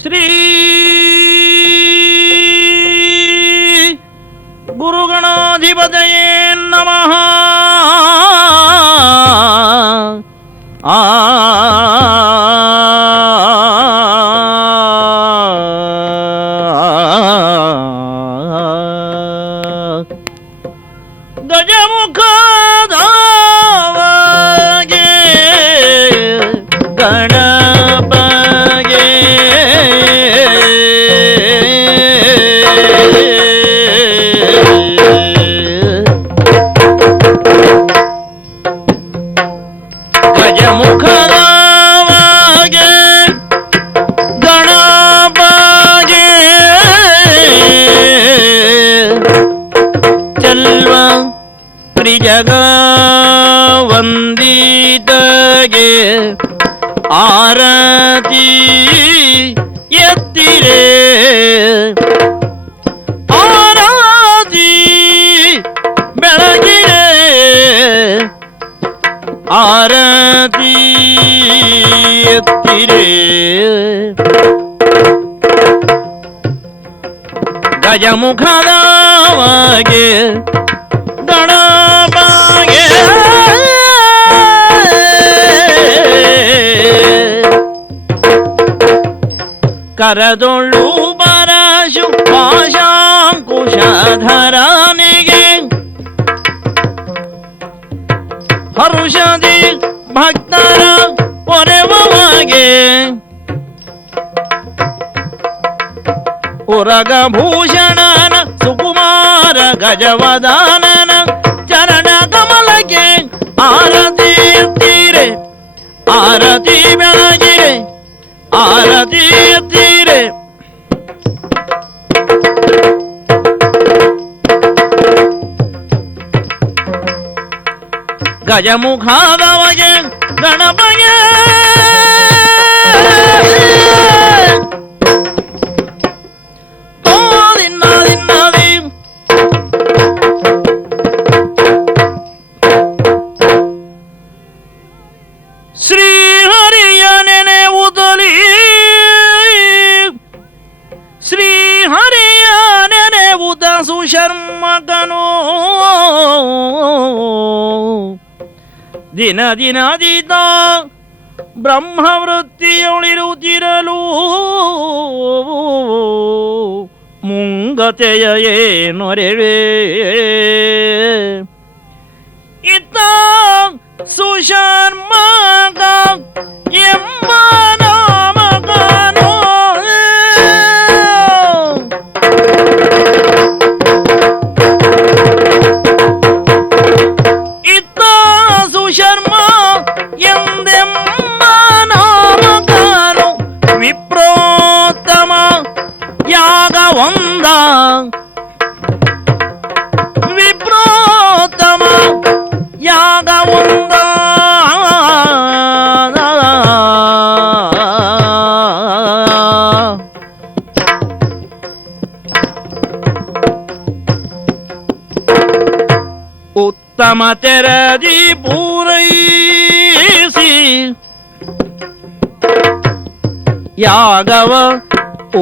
ಶ್ರೀ ಗುರುಗಣಾಧಿಪತಯೇ ನಮಃ. ಗಜಮುಖದವಗೆ ಗಣಪಗೆ ಗಜಮುಖದವಗೆ ಗಣಪಗೆ ಚಲ್ವ ತ್ರಿಜಗ ವಂದಿತಗೆ ಆರತಿ ಎತ್ತಿರೆ ಆರತಿ ಬೆಳಗಿರೆ ಆರತಿ ಎತ್ತಿರೆ ಗಜಮುಖದವಗೆ ಗಣಪಗೆ ಕರದೊಳ್ಳು ಪರಶು ಪಾಶಾಂಕುಶಧರನಿಗೆ ಹರುಷದಿ ಭಕ್ತರ ಪೊರೆವಗೆ ಉರಗಭೂಷಣನ ಸುಕುಮಾರ ಗಜವದನನ ಚರಣ ಕಮಲಕ್ಕೆ ಆರತಿ ಎತ್ತಿರೆ ಆರತಿ ಬೆಳಗಿರೆ ಆರತಿ ಎತ್ತಿರೆ ಗಜಮುಖದವಗೆ ಗಣಪಗೆ ಶ್ರೀಹರಿಯ ನೆನೆವುದಲಿ ಶ್ರೀಹರಿಯ ನೆನೆವುದ ಸುಶರ್ಮಕನು ದಿನ ದಿನದಿದ ಬ್ರಹ್ಮವೃತ್ತಿಯೊಳಿರುತ್ತಿರಲು ಮುಂಗತೆಯ ಏನೊರೆವೆ ಇತ್ತ ಸುಶರ್ಮಕ ಎಂಬ ನಾಮಕನು ಇತ್ತ ಸುಶರ್ಮ ಎಂದೆಂಬ ನಾಮಕನು ವಿಪ್ರೋತ್ತಮ ಯಾಗವಂದ ವಿಪ್ರೋತ್ತಮ ಯಾಗವಂದ ಉತ್ತಮ ತೆರದಿ ಪೂರೈಸಿ ಯಾಗವ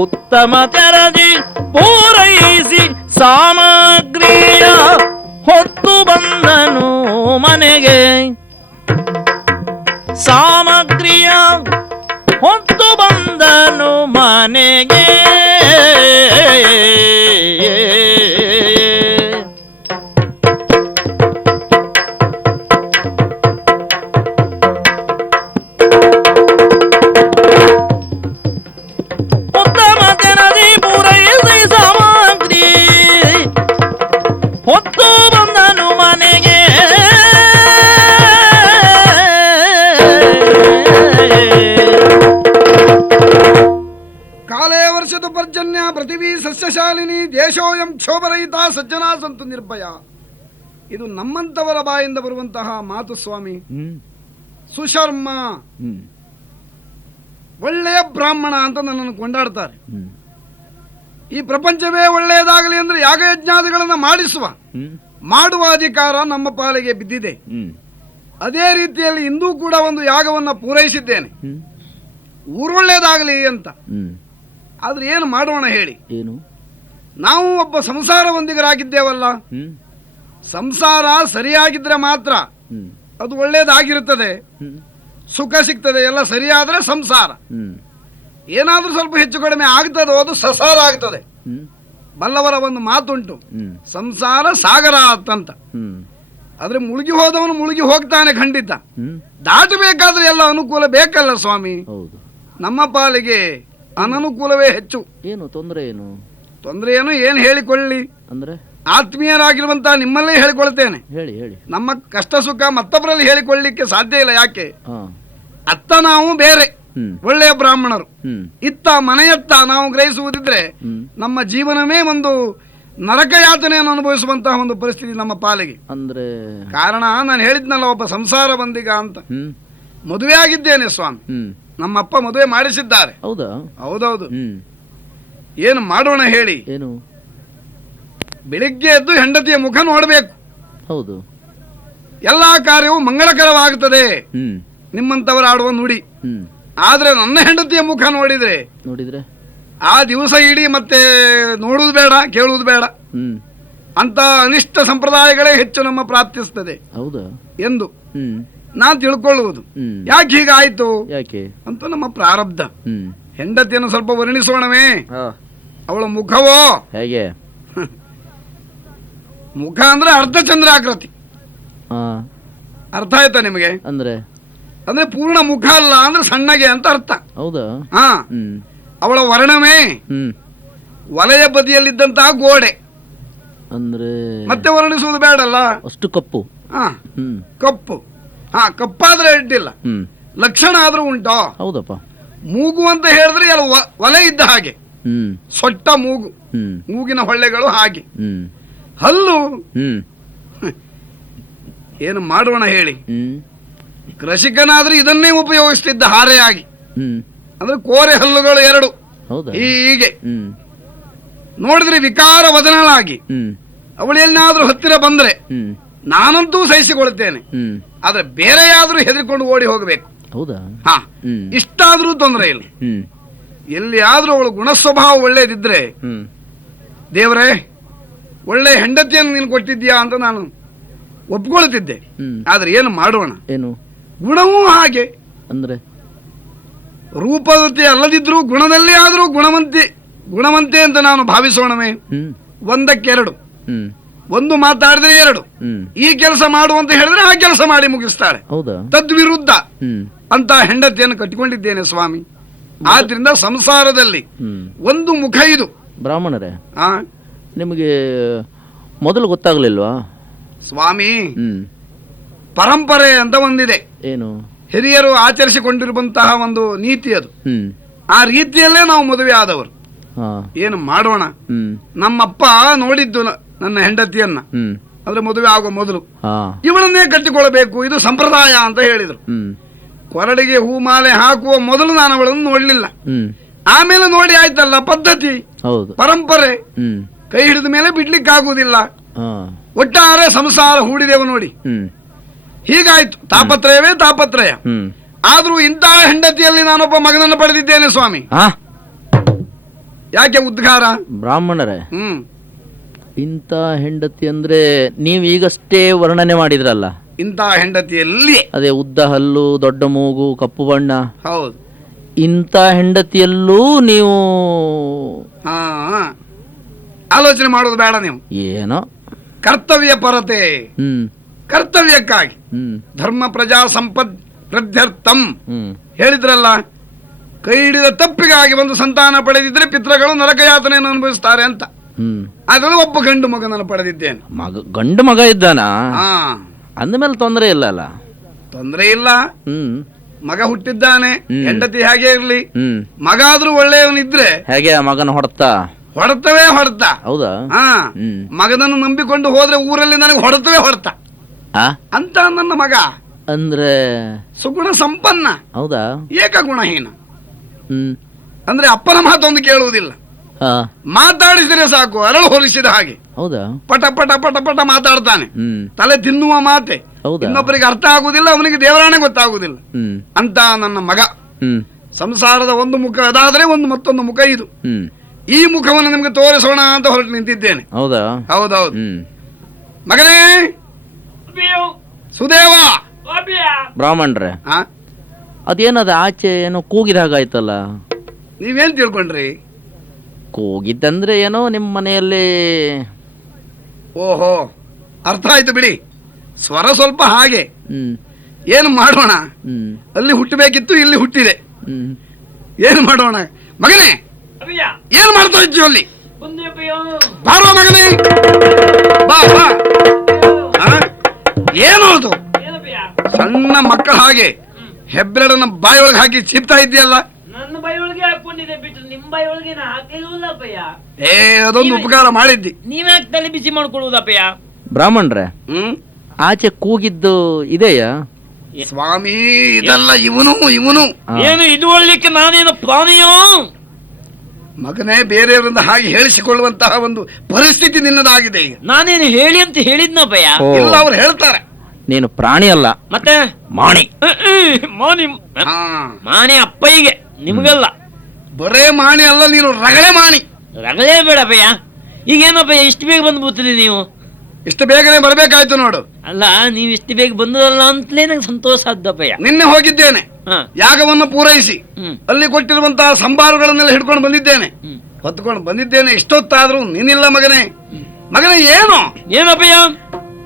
ಉತ್ತಮ ತೆರದಿ ಪೂರೈಸಿ ಸಾಮಗ್ರಿಯ ಹೊತ್ತು ಬಂದನು ಮನೆಗೆ ಸಾಮಗ್ರಿಯ ಹೊತ್ತು ಬಂದನು ಮನೆಗೆ ಉತ್ತಮ ತೆರದಿ ಪೂರೈಸಿ ಸಾಮಗ್ರಿ ಹೊತ್ತು ಬಂದನು ಮನೆಗೆ ಕಾಲೇ ವರ್ಷತು ಪರ್ಜನ್ಯ ಪೃಥಿವೀ ಸಸ್ಯಶಾಲಿನಿ ದೇಶೋಯಂ ಕ್ಷೋಭರಹಿತ ಸಜ್ಜನಾ ಸಂತು ನಿರ್ಭಯ. ಇದು ನಮ್ಮಂತವರ ಬಾಯಿಂದ ಬರುವಂತಹ ಮಾತು ಸ್ವಾಮಿ. ಸುಶರ್ಮ ಒಳ್ಳೆಯ ಬ್ರಾಹ್ಮಣ ಅಂತ ನನ್ನನ್ನು ಕೊಂಡಾಡ್ತಾರೆ. ಈ ಪ್ರಪಂಚವೇ ಒಳ್ಳೆಯದಾಗಲಿ ಅಂದ್ರೆ ಯಾಗಯಜ್ಞಾದಿಗಳನ್ನು ಮಾಡುವ ಅಧಿಕಾರ ನಮ್ಮ ಪಾಲಿಗೆ ಬಿದ್ದಿದೆ. ಅದೇ ರೀತಿಯಲ್ಲಿ ಇಂದೂ ಕೂಡ ಒಂದು ಯಾಗವನ್ನು ಪೂರೈಸಿದ್ದೇನೆ, ಊರೊಳ್ಳೆಯದಾಗಲಿ ಅಂತ. ಆದ್ರೆ ಏನು ಮಾಡೋಣ ಹೇಳಿ? ಏನು? ನಾವು ಒಬ್ಬ ಸಂಸಾರವಂದಿಗರಾಗಿದ್ದೇವಲ್ಲ, ಹ್ಮ್ ಸಂಸಾರ ಸರಿಯಾಗಿದ್ರೆ ಮಾತ್ರ ಹ್ಮ್ ಅದು ಒಳ್ಳೇದಾಗಿರುತ್ತದೆ, ಹ್ಮ್ ಸುಖ ಸಿಗ್ತದೆ, ಎಲ್ಲ ಸರಿಯಾದ್ರೆ ಸಂಸಾರ. ಹ್ಮ್ ಏನಾದ್ರೂ ಸ್ವಲ್ಪ ಹೆಚ್ಚು ಕಡಿಮೆ ಆಗ್ತದೋ ಅದು ಸಸಾರ ಆಗ್ತದೆ. ಹ್ಮ್ ಬಲ್ಲವರ ಒಂದು ಮಾತುಂಟು, ಹ್ಮ್ ಸಂಸಾರ ಸಾಗರ ಅಂತಂತ. ಹ್ಮ್ ಆದ್ರೆ ಮುಳುಗಿ ಹೋದವನು ಮುಳುಗಿ ಹೋಗ್ತಾನೆ ಖಂಡಿತ. ಹ್ಮ್ ದಾಟಬೇಕಾದ್ರೆ ಎಲ್ಲ ಅನುಕೂಲ ಬೇಕಲ್ಲ ಸ್ವಾಮಿ. ಹೌದು. ನಮ್ಮ ಪಾಲಿಗೆ ಅನನುಕೂಲವೇ ಹೆಚ್ಚು. ಏನು ತೊಂದರೆ? ಏನು ತೊಂದರೆ ಏನು ಹೇಳಿಕೊಳ್ಳಿ, ಅಂದ್ರೆ? ಆತ್ಮೀಯರಾಗಿರುವಂತಹ ನಿಮ್ಮಲ್ಲೇ ಹೇಳಿಕೊಳ್ತೇನೆ. ಹೇಳಿ ಹೇಳಿ. ನಮ್ಮ ಕಷ್ಟ ಸುಖ ಮತ್ತೊಬ್ಬರಲ್ಲಿ ಹೇಳಿಕೊಳ್ಳಲಿಕ್ಕೆ ಸಾಧ್ಯ ಇಲ್ಲ. ಯಾಕೆ? ಹಾ. ಅತ್ತ ನಾವು ಬೇರೆ ಹ್ಮ್ ಒಳ್ಳೆಯ ಬ್ರಾಹ್ಮಣರು, ಹ್ಮ್ ಇತ್ತ ಮನೆಯತ್ತ ನಾವು ಗ್ರಹಿಸುವುದಿದ್ರೆ ಹ್ಮ್ ನಮ್ಮ ಜೀವನವೇ ಒಂದು ನರಕ ಯಾತನೆಯನ್ನು ಅನುಭವಿಸುವಂತಹ ಒಂದು ಪರಿಸ್ಥಿತಿ ನಮ್ಮ ಪಾಲಿಗೆ. ಅಂದ್ರೆ ಕಾರಣ ನಾನು ಹೇಳಿದ್ನಲ್ಲ, ಒಬ್ಬ ಸಂಸಾರ ಬಂದಿಗ ಅಂತ. ಹ್ಮ್ ಮದುವೆ ಆಗಿದ್ದೇನೆ ಸ್ವಾಮಿ, ಹ್ಮ್ ನಮ್ಮಪ್ಪ ಮದುವೆ ಮಾಡಿಸಿದ್ದಾರೆ. ಹೌದಾ? ಹೌದೌದು. ಹ್ಮ್ ಏನು ಮಾಡೋಣ ಹೇಳಿ? ಏನು? ಬೆಳಿಗ್ಗೆ ಎದ್ದು ಹೆಂಡತಿಯ ಮುಖ ನೋಡಬೇಕು. ಹೌದು. ಎಲ್ಲಾ ಕಾರ್ಯವೂ ಮಂಗಳಕರವಾಗುತ್ತದೆ, ಹ್ಮ್ ನಿಮ್ಮಂತವರು ಆಡುವ ನುಡಿ. ಹ್ಮ್ ಆದ್ರೆ ನನ್ನ ಹೆಂಡತಿಯ ಮುಖ ನೋಡಿದ್ರೆ ಆ ದಿವಸ ಇಡೀ ಮತ್ತೆ ನೋಡುವುದು ಬೇಡ, ಕೇಳುವುದು ಬೇಡ ಹ್ಮ್ ಅಂತ ಅನಿಷ್ಟ ಸಂಪ್ರದಾಯಗಳೇ ಹೆಚ್ಚು ನಮ್ಮ ಪ್ರಾಪ್ತಿಸ್ತದೆ ಹೌದಾ ಎಂದು ಹ್ಮ್ ನಾನು ತಿಳ್ಕೊಳ್ಳುವುದು. ಹ್ಮ್ ಯಾಕೆ ಹೀಗಾಯ್ತು ಯಾಕೆ ಅಂತ ನಮ್ಮ ಪ್ರಾರಬ್ಧ. ಹ್ಮ್ ಹೆಂಡತಿಯನ್ನು ಸ್ವಲ್ಪ ವರ್ಣಿಸೋಣವೇ? ಹಾ ಅವಳ ಮುಖವೋ ಹೇಗೆ? ಮುಖ ಅಂದ್ರೆ ಅರ್ಧಚಂದ್ರಾಕೃತಿ. ಹಾ ಅರ್ಥ ಆಯ್ತಾ ನಿಮಗೆ? ಅಂದ್ರೆ ಅಂದ್ರೆ ಪೂರ್ಣ ಮುಖ ಅಲ್ಲ, ಅಂದ್ರೆ ಸಣ್ಣಗೆ ಅಂತ ಅರ್ಥ. ಹೌದಾ? ಹಾ. ಹ್ಮ್ ಅವಳ ವರ್ಣವೇ ಹ್ಮ್ ವಲಯ ಬದಿಯಲ್ಲಿದ್ದಂತಹ ಗೋಡೆ. ಅಂದ್ರೆ ಮತ್ತೆ ವರ್ಣಿಸುವುದು ಬೇಡಲ್ಲ. ಅಷ್ಟು ಕಪ್ಪು. ಹಾ, ಹ್ಮ್ ಕಪ್ಪು. ಹಾ, ಕಪ್ಪಾದ್ರೆ ಅಡ್ಡಿಲ್ಲ, ಹ್ಮ್ ಲಕ್ಷಣ ಆದ್ರೂ ಉಂಟೋ? ಹೌದಪ್ಪ. ಮೂಗು ಅಂತ ಹೇಳಿದ್ರೆ ಎಲ್ಲ ಒಲೆ ಇದ್ದ ಹಾಗೆ, ಹ್ಮ್ ಸೊಟ್ಟ ಮೂಗು, ಹ್ಮ್ ಮೂಗಿನ ಹೊಳ್ಳೆಗಳು ಹಾಗೆ. ಹ್ಮ್ ಹಲ್ಲು ಹ್ಮ್ ಏನು ಮಾಡೋಣ ಹೇಳಿ? ಹ್ಮ್ ಕೃಷಿಕನಾದ್ರೆ ಇದನ್ನೇ ಉಪಯೋಗಿಸ್ತಿದ್ದ ಹಾರೆಯಾಗಿ. ಹ್ಮ್ ಅಂದ್ರೆ ಕೋರೆ ಹಲ್ಲುಗಳು ಎರಡು ಹೌದಾ? ಹೀಗೆ ಹ್ಮ್ ನೋಡಿದ್ರೆ ವಿಕಾರ ವದನಳಾಗಿ. ಹ್ಮ್ ಅವಳು ಏನಾದ್ರೂ ಹತ್ತಿರ ಬಂದ್ರೆ ಹ್ಮ್ ನಾನಂತೂ ಸಹಿಸಿಕೊಳ್ತೇನೆ, ಹ್ಮ್ ಆದ್ರೆ ಬೇರೆಯಾದ್ರೂ ಹೆದರಿಕೊಂಡು ಓಡಿ ಹೋಗಬೇಕು. ಹೌದಾ? ಹಾ, ಹ್ಮ್ ಇಷ್ಟಾದ್ರೂ ತೊಂದರೆ ಇಲ್ಲ. ಹ್ಮ್ ಎಲ್ಲಿ ಆದ್ರೂ ಅವಳು ಗುಣಸ್ವಭಾವ ಒಳ್ಳೇದಿದ್ರೆ, ಹ್ಮ್ ದೇವರೇ ಒಳ್ಳೆ ಹೆಂಡತಿಯನ್ನು ನೀನು ಕೊಟ್ಟಿದ್ಯಾ ಅಂತ ನಾನು ಒಪ್ಕೊಳ್ತಿದ್ದೆ. ಹ್ಮ್ ಆದ್ರೆ ಏನು ಮಾಡೋಣ? ಏನು? ಗುಣವೂ ಹಾಗೆ. ಅಂದ್ರೆ ರೂಪವತಿ ಅಲ್ಲದಿದ್ರೂ ಗುಣದಲ್ಲಿ ಆದ್ರೂ ಗುಣವಂತೆ ಅಂತ ನಾನು ಭಾವಿಸೋಣವೇ? ಹ್ಮ್ ಒಂದಕ್ಕೆರಡು, ಹ್ಮ್ ಒಂದು ಮಾತಾಡಿದ್ರೆ ಎರಡು. ಹ್ಮ್ ಈ ಕೆಲಸ ಮಾಡುವಂತ ಹೇಳಿದ್ರೆ ಆ ಕೆಲಸ ಮಾಡಿ ಮುಗಿಸ್ತಾಳೆ. ಹೌದಾ? ತದ್ವಿರುದ್ಧ ಹ್ಮ್ ಅಂತ ಹೆಂಡತಿಯನ್ನು ಕಟ್ಟಿಕೊಂಡಿದ್ದೇನೆ ಸ್ವಾಮಿ. ಆದ್ರಿಂದ ಸಂಸಾರದಲ್ಲಿ ಹ್ಮ್ ಒಂದು ಮುಖ ಇದು. ಬ್ರಾಹ್ಮಣರೇ, ಆ ನಿಮಗೆ ಮೊದಲು ಗೊತ್ತಾಗ್ಲಿಲ್ವಾ? ಸ್ವಾಮಿ, ಹ್ಮ್ ಪರಂಪರೆ ಅಂತ ಒಂದಿದೆ, ಏನು? ಹಿರಿಯರು ಆಚರಿಸಿಕೊಂಡಿರುವಂತಹ ಒಂದು ನೀತಿ ಅದು. ಹ್ಮ್ ಆ ರೀತಿಯಲ್ಲೇ ನಾವು ಮದುವೆ ಆದವರು. ಹಾ ಏನು ಮಾಡೋಣ? ಹ್ಮ್ ನಮ್ಮಪ್ಪ ನೋಡಿದ್ದು ನನ್ನ ಹೆಂಡತಿಯನ್ನ, ಹ್ಮ್ ಅಂದ್ರೆ ಮದುವೆ ಆಗುವ ಮೊದಲು ಹಾ ಇವಳನ್ನೇ ಕಟ್ಟಿಕೊಳ್ಳಬೇಕು, ಇದು ಸಂಪ್ರದಾಯ ಅಂತ ಹೇಳಿದ್ರು. ಹ್ಮ್ ಕೊರಡಿಗೆ ಹೂಮಾಲೆ ಹಾಕುವ ಮೊದಲು ನಾನು ಅವಳನ್ನು ನೋಡ್ಲಿಲ್ಲ. ಹ್ಮ್ ಆಮೇಲೆ ನೋಡಿ ಆಯ್ತಲ್ಲ, ಪದ್ಧತಿ, ಹೌದು. ಪರಂಪರೆ, ಹ್ಮ್ ಕೈ ಹಿಡಿದ ಮೇಲೆ ಬಿಡ್ಲಿಕ್ಕೆ ಆಗುವುದಿಲ್ಲ. ಹಾ ಒಟ್ಟಾರೆ ಸಂಸಾರ ಹೂಡಿದೆವು ನೋಡಿ. ಹ್ಮ್ ಹೀಗಾಯ್ತು. ತಾಪತ್ರಯವೇ ತಾಪತ್ರಯ. ಹ್ಮ್ ಆದ್ರೂ ಇಂತಹ ಹೆಂಡತಿಯಲ್ಲಿ ನಾನೊಬ್ಬ ಮಗನನ್ನು ಪಡೆದಿದ್ದೇನೆ ಸ್ವಾಮಿ. ಯಾಕೆ ಉದ್ಗಾರ? ಬ್ರಾಹ್ಮಣರೇ, ಹ್ಮ್ ಇಂಥ ಹೆಂಡತಿ ಅಂದ್ರೆ ನೀವು ಈಗಷ್ಟೇ ವರ್ಣನೆ ಮಾಡಿದ್ರಲ್ಲ, ಇಂತಹ ಹೆಂಡತಿಯಲ್ಲಿ ಅದೇ ಉದ್ದ ಹಲ್ಲು, ದೊಡ್ಡ ಮೂಗು, ಕಪ್ಪು ಬಣ್ಣ, ಹೌದು, ಇಂಥ ಹೆಂಡತಿಯಲ್ಲೂ ನೀವು ಹಾ ಆಲೋಚನೆ ಮಾಡೋದು ಬೇಡ ನೀವು. ಏನೋ ಕರ್ತವ್ಯ ಪರತೆ, ಹ್ಮ್ ಕರ್ತವ್ಯಕ್ಕಾಗಿ ಹ್ಮ್ ಧರ್ಮ ಪ್ರಜಾ ಸಂಪದ್ ಪ್ರತ್ಯರ್ಥಂ ಹ್ಮ್ ಹೇಳಿದ್ರಲ್ಲ. ಕೈ ಹಿಡಿದ ತಪ್ಪಿಗಾಗಿ ಒಂದು ಸಂತಾನ ಪಡೆದಿದ್ರೆ ಪಿತೃಗಳು ನರಕಯಾತನೆಯನ್ನು ಅನುಭವಿಸ್ತಾರೆ ಅಂತ. ಹ್ಮ್ ಅದನ್ನು ಒಬ್ಬ ಗಂಡು ಮಗನನ್ನು ಪಡೆದಿದ್ದೇನೆ. ಗಂಡು ಮಗ ಇದ್ದಾನ ಹಾ, ಅಂದಮೇಲೆ ತೊಂದರೆ ಇಲ್ಲಲ್ಲ. ತೊಂದರೆ ಇಲ್ಲ. ಹ್ಮ್ ಮಗ ಹುಟ್ಟಿದ್ದಾನೆ, ಹೆಂಡತಿ ಹೇಗೆ ಇರ್ಲಿ, ಹ್ಮ್ ಮಗ ಆದ್ರೂ ಒಳ್ಳೆಯವನಿದ್ರೆ ಹೇಗೆ ಆ ಮಗನ ಹೊಡೆತ ಹೊಡೆತ. ಹೌದಾ? ಹಾ, ಹ್ಮ್ ಮಗನನ್ನು ನಂಬಿಕೊಂಡು ಹೋದ್ರೆ ಊರಲ್ಲಿ ನನಗೆ ಹೊಡೆತ ಅಂತ ನನ್ನ ಮಗ. ಅಂದ್ರೆ ಸುಗುಣ ಸಂಪನ್ನ, ಹೌದಾ? ಏಕಗುಣಹೀನ. ಹ್ಮ್ ಅಂದ್ರೆ ಅಪ್ಪನ ಮಾತೊಂದು ಕೇಳುವುದಿಲ್ಲ. ಹಾ ಮಾತಾಡಿಸಿದ್ರೆ ಸಾಕು, ಅರಳು ಹೋಲಿಸಿದ ಹಾಗೆ ಹೌದಾ? ಪಟ ಪಟ ಪಟ ಪಟ ಮಾತಾಡ್ತಾನೆ. ಹ್ಮ್ ತಲೆ ತಿನ್ನುವ ಮಾತೆ, ಹೌದಾ? ಇನ್ನೊಬ್ಬರಿಗೆ ಅರ್ಥ ಆಗುದಿಲ್ಲ, ಅವನಿಗೆ ದೇವರಾಣೆ ಗೊತ್ತಾಗುದಿಲ್ಲ ಹ್ಮ್ ಅಂತ ನನ್ನ ಮಗ. ಹ್ಮ್ ಸಂಸಾರದ ಒಂದು ಮುಖ ಅದಾದ್ರೆ ಒಂದು ಮತ್ತೊಂದು ಮುಖ ಇದು. ಹ್ಮ್ ಈ ಮುಖವನ್ನು ನಿಮ್ಗೆ ತೋರಿಸೋಣ ಅಂತ ಹೊರಟು ನಿಂತಿದ್ದೇನೆ. ಹೌದಾ? ಹೌದೌದು. ಹ್ಮ್ ಮಗನೇ ಸುದೇವ, ಬ್ರಾಹ್ಮಣ್ರೆ, ಆ? ಅದೇನದ ಆಚೆ ಏನೋ ಕೂಗಿದಾಗಾಯ್ತಲ್ಲ? ನೀವೇನ್ ತಿಳ್ಕೊಂಡ್ರಿ? ಕೂಗಿದ್ದಂದ್ರೆ ಏನೋ ನಿಮ್ಮ ಮನೆಯಲ್ಲಿ. ಓಹೋ, ಅರ್ಥ ಆಯ್ತು ಬಿಡಿ. ಸ್ವರ ಸ್ವಲ್ಪ ಹಾಗೆ. ಹ್ಮ್ ಏನು ಮಾಡೋಣ, ಹ್ಮ್ ಅಲ್ಲಿ ಹುಟ್ಟಬೇಕಿತ್ತು, ಇಲ್ಲಿ ಹುಟ್ಟಿದೆ. ಹ್ಮ್ ಏನು ಮಾಡೋಣ? ಮಗನೇ ಏನ್ ಮಾಡ್ತಾ ಇದ್ದೀವಿ ಅಲ್ಲಿ? ಬಾರೋ ಮಗನೇ, ಬಾ ಬಾ. ಆ? ಏನು ಅದು? ಸಣ್ಣ ಮಕ್ಕಳ ಹಾಗೆ ಹೆಬ್ಬೆರಡನ್ನ ಬಾಯೊಳಗೆ ಹಾಕಿ ಚಿಪ್ತಾ ಇದೆಯಲ್ಲ? ನನ್ನ ಬಾಯೊಳಗೆ ಹಾಕೊಂಡಿದೆ ಬಿಟ್ಟು ನಿಮ್ ಬಾಯೊಳಗೆ ಹಾಕಿಲ್ಲಪ್ಪಯ್ಯ. ಅದೊಂದು ಉಪಕಾರ ಮಾಡಿದ್ದಿ. ನೀವ್ಯಾಕೆ ತಲೆ ಬಿಸಿ ಮಾಡ್ಕೊಳ್ಳುವುದಪ್ಪಯ್ಯ? ಬ್ರಾಹ್ಮಣ್ರೆ, ಆಚೆ ಕೂಗಿದ್ದು ಇದೆಯಾ? ಸ್ವಾಮಿ, ಇದೆಲ್ಲ ಇವನು. ಏನು ಇದು ಒಳ್ಳಿಕ್ಕೆ ನಾನೇನು ಪ್ರಾಣಿಯೋ? ಮಗನೇ, ಬೇರೆಯವರಿಂದ ಹಾಗೆ ಹೇಳಿಸಿಕೊಳ್ಳುವಂತಹ ಒಂದು ಪರಿಸ್ಥಿತಿ ನಿನ್ನದಾಗಿದೆ ಈಗ. ನಾನೇನು ಹೇಳಿ ಅಂತ ಹೇಳಿದ್ನಪ್ಪಯ್ಯ. ಓ, ಇಲ್ಲ, ಅವ್ರು ಹೇಳ್ತಾರೆ. ನೀನು ಪ್ರಾಣಿ ಅಲ್ಲ, ಮತ್ತೆ ಮಾಣಿ. ಮಾನಿ ಹಾ, ಮಾನೆ ಅಪ್ಪಯ್ಯಗೆ, ನಿಮ್ಗಲ್ಲ. ಬರೇ ಮಾಣಿ ಅಲ್ಲ, ನೀನು ರಗಳೆ ಮಾಣಿ. ರಗಲೇ ಬೇಡಪ್ಪಯ್ಯ. ಈಗೇನಪ್ಪಯ್ಯ ಇಷ್ಟು ಬೇಗ ಬಂದ್ಬಿಡ್ತೀರಿ ನೀವು? ಇಷ್ಟು ಬೇಗನೆ ಬರ್ಬೇಕಾಯ್ತು ನೋಡು. ಅಲ್ಲ, ನೀವು ಇಷ್ಟು ಬೇಗ ಬಂದರಲ್ಲ ಅಂತಲೇ ನಂಗೆ ಸಂತೋಷ ಆದ್ದಪ್ಪಯ್ಯ. ನಿನ್ನೆ ಹೋಗಿದ್ದೇನೆ, ಹಾ. ಯಾಗವನ್ನು ಪೂರೈಸಿ ಹ್ಮ್. ಅಲ್ಲಿ ಕೊಟ್ಟಿರುವಂತಹ ಸಂಬಾರುಗಳನ್ನೆಲ್ಲ ಹಿಡ್ಕೊಂಡು ಬಂದಿದ್ದೇನೆ. ಹ್ಮ್. ಹೊತ್ಕೊಂಡು ಬಂದಿದ್ದೇನೆ. ಇಷ್ಟೊತ್ತಾದ್ರೂ ನೀನಿಲ್ಲ ಮಗನೇ. ಮಗನೇ, ಏನು? ಏನಪ್ಪಯ್ಯ?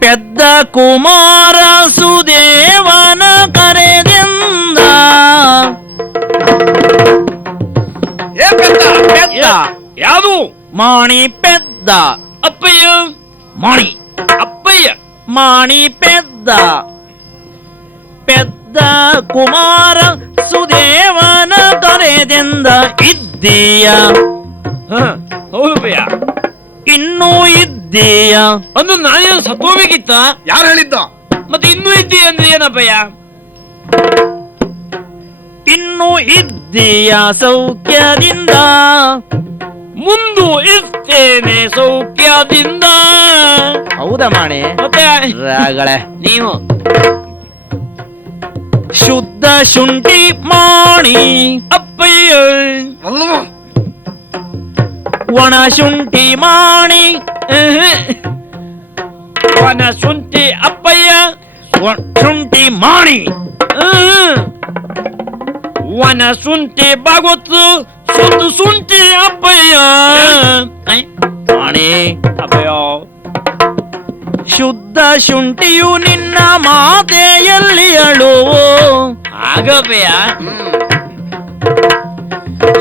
ಪೆದ್ದ ಕುಮಾರ ಸುದೇವನ ಕರೆದಿಂದ. ಪೆದ್ದ? ಯಾವುದು? ಮಾಣಿ ಪೆದ್ದ. ಅಪ್ಪಯ್ಯ. ಮಾಣಿ ಅಪ್ಪಯ್ಯ. ಮಾಣಿ ಪೆದ್ದ. ಪೆದ್ದ ಕುಮಾರ ಸುದೇವನ ಕರೆದಿಂದ ಇದ್ದೀಯ. ಹಾ, ಹೌದಪ್ಪಯ್ಯ. ಇನ್ನೂ ಇದ್ದೀಯ. ಅಂದು ನಾನೇನು ಸತ್ತೋಗ್ಬೇಕಿತ್ತ? ಯಾರು ಹೇಳಿದ್ದ? ಮತ್ತೆ ಇನ್ನೂ ಇದ್ದೀಯ ಅಂದ್ರೆ ಏನಪ್ಪಯ್ಯ? ಇನ್ನೂ ಇದ್ದೀಯ ಸೌಖ್ಯದಿಂದ. ಮುಂದು ಇರ್ತೇನೆ ಸೌಖ್ಯದಿಂದ. ಹೌದಾ ಮಾಣಿ? ಮತ್ತೆ ರಾಗಳೆ, ನೀವು ಶುದ್ಧ ಶುಂಠಿ ಮಾಣಿ. ಅಪ್ಪಯ್ಯ. ಅಲ್ವೋ? ಒಣ ಶುಂಠಿ ಮಾಣಿ. ವನ ಶುಂಠಿ ಅಪ್ಪಯ್ಯ. ಶುಂಠಿ ಮಾಣಿ. ವನ ಶುಂಠಿ ಬಾಗೊತ್ತು ಶುದ್ಧ ಶುಂಠಿ ಅಪ್ಪಯ್ಯ. ಮಾಣಿ, ಅಪ್ಪಯ್ಯ. ಶುದ್ಧ ಶುಂಠಿಯು ನಿನ್ನ ಮಾತೆಯಲ್ಲಿ ಅಳುವು. ಆಗಪ್ಪಯ್ಯ.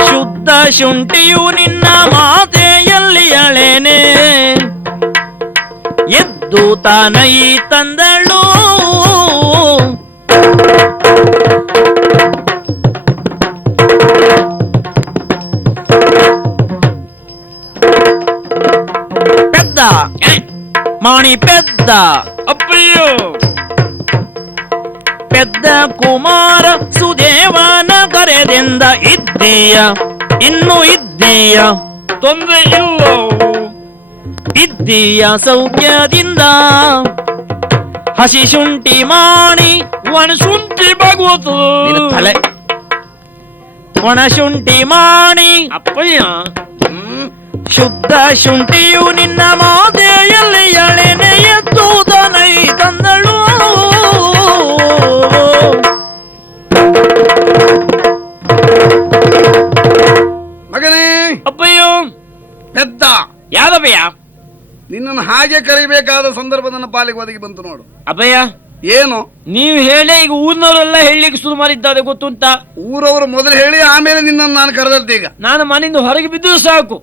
ಶುದ್ಧ ಶುಂಠಿಯು ನಿನ್ನ ಮಾತೆಯಲ್ಲಿ ಅಳೆನೆ. ಎದ್ದು ತಾನೈ ತಂದಳು. ಪೆದ್ದ ಮಾಣಿ ಪೆದ್ದ. ಅಪ್ಪಯ್ಯ. ಪೆದ್ದ ಕುಮಾರ ಸುದೇವನ ಕರೆದಿಂದ ಇದ್ದೀಯ. ಇನ್ನೂ ಇದ್ದೀಯ. ತೊಂದರೆ ಇಲ್ಲ. ಇದ್ದೀಯ ಸೌಖ್ಯದಿಂದ. ಹಸಿ ಶುಂಠಿ ಮಾಣಿ. ವನ ಶುಂಠಿ ಬಾಗೋತು. ನಿನ್ನ ತಲೆ. ಒಣ ಶುಂಠಿ ಮಾಣಿ. ಅಪ್ಪಯ್ಯ. ಶುದ್ಧ ಶುಂಠಿಯು ನಿನ್ನ ಮಾತೆಯಲ್ಲಿ ಎಳೆನೆ. ಎದ್ದು ತನೈ ತಂದಳು. ಮಗನೇ, ಅಪ್ಪಯ್ಯ. ಪೆದ್ದ, ಯಾರಪ್ಪಯ್ಯ? ನಿನ್ನನ್ನು ಹಾಗೆ ಕರಿಬೇಕಾದ ಸಂದರ್ಭ ನನ್ನ ಪಾಲಿಗೆ ಒದಗಿ ಬಂತು ನೋಡು. ಅಪ್ಪಯ್ಯ, ಏನು? ನೀವು ಹೇಳಿ ಈಗ ಊರಿನವರೆಲ್ಲ ಹೇಳಲಿಕ್ಕೆ ಶುರು ಮಾಡಿದ್ದಾರೆ ಗೊತ್ತುಂಟ? ಊರವರು ಮೊದಲು ಹೇಳಿ ಆಮೇಲೆ ನಿನ್ನನ್ನು ನಾನು ಕರೆದದ್ದು ಈಗ. ನಾನು ಮನೆಯಿಂದ ಹೊರಗೆ ಬಿದ್ದು ಸಾಕು.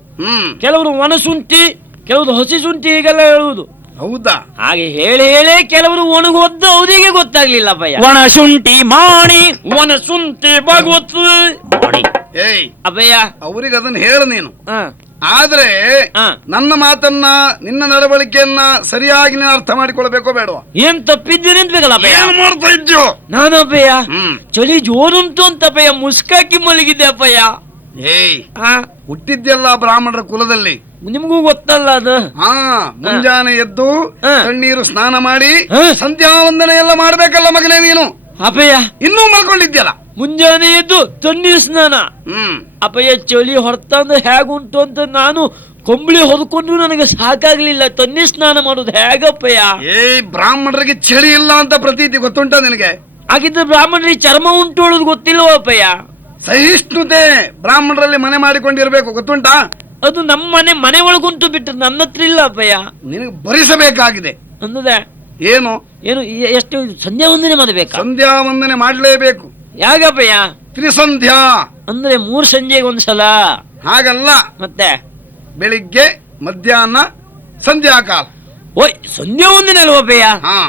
ಕೆಲವರು ಒಣ ಶುಂಠಿ, ಕೆಲವರು ಹಸಿ ಶುಂಠಿ ಹೀಗೆಲ್ಲ ಹೇಳುವುದು. ಹೌದಾ? ಹಾಗೆ ಹೇಳಿ ಕೆಲವರು ಒಣಗೋದ್ದು ಅವರಿಗೆ ಗೊತ್ತಾಗ್ಲಿಲ್ಲ ಅಪ್ಪಯ್ಯ. ಒಣ ಶುಂಠಿ ಮಾಣಿ. ಒಣ ಶುಂಠಿ ಭಾಗವತ್. ಏಯ್, ಅಪ್ಪಯ್ಯ, ಅವ್ರಿಗೆ ಅದನ್ನ ಹೇಳು ನೀನು. ಹ, ಆದ್ರೆ ಹ. ನನ್ನ ಮಾತನ್ನ, ನಿನ್ನ ನಡವಳಿಕೆಯನ್ನ ಸರಿಯಾಗಿ ನೀನು ಅರ್ಥ ಮಾಡಿಕೊಳ್ಬೇಕೋ ಬೇಡವಾ? ಏನ್ ತಪ್ಪಿದ್ದೀರಿ ಅಂತಬೇಕಲ್ಲ ಅಪ್ಪಯ್ಯ? ಏನ್ ಮಾಡ್ತಾ ಇದ್ಯೋ? ನಾನು ಅಪ್ಪಯ್ಯ ಹ್ಮ್. ಚಳಿ ಜೋರುಂಟು ಅಂತ ಅಪ್ಪಯ್ಯ ಮುಸ್ಕಾಕಿ ಮಲಗಿದ್ದೆ ಅಪ್ಪಯ್ಯ. ಏಯ್, ಹಾ, ಹುಟ್ಟಿದ್ಯಲ್ಲ ಬ್ರಾಹ್ಮಣರ ಕುಲದಲ್ಲಿ. ನಿಮಗೂ ಗೊತ್ತಲ್ಲ ಅದು. ಹಾ, ಮುಂಜಾನೆ ಎದ್ದು ಹ. ತಣ್ಣೀರು ಸ್ನಾನ ಮಾಡಿ ಹ. ಸಂಧ್ಯಾ ವಂದನೆ ಎಲ್ಲ ಮಾಡ್ಬೇಕಲ್ಲ ಮಗನೇ ನೀನು. ಅಪ್ಪಯ್ಯ, ಇನ್ನೂ ಮಲ್ಕೊಂಡಿದ್ಯಲ್ಲ. ಮುಂಜಾನೆ ಎದ್ದು ತಣ್ಣೀರ್ ಸ್ನಾನ. ಅಪ್ಪಯ್ಯ ಚಳಿ ಹೊರತಂದ್ರೆ ಹೇಗುಂಟು ಅಂತ ನಾನು ಕೊಂಬಳಿ ಹೊದ್ಕೊಂಡು ನನಗೆ ಸಾಕಾಗ್ಲಿಲ್ಲ. ತಣ್ಣೀರ್ ಸ್ನಾನ ಮಾಡೋದು ಹೇಗಪ್ಪಯ್ಯ? ಬ್ರಾಹ್ಮಣರಿಗೆ ಚಳಿ ಇಲ್ಲ ಅಂತ ಪ್ರತೀತಿ ಗೊತ್ತುಂಟ ನಿನಗೆ? ಹಾಗಿದ್ರೆ ಬ್ರಾಹ್ಮಣರಿಗೆ ಚರ್ಮ ಉಂಟು ಹೇಳೋದು ಗೊತ್ತಿಲ್ವ ಅಪ್ಪಯ್ಯ? ಸಹಿಷ್ಣುತೆ ಬ್ರಾಹ್ಮಣರಲ್ಲಿ ಮನೆ ಮಾಡಿಕೊಂಡಿರ್ಬೇಕು, ಗೊತ್ತುಂಟಾ? ಅದು ನಮ್ಮ ಮನೆ ಒಳಗುಂಟು ಬಿಟ್ಟು ನನ್ನ ಹತ್ರ ಇಲ್ಲ ಅಪ್ಪಯ್ಯ. ನಿನಗೆ ಭರಿಸಬೇಕಾಗಿದೆ. ಅನ್ನದೆ ಏನು ಏನು ಎಷ್ಟು ಸಂಧ್ಯಾ ವಂದನೆ ಮಾಡಬೇಕಾ? ಸಂಧ್ಯಾ ವಂದನೆ ಮಾಡ್ಲೇಬೇಕು. ಯಾಗಪ್ಪಯ್ಯ? ತ್ರಿಸಂಧ್ಯಾ ಅಂದ್ರೆ 3 ಸಂಜೆಗೆ ಒಂದ್ಸಲ. ಹಾಗಲ್ಲ, ಮತ್ತೆ ಬೆಳಿಗ್ಗೆ ಮಧ್ಯಾಹ್ನ ಸಂಧ್ಯಾಕಾಲ. ಓಯ್ ಸಂಧ್ಯಾ ವಂದನೆ ಅಲ್ವಪ್ಪಯ್ಯ?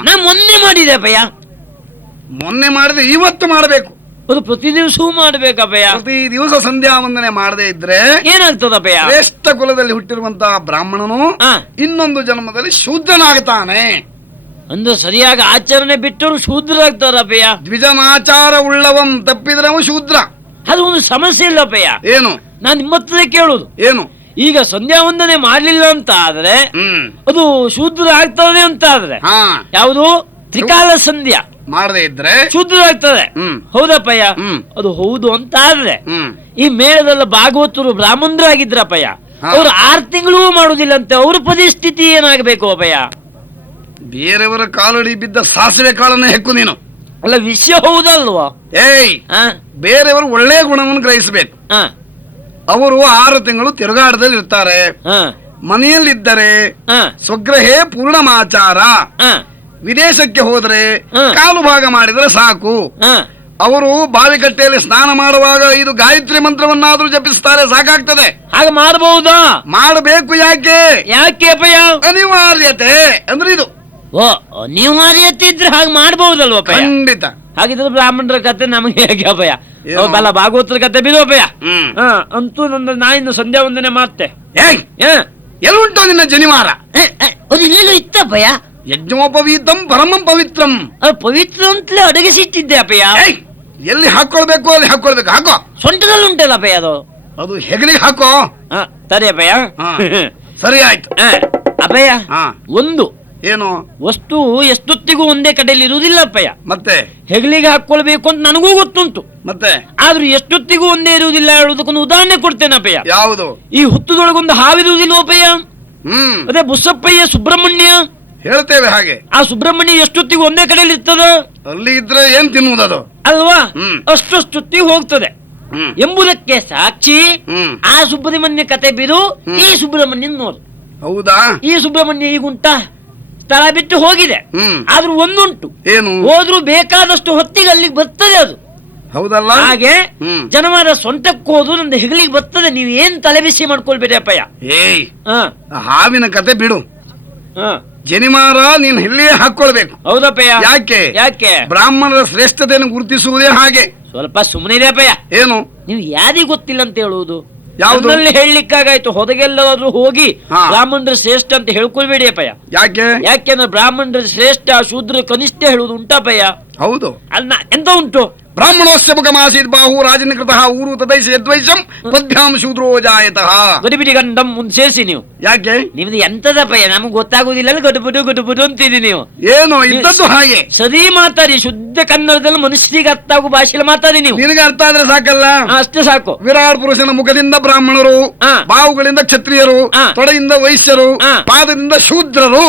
ನಾ ಮೊನ್ನೆ ಮಾಡಿದೆ ಅಪ್ಪಯ್ಯ. ಮೊನ್ನೆ ಮಾಡಿದ್ರೆ ಇವತ್ತು ಮಾಡಬೇಕು. ಅದು ಪ್ರತಿ ದಿವಸವೂ ಮಾಡ್ಬೇಕಪ್ಪಯ್ಯ. ಪ್ರತಿ ದಿವಸ ಸಂಧ್ಯಾ ವಂದನೆ ಮಾಡದೇ ಇದ್ರೆ ಏನಾಗ್ತದಪ್ಪಯ್ಯ? ಶ್ರೇಷ್ಠ ಕುಲದಲ್ಲಿ ಹುಟ್ಟಿರುವಂತಹ ಬ್ರಾಹ್ಮಣನು ಇನ್ನೊಂದು ಜನ್ಮದಲ್ಲಿ ಶೂದ್ರನಾಗ್ತಾನೆ. ಅಂದ್ರೆ ಸರಿಯಾಗಿ ಆಚರಣೆ ಬಿಟ್ಟರು ಶೂದ್ರಾಗ್ತಾರಪ್ಪಯ್ಯ. ದ್ವಿಜನಾಚಾರ ಉಳ್ಳವಂ ತಪ್ಪಿದ್ರೆ ಅವ ಶೂದ್ರ. ಅದು ಒಂದು ಸಮಸ್ಯೆ ಇಲ್ಲಪ್ಪಯ್ಯ. ಏನು? ನಾನು ನಿಮ್ಮ ಹತ್ರ ಕೇಳುದು ಏನು? ಈಗ ಸಂಧ್ಯಾ ವಂದನೆ ಮಾಡ್ಲಿಲ್ಲ ಅಂತ ಆದ್ರೆ ಅದು ಶೂದ್ರ ಆಗ್ತದೆ ಅಂತ ಆದ್ರೆ ಯಾವುದು ತ್ರಿಕಾಲ ಸಂಧ್ಯಾ ಮಾಡದೇ ಇದ್ರೆ ಶೂದ್ರ ಆಗ್ತದೆ. ಹೌದಪ್ಪಯ್ಯ? ಅದು ಹೌದು ಅಂತ ಆದ್ರೆ ಈ ಮೇಳದಲ್ಲ ಭಾಗವತರು ಬ್ರಾಹ್ಮಣರಾಗಿದ್ರಪ್ಪಯ್ಯ, ಅವ್ರು 6 ತಿಂಗಳು ಮಾಡುದಿಲ್ಲ ಅಂತ ಅವ್ರ ಪರಿಸ್ಥಿತಿ ಏನಾಗಬೇಕು ಅಪ್ಪಯ್ಯ? ಬೇರೆಯವರ ಕಾಲಡಿ ಬಿದ್ದ ಸಾಸಿವೆ ಕಾಳನ್ನ ಹೆಕ್ಕು ನೀನು. ಅಲ್ಲ ವಿಷಯ ಹೌದಲ್ವಾ? ಬೇರೆಯವರು ಒಳ್ಳೆ ಗುಣವನ್ನು ಗ್ರಹಿಸಬೇಕು. ಅವರು 6 ತಿಂಗಳು ತಿರುಗಾಟದಲ್ಲಿ ಇರ್ತಾರೆ, ಮನೆಯಲ್ಲಿದ್ದರೆ ಸ್ವಗ್ರಹೇ ಪೂರ್ಣಮಾಚಾರ. ವಿದೇಶಕ್ಕೆ ಹೋದ್ರೆ ಕಾಲು ಭಾಗ ಮಾಡಿದ್ರೆ ಸಾಕು. ಅವರು ಬಾವಿಕಟ್ಟೆಯಲ್ಲಿ ಸ್ನಾನ ಮಾಡುವಾಗ 5 ಗಾಯತ್ರಿ ಮಂತ್ರವನ್ನಾದ್ರೂ ಜಪಿಸ್ತಾರೆ, ಸಾಕಾಗ್ತದೆ. ಹಾಗೆ ಮಾಡಬಹುದಾ? ಮಾಡಬೇಕು. ಯಾಕೆ? ಯಾಕೆ ಅಪ್ಪಯ್ಯ? ಅನಿವಾರ್ಯತೆ ಅಂದ್ರೆ ಇದು. ಓ, ಅನಿವಾರ್ಯತೆ ಇದ್ರೆ ಹಾಗೆ ಮಾಡಬಹುದಲ್ವ? ಖಂಡಿತ. ಹಾಗಿದ್ರೆ ಬ್ರಾಹ್ಮಣರ ಕತೆ ನಮಗೆ ಹೇಗೆ ಅಪ್ಪಯ್ಯ? ಬಲ್ಲ ಭಾಗವತರ ಕತೆ ಬಿಡು ಅಪ್ಪಯ್ಯ. ಅಂತೂ ನಾ ಇನ್ನು ಸಂಧ್ಯಾ ವಂದನೆ ಮಾಡ್ತೆ. ಎಲ್ಲುಂಟು ನಿನ್ನ ಜನಿವಾರ? ಅದು ಇಲ್ಲೆಲ್ಲೂ ಇತ್ತಪ್ಪಯ್ಯ. ಯಜ್ಞೋಪವೀತಂ ಪರಮಂ ಪವಿತ್ರಂ. ಪವಿತ್ರ ಅಂತಲೇ ಅಡಗಿಸಿಟ್ಟಿದ್ದೆ ಅಪ್ಪಯ್ಯ. ಎಲ್ಲಿ ಹಾಕೊಳ್ಬೇಕು ಅಲ್ಲಿ ಹಾಕೊಳ್ಬೇಕು. ಹಾಕೋ. ಸೊಂಟದಲ್ಲಿ ಉಂಟಲ್ಲ ಅಪ್ಪಯ್ಯ ಅದು. ಅದು ಹೆಗಲಿಗೆ ಹಾಕೋ. ಸರಿ ಅಪ್ಪಯ್ಯ. ಸರಿ ಆಯ್ತು ಅಪ್ಪಯ್ಯ. ಒಂದು ಏನು ವಸ್ತು ಎಷ್ಟೊತ್ತಿಗೂ ಒಂದೇ ಕಡೆಯಲ್ಲಿ ಇರುವುದಿಲ್ಲ ಅಪ್ಪಯ್ಯ. ಮತ್ತೆ ಹೆಗಲಿಗೆ ಹಾಕೊಳ್ಬೇಕು ಅಂತ ನನಗೂ ಗೊತ್ತುಂಟು. ಮತ್ತೆ ಆದ್ರೂ ಎಷ್ಟೊತ್ತಿಗೂ ಒಂದೇ ಇರುವುದಿಲ್ಲ ಹೇಳುವುದಕ್ಕೊಂದು ಉದಾಹರಣೆ ಕೊಡ್ತೇನೆ ಅಪ್ಪಯ್ಯ. ಯಾವುದು? ಈ ಹುತ್ತದೊಳಗೊಂದು ಹಾವಿರುವುದಿಲ್ಲ ಅಪ್ಪಯ್ಯ. ಅದೇ ಬುಸ್ಸಪ್ಪಯ್ಯ ಸುಬ್ರಹ್ಮಣ್ಯ ಹೇಳ್ತೇವೆ ಹಾಗೆ. ಆ ಸುಬ್ರಹ್ಮಣ್ಯ ಎಷ್ಟೊತ್ತಿಗೂ ಒಂದೇ ಕಡೆಯಲ್ಲಿ ಇರ್ತದ. ಅಲ್ಲಿ ಇದ್ರೆ ಏನ್ ತಿನ್ನುವುದದು ಅಲ್ವಾ? ಅಷ್ಟೊತ್ತಿಗೆ ಹೋಗ್ತದೆ ಎಂಬುದಕ್ಕೆ ಸಾಕ್ಷಿ ಆ ಸುಬ್ರಹ್ಮಣ್ಯ ಕತೆ ಬಿಡು, ಈ ಸುಬ್ರಹ್ಮಣ್ಯನ್ ನೋಡು. ಹೌದಾ? ಈ ಸುಬ್ರಹ್ಮಣ್ಯ ಈಗುಂಟ ಸ್ಥಳ ಬಿಟ್ಟು ಹೋಗಿದೆ. ಆದ್ರೂ ಒಂದುಂಟು, ಏನು? ಹೋದ್ರೂ ಬೇಕಾದಷ್ಟು ಹೊತ್ತಿಗೆ ಅಲ್ಲಿಗೆ ಬರ್ತದೆ ಅದು. ಹೌದಲ್ಲ? ಹಾಗೆ ಜನವಾರ ಸೊಂಟಕ್ಕೆ ಹೋದ್ರು ನಂದು ಹೆಗಲಿಗೆ ಬರ್ತದೆ. ನೀವು ಏನ್ ತಲೆ ಬಿಸಿ ಮಾಡ್ಕೊಳ್ಬೇಡಿ ಅಪ್ಪಯ್ಯ. ಹಾವಿನ ಕತೆ ಬಿಡು. ಜನಿಮಾರ ನೀನ್ ಇಲ್ಲಿಯೇ ಹಾಕೊಳ್ಬೇಕು. ಹೌದಪ್ಪಯ್ಯ. ಯಾಕೆ? ಯಾಕೆ? ಬ್ರಾಹ್ಮಣರ ಶ್ರೇಷ್ಠತೆಯನ್ನು ಗುರುತಿಸುವುದೇ ಹಾಗೆ. ಸ್ವಲ್ಪ ಸುಮ್ಮನೆ ಇದೆ ಅಪ್ಪಯ್ಯ. ಏನು? ನೀವು ಯಾರಿಗೂ ಗೊತ್ತಿಲ್ಲ ಅಂತ ಹೇಳುವುದು? ಯಾವುದಲ್ಲಿ ಹೇಳಲಿಕ್ಕಾಗಾಯ್ತು. ಹೊದಗೆಲ್ಲಾದ್ರೂ ಹೋಗಿ ಬ್ರಾಹ್ಮಣರ ಶ್ರೇಷ್ಠ ಅಂತ ಹೇಳ್ಕೊಳ್ಬೇಡಿ ಅಪ್ಪಯ್ಯ. ಯಾಕೆ? ಯಾಕೆಂದ್ರೆ ಬ್ರಾಹ್ಮಣರ ಶ್ರೇಷ್ಠ ಶೂದ್ರ ಕನಿಷ್ಠ ಹೇಳುವುದು ಉಂಟಪ್ಪಯ್ಯ. ಹೌದು. ಅಲ್ಲ ಎಂತ ಉಂಟು? ಬ್ರಾಹ್ಮಣೋಸ್ಯ ಮುಖಮಾಸೀತ್ ಬಾಹು ರಾಜನಿಕೃತಃ ಊರು ತದೈಷ ಯದ್ವೈಷಂ ಪದ್ಭ್ಯಾಂ ಶೂದ್ರೋ ಜಾಯತಃ. ಗಡಿಬಿಡಿ ಗಂಡಂ ಮುಂದೆ ಸೇರಿಸಿ ನೀವು. ಯಾಕೆ? ನಿಮ್ದು ಎಂತದಪ್ಪಯ್ಯ, ನಮ್ಗೆ ಗೊತ್ತಾಗುದಿಲ್ಲ. ಗಡುಬುಡು ಅಂತಿದಿ ನೀವು. ಏನು ಇದ್ದದ್ದು ಹಾಗೆ ಸರಿ ಮಾತಾಡಿ. ಶುದ್ಧ ಕನ್ನಡದಲ್ಲಿ ಮನುಷ್ಯರಿಗೆ ಅರ್ಥ ಆಗೋ ಭಾಷೆಯಲ್ಲಿ ಮಾತಾಡಿ ನೀವು. ನಿನಗೆ ಅರ್ಥ ಆದ್ರೆ ಸಾಕಲ್ಲ? ಅಷ್ಟೇ ಸಾಕು. ವಿರಾಟ್ ಪುರುಷನ ಮುಖದಿಂದ ಬ್ರಾಹ್ಮಣರು, ಬಾಹುಗಳಿಂದ ಕ್ಷತ್ರಿಯರು, ತೊಡೆಯಿಂದ ವೈಶ್ಯರು, ಪಾದದಿಂದ ಶೂದ್ರರು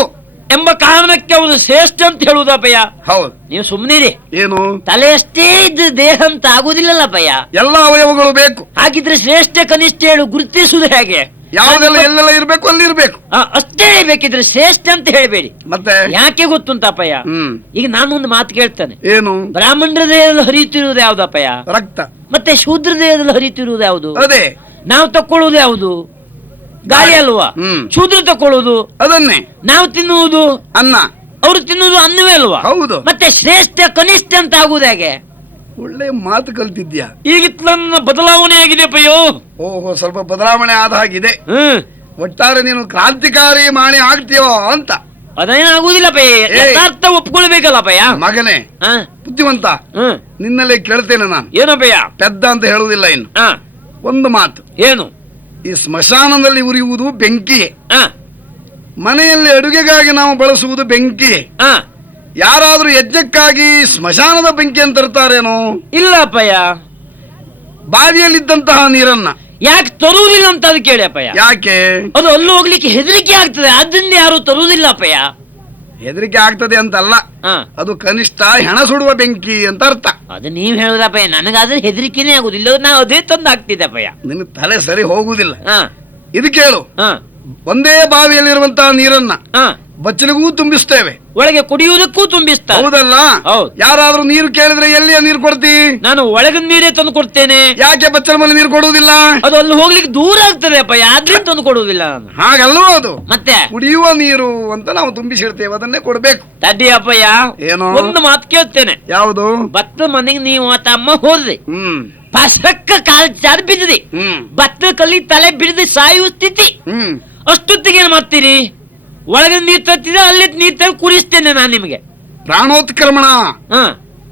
ಎಂಬ ಕಾರಣಕ್ಕೆ ಅವರು ಶ್ರೇಷ್ಠ ಅಂತ ಹೇಳುವುದಪ್ಪಯ್ಯ. ಹೌದು. ನೀವು ಸುಮ್ಮನಿರಿ. ಏನು? ತಲೆ ಅಷ್ಟೇ ಇದ್ದು ದೇಹ ಅಂತ ಆಗುದಿಲ್ಲಲ್ಲಪ್ಪಯ್ಯ. ಎಲ್ಲ ಅವಯವಗಳು ಬೇಕು. ಹಾಗಿದ್ರೆ ಶ್ರೇಷ್ಠ ಕನಿಷ್ಠ ಹೇಳು ಗುರುತಿಸುವುದು ಹೇಗೆ? ಯಾವುದೆಲ್ಲ ಎಲ್ಲೆಲ್ಲ ಇರ್ಬೇಕು ಅಲ್ಲಿ ಇರ್ಬೇಕು ಅಷ್ಟೇ ಹೇಳ್ಬೇಕಿದ್ರೆ ಶ್ರೇಷ್ಠ ಅಂತ ಹೇಳ್ಬೇಡಿ. ಮತ್ತೆ ಯಾಕೆ ಗೊತ್ತುಂಟಪ್ಪಯ್ಯ? ಈಗ ನಾನೊಂದು ಮಾತು ಕೇಳ್ತೇನೆ. ಏನು? ಬ್ರಾಹ್ಮಣರ ದೇಹದಲ್ಲಿ ಹರಿಯುತ್ತಿರುವುದು ಯಾವ್ದಪ್ಪಯ್ಯ? ರಕ್ತ. ಮತ್ತೆ ಶೂದ್ರ ದೇಹದಲ್ಲಿ ಹರಿಯುತ್ತಿರುವುದು ಯಾವುದು? ಅದೇ. ನಾವು ತಕ್ಕೊಳ್ಳುವುದು ಯಾವುದು? ಗಾಳಿ ಅಲ್ವಾ? ಶೂದ್ರ ತಕೊಳ್ಳುವುದು ಅದನ್ನೇ. ನಾವು ತಿನ್ನುವುದು ಅನ್ನ, ಅವರು ತಿನ್ನುವುದು ಅನ್ನವೇ ಅಲ್ವಾ? ಹೌದು. ಮತ್ತೆ ಶ್ರೇಷ್ಠ ಕನಿಷ್ಠ ಅಂತ ಆಗುವುದು ಹೇಗೆ? ಒಳ್ಳೆ ಮಾತು ಕಲ್ತಿದ್ಯಾ. ಈಗ ನನ್ನ ಬದಲಾವಣೆ ಆಗಿದೆ ಅಪ್ಪಯ್ಯೋ. ಓಹೋ, ಸ್ವಲ್ಪ ಬದಲಾವಣೆ ಆದ ಹಾಗಿದೆ. ಒಟ್ಟಾರೆ ನೀನು ಕ್ರಾಂತಿಕಾರಿ ಮಾಡಿ ಆಗ್ತೀಯೋ ಅಂತ. ಅದೇನಾಗುದಿಲ್ಲ ಯಥಾರ್ಥ ಒಪ್ಕೊಳ್ಬೇಕಲ್ಲ ಅಪ್ಪಯ್ಯ. ಮಗನೇ ಬುದ್ಧಿವಂತ, ನಿನ್ನಲ್ಲೇ ಕೇಳ್ತೇನೆ ನಾನು. ಏನಪ್ಪಯ್ಯ? ಪೆದ್ದ ಅಂತ ಹೇಳುವುದಿಲ್ಲ ಇನ್ನು. ಒಂದು ಮಾತು. ಏನು? ಈ ಸ್ಮಶಾನದಲ್ಲಿ ಉರಿಯುವುದು ಬೆಂಕಿ. ಮನೆಯಲ್ಲಿ ಅಡುಗೆಗಾಗಿ ನಾವು ಬಳಸುವುದು ಬೆಂಕಿ. ಯಾರಾದ್ರೂ ಯಜ್ಞಕ್ಕಾಗಿ ಸ್ಮಶಾನದ ಬೆಂಕಿಯನ್ನು ತರ್ತಾರೇನೋ? ಇಲ್ಲ ಅಪ್ಪಯ್ಯ. ಬಾವಿಯಲ್ಲಿದ್ದಂತಹ ನೀರನ್ನ ಯಾಕೆ ತರುವುದಿಲ್ಲ ಅಂತ ಅದು ಕೇಳಿ ಅಪ್ಪಯ್ಯ. ಯಾಕೆ? ಅದು ಅಲ್ಲಿ ಹೋಗ್ಲಿಕ್ಕೆ ಹೆದರಿಕೆ ಆಗ್ತದೆ, ಅದರಿಂದ ಯಾರು ತರುವುದಿಲ್ಲ ಅಪ್ಪಯ್ಯ. ಹೆದರಿಕೆ ಆಗ್ತದೆ ಅಂತಲ್ಲ, ಅದು ಕನಿಷ್ಠ ಹೆಣ ಸುಡುವ ಬೆಂಕಿ ಅಂತ ಅರ್ಥ. ಅದು ನೀವ್ ಹೇಳುದಪ್ಪಯ್ಯ, ನನಗಾದ್ರೆ ಹೆದರಿಕೆನೇ ಆಗುದಿಲ್ಲ, ನಾವು ಅದೇ ತಂದು ಹಾಕ್ತಿದ್ದೆ ಅಪ್ಪಯ್ಯ. ನಿನ್ ತಲೆ ಸರಿ ಹೋಗುದಿಲ್ಲ. ಇದು ಕೇಳು, ಒಂದೇ ಬಾವಿಯಲ್ಲಿರುವಂತಹ ನೀರನ್ನ ಬಚ್ಚಲಿಗೂ ತುಂಬಿಸ್ತೇವೆ, ಒಳಗೆ ಕುಡಿಯುವುದಕ್ಕೂ ತುಂಬಿಸ್ತಾರೆ. ಹೌದಲ್ಲ? ಯಾರಾದ್ರೂ ನೀರು ಕೇಳಿದ್ರೆ ಎಲ್ಲಿಯ ನೀರು ಕೊಡ್ತಿ? ನಾನು ಒಳಗಿನ ನೀರೇ ತಂದು ಕೊಡ್ತೇನೆ. ಯಾಕೆ ಬಚ್ಚಲ ಮೇಲೆ ನೀರು ಕೊಡುವುದಿಲ್ಲ? ಅದು ಅಲ್ಲಿ ಹೋಗ್ಲಿಕ್ಕೆ ದೂರ ಆಗ್ತದೆ ಅಪ್ಪ, ಆದ್ರಿಂದ ತಂದು ಕೊಡುವುದಿಲ್ಲ ನಾನು. ಹಾಗಲ್ವೋ ಅದು? ಮತ್ತೆ ಕುಡಿಯುವ ನೀರು ಅಂತ ನಾವು ತುಂಬಿಸಿಡ್ತೇವೆ, ಅದನ್ನೇ ಕೊಡ್ಬೇಕು. ತಡ್ಡಿ ಅಪ್ಪಯ್ಯ, ಏನೋ ಒಂದು ಮಾತು ಕೇಳ್ತೇನೆ. ಯಾವುದು? ಭತ್ತ ಮನೆಗೆ ನೀವು ಅಮ್ಮ ಹೋದ್ರಿ, ಪಸಕ್ಕ ಕಾಲ್ ಚಾರ್ ಬಿದ್ದಿ, ಭತ್ತ ಕಲ್ಲಿ ತಲೆ ಬಿಡಿದು ಸಾಯುವ ಸ್ಥಿತಿ. ಅಷ್ಟೊತ್ತಿಗೆ ಏನ್ ಮಾಡ್ತೀರಿ? ಒಳಗೆ ನೀರ್ ತರ್ತಿದ್ರೆ ಅಲ್ಲಿ ನೀರ್ ತರ ಕುಡಿಸ್ತೇನೆ ನಾನು ನಿಮಗೆ. ಪ್ರಾಣೋತ್ಕ್ರಮಣ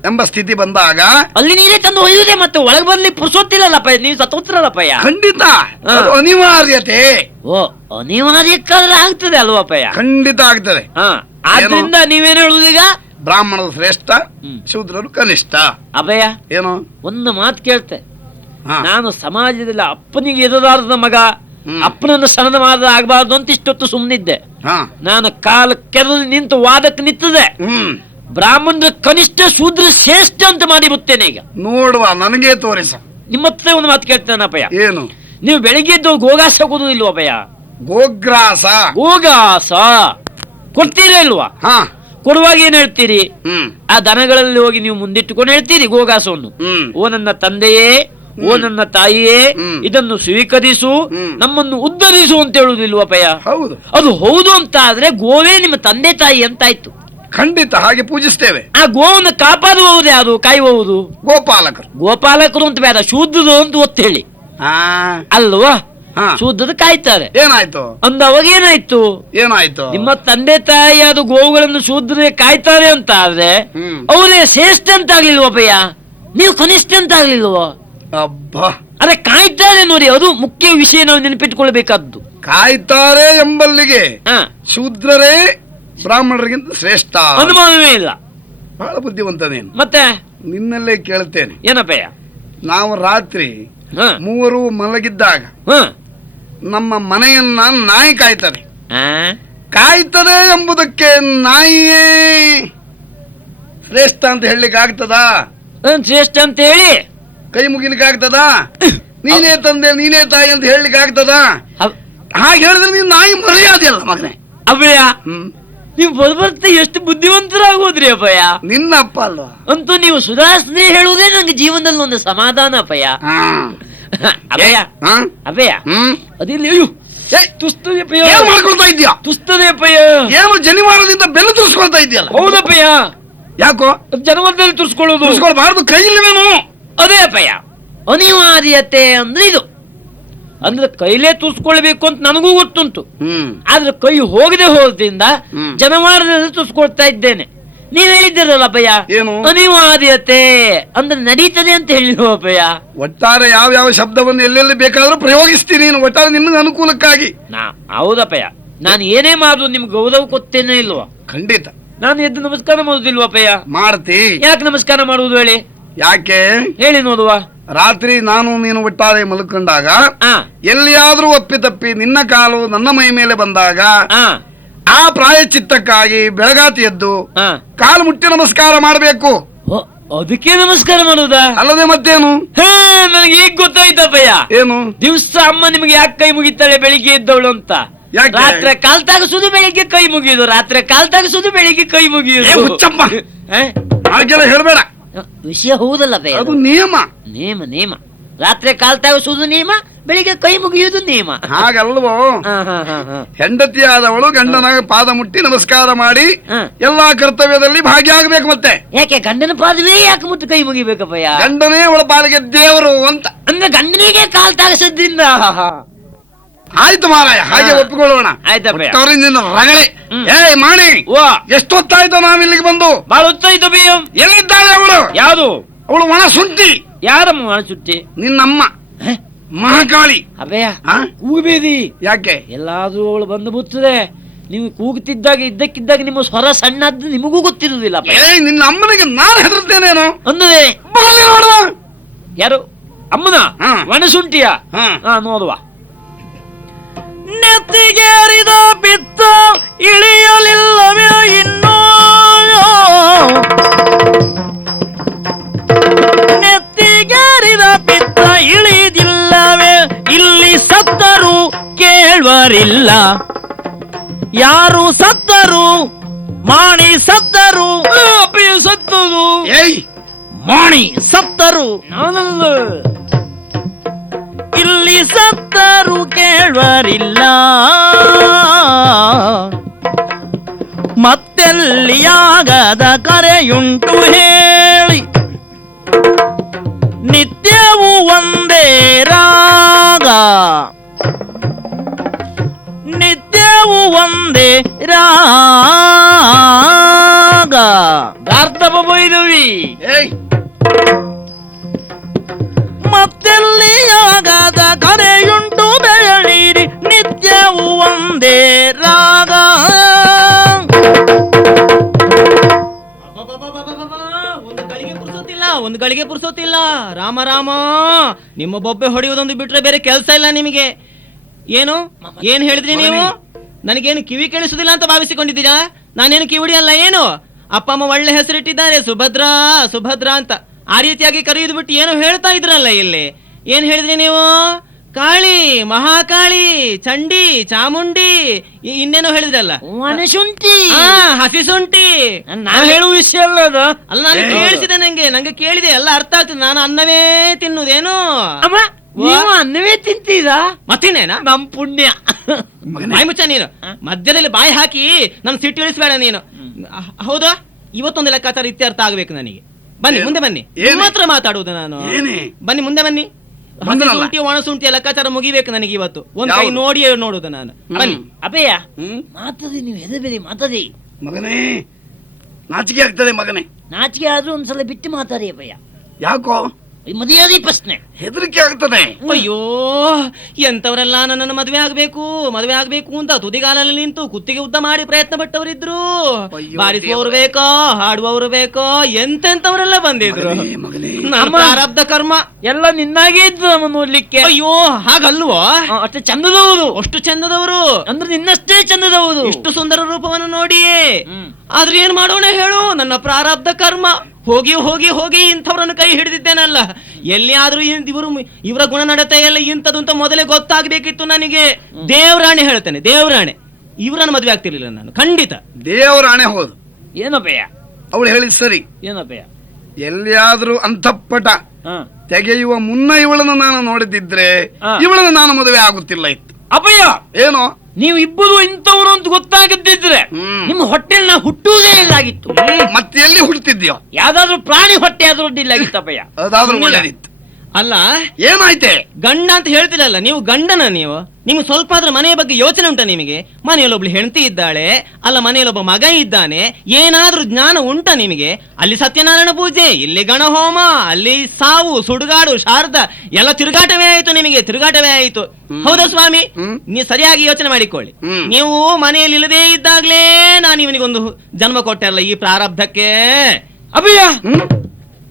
ಎಂಬ ಸ್ಥಿತಿ ಬಂದಾಗ ಅಲ್ಲಿ ನೀರೇ ತಂದು ಒಯ್ಯುವುದೇ, ಮತ್ತೆ ಒಳಗೆ ಬರ್ಲಿ ಪುರುಸೋತಿಲ್ಲಪ್ಪ, ನೀವು ಸತ್ತೋತ್ರಲ್ಲಪ್ಪಯ್ಯ. ಖಂಡಿತ ಅನಿವಾರ್ಯತೆ. ಓ, ಅನಿವಾರ್ಯಕ್ಕಾದ್ರೆ ಆಗ್ತದೆ ಅಲ್ವಪ್ಪಯ್ಯ? ಖಂಡಿತ ಆಗ್ತದೆ. ಆದ್ರಿಂದ ನೀವೇನು ಹೇಳುವುದೀಗ? ಬ್ರಾಹ್ಮಣರು ಶ್ರೇಷ್ಠ, ಶೂದ್ರರು ಕನಿಷ್ಠ. ಅಭಯ, ಏನು ಒಂದು ಮಾತು ಕೇಳ್ತೆ. ನಾನು ಸಮಾಜದಲ್ಲಿ ಅಪ್ಪನಿಗೆ ಎದುರಾದ ಮಗ, ಅಪ್ಪನನ್ನು ಸಣ್ಣ ಮಾದ ಆಗಬಾರ್ದು ಅಂತ ಇಷ್ಟೊತ್ತು ಸುಮ್ಮನಿದ್ದೆ. ನಾನು ಕಾಲ ಕೆರೆದು ನಿಂತು ವಾದಕ್ಕೆ ನಿಂತದೆ. ಬ್ರಾಹ್ಮಣರ ಕನಿಷ್ಠ, ಶೂದ್ರ ಶ್ರೇಷ್ಠ ಅಂತ ಮಾಡಿ ಬಿಡ್ತೇನೆ ಈಗ. ನೋಡುವ, ನನಗೆ ತೋರಿಸ. ನಿಮ್ಮ ಹತ್ರ ಒಂದು ಮಾತು ಕೇಳ್ತೇನೆ ಅಪ್ಪಯ್ಯ. ಏನು? ನೀವು ಬೆಳಿಗ್ಗೆ ಎದ್ದು ಗೋಗಾಸ ಹಾಕೋದು ಇಲ್ವ ಅಪ್ಪಯ್ಯ? ಗೋಗ್ರಾಸ, ಗೋಗಾಸ ಕೊಡ್ತೀರಾ ಇಲ್ವಾ? ಕೊಡುವಾಗ ಏನ್ ಹೇಳ್ತೀರಿ? ಆ ದನಗಳಲ್ಲಿ ಹೋಗಿ ನೀವು ಮುಂದಿಟ್ಟುಕೊಂಡು ಹೇಳ್ತೀರಿ ಗೋಗಾಸವನ್ನು. ಓ ನನ್ನ ತಂದೆಯೇ, ಓ ನನ್ನ ತಾಯಿಯೇ, ಇದನ್ನು ಸ್ವೀಕರಿಸು, ನಮ್ಮನ್ನು ಉದ್ಧರಿಸು ಅಂತ ಹೇಳುವುದಿಲ್ವಪ್ಪಯ್ಯ? ಹೌದು. ಅದು ಹೌದು ಅಂತ ಆದ್ರೆ ಗೋವೇ ನಿಮ್ಮ ತಂದೆ ತಾಯಿ ಅಂತಾಯ್ತು. ಖಂಡಿತ ಹಾಗೆ ಪೂಜಿಸ್ತೇವೆ. ಆ ಗೋವನ್ನು ಕಾಪಾಡುವುದು ಯಾರು? ಕಾಯುವುದು ಗೋಪಾಲಕರು. ಗೋಪಾಲಕರು ಅಂತ ಬೇಡ, ಶೂದ್ರರು ಅಂತ ಒತ್ತು ಹೇಳಿ ಅಲ್ವಾ? ಶೂದ್ರರು ಕಾಯ್ತಾರೆ. ಏನಾಯ್ತು ಅಂದವಾಗ ಏನಾಯ್ತು? ಏನಾಯ್ತು? ನಿಮ್ಮ ತಂದೆ ತಾಯಿ ಅದು ಗೋವುಗಳನ್ನು ಶೂದ್ರರೇ ಕಾಯ್ತಾರೆ ಅಂತ ಆದ್ರೆ ಅವರೇ ಶ್ರೇಷ್ಠ ಅಂತ ಆಗ್ಲಿಲ್ವಪ್ಪಯ್ಯ? ನೀವು ಕನಿಷ್ಠ ಅಂತ ಆಗ್ಲಿಲ್ವೋ? ಅಬ್ಬಾ, ಅದೇ ಕಾಯ್ತಾರೆ ನೋಡಿ, ಅದು ಮುಖ್ಯ ವಿಷಯ ನಾವು ನೆನಪಿಟ್ಕೊಳ್ಬೇಕಾದ್ದು. ಕಾಯ್ತಾರೆ ಎಂಬಲ್ಲಿಗೆ ಶೂದ್ರರೇ ಬ್ರಾಹ್ಮಣರಿಗಿಂತ ಶ್ರೇಷ್ಠ, ಅನುಮಾನವೇ ಇಲ್ಲ. ಬಹಳ ಬುದ್ಧಿವಂತನೇನು. ಮತ್ತೆ ನಿನ್ನಲ್ಲೇ ಕೇಳ್ತೇನೆ, ಏನಪ್ಪಯ್ಯ? ನಾವು ರಾತ್ರಿ ಮೂವರು ಮಲಗಿದ್ದಾಗ ನಮ್ಮ ಮನೆಯನ್ನ ನಾಯಿ ಕಾಯ್ತದೆ. ಕಾಯ್ತದೆ ಎಂಬುದಕ್ಕೆ ನಾಯಿಯೇ ಶ್ರೇಷ್ಠ ಅಂತ ಹೇಳಲಿಕ್ಕೆ ಆಗ್ತದಾ? ಶ್ರೇಷ್ಠ ಅಂತ ಹೇಳಿ ಕೈ ಮುಗಿಲಿಕ್ಕೆ ಆಗ್ತದಾ? ನೀನೇ ತಂದೆ ನೀನೇ ತಾಯಿ ಅಂತ ಹೇಳಲಿಕ್ಕೆ ಆಗ್ತದಾ? ಹಾಗೆ ಹೇಳಿದ್ರೆ ನೀನು ನಾಯಿ ಮರ್ಯಾದೆ ಅಲ್ಲ ಮಗನೇ. ಅಭಯ, ನೀವು ಬರ್ಬರ್ತಾ ಎಷ್ಟು ಬುದ್ಧಿವಂತರಾಗೋದ್ರಿ ಅಪ್ಪಯ್ಯ. ನಿನ್ನ ಅಪ್ಪ ಅಲ್ವಾ? ಅಂತೂ ನೀವು ಸುಧಾರಿಸದೆ ಹೇಳುವುದೇ ನಂಗೆ ಜೀವನದಲ್ಲಿ ಒಂದು ಸಮಾಧಾನ ಅಪ್ಪಯ್ಯ. ಅಭಯ, ಅಭಯ, ಅದಿಲ್ಲ. ತುಸ್ತದೆ ಮಾಡ್ಕೊಳ್ತಾ ಇದ್ಯಾ? ತುಸ್ತದೆ ಅಪ್ಪಯ್ಯ. ಏನು ಜನಿವಾರದಿಂದ ಬೆನ್ನು ತುರ್ಸ್ಕೊಳ್ತಾ ಇದೆಯಲ್ಲ? ಹೌದಪ್ಪಯ್ಯ. ಯಾಕೋ? ಜನವರದಲ್ಲಿ ತುರ್ಸ್ಕೊಳ್ಳೋದು. ತುರ್ಸ್ಕೊಳ್ಬಾರ್ದು, ಕೈಲಿವೇನು? ಅದೇ ಅಪ್ಪಯ್ಯ, ಅನಿವಾರ್ಯತೆ ಅಂದ್ರೆ ಇದು. ಅಂದ್ರೆ ಕೈಲೇ ತುರ್ಸ್ಕೊಳ್ಬೇಕು ಅಂತ ನನಗೂ ಗೊತ್ತುಂಟು. ಆದ್ರೆ ಕೈ ಹೋಗದೆ ಹೋದ್ರಿಂದ ಜನವಾರದಲ್ಲಿ ತುರ್ಸ್ಕೊಳ್ತಾ ಇದ್ದೇನೆ. ನೀವ್ ಹೇಳಿದ್ದೀರಲ್ಲ ಅಪ್ಪಯ್ಯ, ಅನಿವಾರ್ಯತೆ ಅಂದ್ರೆ ನಡೀತದೆ ಅಂತ ಹೇಳಿಲ್ವ ಅಪ್ಪಯ್ಯ? ಒಟ್ಟಾರೆ ಯಾವ ಯಾವ ಶಬ್ದವನ್ನು ಎಲ್ಲೆಲ್ಲಿ ಬೇಕಾದ್ರೂ ಪ್ರಯೋಗಿಸ್ತೀನಿ ನೀನು, ಒಟ್ಟಾರೆ ನಿನ್ನ ಅನುಕೂಲಕ್ಕಾಗಿ. ಹೌದಪ್ಪಯ್ಯ, ನಾನು ಏನೇ ಮಾಡುದು ನಿಮ್ಗೆ ಗೌರವ ಕೊಡ್ತೇನೆ ಇಲ್ವಾ? ಖಂಡಿತ. ನಾನು ಎದ್ದು ನಮಸ್ಕಾರ ಮಾಡುದಿಲ್ವಪ್ಪಯ್ಯ? ಮಾಡ್ತಿ. ಯಾಕೆ ನಮಸ್ಕಾರ ಮಾಡುವುದು ಹೇಳಿ? ಯಾಕೆ ಹೇಳಿ ನೋಡುವ. ರಾತ್ರಿ ನಾನು ನೀನು ಒಟ್ಟಾರೆ ಮಲ್ಕೊಂಡಾಗ ಎಲ್ಲಿಯಾದ್ರೂ ಒಪ್ಪಿತಪ್ಪಿ ನಿನ್ನ ಕಾಲು ನನ್ನ ಮೈ ಮೇಲೆ ಬಂದಾಗ ಆ ಪ್ರಾಯಶ್ಚಿತ್ತಕ್ಕಾಗಿ ಬೆಳಗಾತಿ ಎದ್ದು ಕಾಲು ಮುಟ್ಟಿ ನಮಸ್ಕಾರ ಮಾಡಬೇಕು. ಅದಕ್ಕೆ ನಮಸ್ಕಾರ ಮಾಡುವುದಾ? ಅಲ್ಲದೆ ಮತ್ತೇನು? ನನಗೆ ಈಗ ಗೊತ್ತಾಯ್ತಪ್ಪಯ್ಯ. ಏನು? ದಿವ್ಸ ಅಮ್ಮ ನಿಮ್ಗೆ ಯಾಕೆ ಕೈ ಮುಗಿತಾಳೆ ಬೆಳಿಗ್ಗೆ ಎದ್ದವಳು ಅಂತ? ರಾತ್ರಿ ಕಾಲ್ ತಾಗಿಸುದು ಬೆಳಿಗ್ಗೆ ಕೈ ಮುಗಿಯುದು, ರಾತ್ರಿ ಕಾಲ್ ತಾಗಿಸುದು ಬೆಳಿಗ್ಗೆ ಕೈ ಮುಗಿಯುದು. ಹಾಗೆಲ್ಲ ಹೇಳ್ಬೇಡ. ವಿಷಯ ಹೌದಲ್ಲ ಭಯ, ಅದು ನಿಯಮ. ನಿಯಮ ನಿಯಮ. ರಾತ್ರಿ ಕಾಲ್ ತಾಗಿಸುವುದು ನಿಯಮ, ಬೆಳಿಗ್ಗೆ ಕೈ ಮುಗಿಯುವುದು ನಿಯಮ. ಹಾಗಲ್ವೋ? ಹೆಂಡತಿಯಾದವಳು ಗಂಡನ ಪಾದ ಮುಟ್ಟಿ ನಮಸ್ಕಾರ ಮಾಡಿ ಎಲ್ಲಾ ಕರ್ತವ್ಯದಲ್ಲಿ ಭಾಗಿಯಾಗಬೇಕು. ಮತ್ತೆ ಯಾಕೆ ಗಂಡನ ಪಾದವೇ ಯಾಕೆ ಮುಟ್ಟಿ ಕೈ ಮುಗಿಬೇಕಪ್ಪಯ್ಯ? ಗಂಡನೇ ಅವಳ ಪಾಲಿಗೆ ದೇವರು ಅಂತ. ಅಂದ್ರೆ ಗಂಡನಿಗೆ ಕಾಲ್ ತಾಗಿಸದ್ರಿಂದ ಆಯ್ತು ಮಾರಾಯ, ಹಾಗೆ ಒಪ್ಪಿಕೊಳ್ಳೋಣ. ರಗಳೆ. ಮಾಣಿ, ಎಷ್ಟೊತ್ತಾಯ್ತು ನಾವಿಲ್ಲಿಗೆ ಬಂದು? ಬಹಳ ಹೊತ್ತಾಯ್ತು. ಎಲ್ಲಿದ್ದಾಳೆ ಅವಳು? ಯಾವುದು? ಅವಳು ಒಣ ಸುಂಟಿ. ಯಾರಮ್ಮ ಒಣ ಸುಂಟಿ? ನಿನ್ನಮ್ಮ ಮಹಾಕಾಳಿ. ಅಭಯ, ಕೂಗಬೇಡಿ. ಯಾಕೆ? ಎಲ್ಲಾದ್ರೂ ಅವಳು ಬಂದು ಬುತ್ತದೆ, ನೀವು ಕೂಗುತ್ತಿದ್ದಾಗ ಇದ್ದಕ್ಕಿದ್ದಾಗ ನಿಮ್ಮ ಸ್ವರ ಸಣ್ಣದ್ದು ನಿಮಗೂ ಗೊತ್ತಿರುವುದಿಲ್ಲ ನಿನ್ನ ಅಮ್ಮನಿಗೆ ನಾನು ಹೆದರ್ತೇನೇನು ಅಂದ್ರೆ ನೋಡುವ. ಯಾರು ಅಮ್ಮನ ಒಣಸುಂಟಿಯ ನೋಡುವ. ನೆತ್ತಿಗೇರಿದ ಬಿತ್ತ ಇಳಿಯಲಿಲ್ಲವೇ ಇನ್ನೂ, ನೆತ್ತಿಗೇರಿದ ಬಿತ್ತ ಇಳಿದಿಲ್ಲವೇ, ಇಲ್ಲಿ ಸತ್ತರು ಕೇಳುವರಿಲ್ಲ, ಯಾರು ಸತ್ತರು ಮಾಣಿ ಸತ್ತರು, ಸತ್ತರು ಮಾಣಿ ಸತ್ತರು, ನಾನಲ್ಲ ಇಲ್ಲಿ ಸತ್ತರು ಕೇಳುವರಿಲ್ಲ, ಮತ್ತೆಲ್ಲಿಯಾಗದ ಕರೆಯುಂಟು ಹೇಳಿ, ನಿತ್ಯವೂ ಒಂದೇ ರಾಗ, ನಿತ್ಯವೂ ಒಂದೇ ರಾಗ. ಗಾರ್ಧಪ ಬೈದವಿ ಮತ್ತೆಲ್ಲಿಯಾಗದ ಕರೆಯುಂಟು ಬೆಳೀರಿ, ನಿತ್ಯವೂ ಒಂದೇ ರಾಗ. ಒಂದು ಗಳಿಗೆ ಪುರ್ಸೋತಿಲ್ಲ. ರಾಮ ರಾಮ, ನಿಮ್ಮ ಬೊಬ್ಬೆ ಹೊಡೆಯುವುದೊಂದು ಬಿಟ್ರೆ ಬೇರೆ ಕೆಲಸ ಇಲ್ಲ ನಿಮಗೆ. ಏನು ಏನ್ ಹೇಳಿದ್ರಿ ನೀವು? ನನಗೇನು ಕಿವಿ ಕೇಳಿಸುದಿಲ್ಲ ಅಂತ ಭಾವಿಸಿಕೊಂಡಿದ್ದೀರಾ? ನಾನೇನು ಕಿವಿಡಿ ಅಲ್ಲ ಏನು? ಅಪ್ಪ ಅಮ್ಮ ಒಳ್ಳೆ ಹೆಸರಿಟ್ಟಿದ್ದಾರೆ, ಸುಭದ್ರಾ ಸುಭದ್ರಾ ಅಂತ. ಆ ರೀತಿಯಾಗಿ ಕರೆಯುವುದು ಬಿಟ್ಟು ಏನು ಹೇಳ್ತಾ ಇದ್ರಲ್ಲ ಇಲ್ಲಿ. ಏನ್ ಹೇಳಿದ್ರಿ ನೀವು? ಕಾಳಿ, ಮಹಾಕಾಳಿ, ಚಂಡಿ, ಚಾಮುಂಡಿ, ಇನ್ನೇನೋ ಹೇಳಿದ್ರಲ್ಲ, ಒಣಸುಂಟಿ, ಹಸಿಸುಂಟಿ. ನಾನು ಹೇಳುವ ವಿಷಯ ಅಲ್ಲ ಅದು. ಅಲ್ಲ, ನಾನು ಕೇಳಿಸಿದೆ, ನಂಗೆ ಕೇಳಿದೆ, ಎಲ್ಲ ಅರ್ಥ ಆಗ್ತದೆ. ನಾನು ಅನ್ನವೇ ತಿನ್ನುವುದೇನು? ಅಮ್ಮ ನೀವು ಅನ್ನವೇ ತಿಂತೀರಾ? ಮತ್ತಿನ್ನೇನ? ನಮ್ ಪುಣ್ಯ. ಬಾಯಿ ಮುಚ್ಚ ನೀನು. ಮಧ್ಯದಲ್ಲಿ ಬಾಯಿ ಹಾಕಿ ನನ್ನ ಸಿಟ್ಟು ಇಳಿಸ್ಬೇಡ ನೀನು. ಹೌದಾ? ಇವತ್ತೊಂದು ಲೆಕ್ಕಾಚಾರ ಇತ್ಯರ್ಥ ಆಗ್ಬೇಕು ನನಗೆ. ಬನ್ನಿ ಮುಂದೆ ಬನ್ನಿ, ನಿಮ್ಮ ಹತ್ರ ಮಾತಾಡುವುದು ನಾನು. ಬನ್ನಿ ಮುಂದೆ ಬನ್ನಿ. ಹಸಿಸುಂಟಿ ಒಣಸುಂಟಿ ಲೆಕ್ಕಾಚಾರ ಮುಗಿಬೇಕು ನನಗೆ ಇವತ್ತು. ಒಂದ್ ಕೈ ನೋಡಿ ನೋಡುದು ನಾನು. ಬನ್ನಿ. ಅಪ್ಪಯ್ಯ ಮಾತದಿ, ನೀವು ಹೆದಬೇಡಿ ಮಾತದಿ. ಮಗನೇ ನಾಚಿಕೆ ಆಗ್ತದೆ ಮಗನೇ. ನಾಚಿಕೆ ಆದ್ರೂ ಒಂದ್ಸಲ ಬಿಟ್ಟು ಮಾತಾಡಿ ಅಪ್ಪಯ್ಯ. ಯಾಕೋ? ಮದುವೆ ಪ್ರಶ್ನೆ. ಹೆದರಿಕೆ ಆಗ್ತದೆ. ಅಯ್ಯೋ, ಎಂತವರೆಲ್ಲ ನನ್ನನ್ನು ಮದುವೆ ಆಗ್ಬೇಕು ಅಂತ ತುದಿಗಾಲಲ್ಲಿ ನಿಂತು ಕುತ್ತಿಗೆ ಉದ್ದ ಮಾಡಿ ಪ್ರಯತ್ನ ಪಟ್ಟವರಿದ್ರು. ಬಾರಿಸುವವರು ಬೇಕೋ, ಹಾಡುವವರು ಬೇಕೋ, ಎಂತೆಂತವರೆಲ್ಲ ಬಂದಿದ್ರು. ನನ್ನ ಪ್ರಾರಬ್ಧ ಕರ್ಮ ಎಲ್ಲ ನಿನ್ನಾಗೆ ಇದ್ರು ನಮ್ಮ ನೋಡ್ಲಿಕ್ಕೆ. ಅಯ್ಯೋ, ಹಾಗಲ್ವೋ? ಅಷ್ಟು ಚಂದದವರು, ಅಷ್ಟು ಚಂದದವರು ಅಂದ್ರೆ ನಿನ್ನಷ್ಟೇ ಚಂದದವರು. ಇಷ್ಟು ಸುಂದರ ರೂಪವನ್ನು ನೋಡಿಯೇ. ಆದ್ರೆ ಏನ್ ಮಾಡೋಣ ಹೇಳು, ನನ್ನ ಪ್ರಾರಬ್ಧ ಕರ್ಮ. ಹೋಗಿ ಹೋಗಿ ಹೋಗಿ ಇಂಥವ್ರನ್ನು ಕೈ ಹಿಡಿದಿದ್ದೇನಲ್ಲ. ಎಲ್ಲಿಯಾದ್ರೂ ಇವರ ಗುಣ ನಡತೆ ಎಲ್ಲ ಇಂಥದ್ದು ಅಂತ ಮೊದಲೇ ಗೊತ್ತಾಗ್ಬೇಕಿತ್ತು ನನಗೆ. ದೇವರಾಣೆ ಹೇಳ್ತೇನೆ, ದೇವರಾಣೆ, ಇವರನ್ನು ಮದುವೆ ಆಗ್ತಿರ್ಲಿಲ್ಲ ನಾನು ಖಂಡಿತ. ದೇವರಾಣೆ ಹೋದು. ಏನಪ್ಪಯ್ಯ ಅವಳು ಹೇಳಿದ್ ಸರಿ. ಏನಪ್ಪಯ್ಯ? ಎಲ್ಲಿಯಾದ್ರೂ ಅಂತಃಪಟ ತೆಗೆಯುವ ಮುನ್ನ ಇವಳನ್ನು ನಾನು ನೋಡಿದ್ದಿದ್ರೆ ಇವಳನ್ನು ನಾನು ಮದುವೆ ಆಗುತ್ತಿಲ್ಲ ಇತ್ತು. ಅಪ್ಪಯ್ಯ ಏನೋ ನೀವು ಇಬ್ಬರು ಇಂಥವ್ರು ಅಂತ ಗೊತ್ತಾಗದಿದ್ರೆ ನಿಮ್ಮ ಹೊಟ್ಟೆಲ್ ನಾ ಹುಟ್ಟುವುದೇ ಇಲ್ಲಾಗಿತ್ತು. ಮತ್ತೆ ಎಲ್ಲಿ ಹುಟ್ಟುತ್ತಿದ್ಯೋ? ಯಾವ್ದಾದ್ರು ಪ್ರಾಣಿ ಹೊಟ್ಟೆ ಆದ್ರೂ ಇಲ್ಲಾಗಿತ್ತು ಅಪ್ಪಯ್ಯ. ಅದಾದ್ರೂ ಒಳ್ಳೆದಿತ್ತು. ಅಲ್ಲ, ಏನಾಯ್ತೆ? ಗಂಡ ಅಂತ ಹೇಳ್ತಿರಲ್ಲ ನೀವು, ಗಂಡನ ನೀವು. ನಿಮ್ಗೆ ಸ್ವಲ್ಪ ಆದ್ರೂ ಮನೆಯ ಬಗ್ಗೆ ಯೋಚನೆ ಉಂಟಾ ನಿಮಗೆ? ಮನೆಯಲ್ಲೊಬ್ಳು ಹೆಂಡತಿ ಇದ್ದಾಳೆ, ಅಲ್ಲ ಮನೆಯಲ್ಲೊಬ್ಬ ಮಗ ಇದ್ದಾನೆ, ಏನಾದ್ರೂ ಜ್ಞಾನ ಉಂಟಾ ನಿಮಗೆ? ಅಲ್ಲಿ ಸತ್ಯನಾರಾಯಣ ಪೂಜೆ, ಇಲ್ಲಿ ಗಣಹೋಮ, ಅಲ್ಲಿ ಸಾವು, ಸುಡುಗಾಡು, ಶಾರದಾ, ಎಲ್ಲ ತಿರುಗಾಟವೇ ಆಯ್ತು ನಿಮಗೆ, ತಿರುಗಾಟವೇ ಆಯ್ತು. ಹೌದಾ ಸ್ವಾಮಿ? ನೀವು ಸರಿಯಾಗಿ ಯೋಚನೆ ಮಾಡಿಕೊಳ್ಳಿ. ನೀವು ಮನೆಯಲ್ಲಿ ಇಲ್ಲದೇ ಇದ್ದಾಗ್ಲೇ ನಾನು ಇವನಿಗೊಂದು ಜನ್ಮ ಕೊಟ್ಟೆ ಅಲ್ಲ ಈ ಪ್ರಾರಬ್ಧಕ್ಕೆ. ಅಪ್ಪಯ್ಯ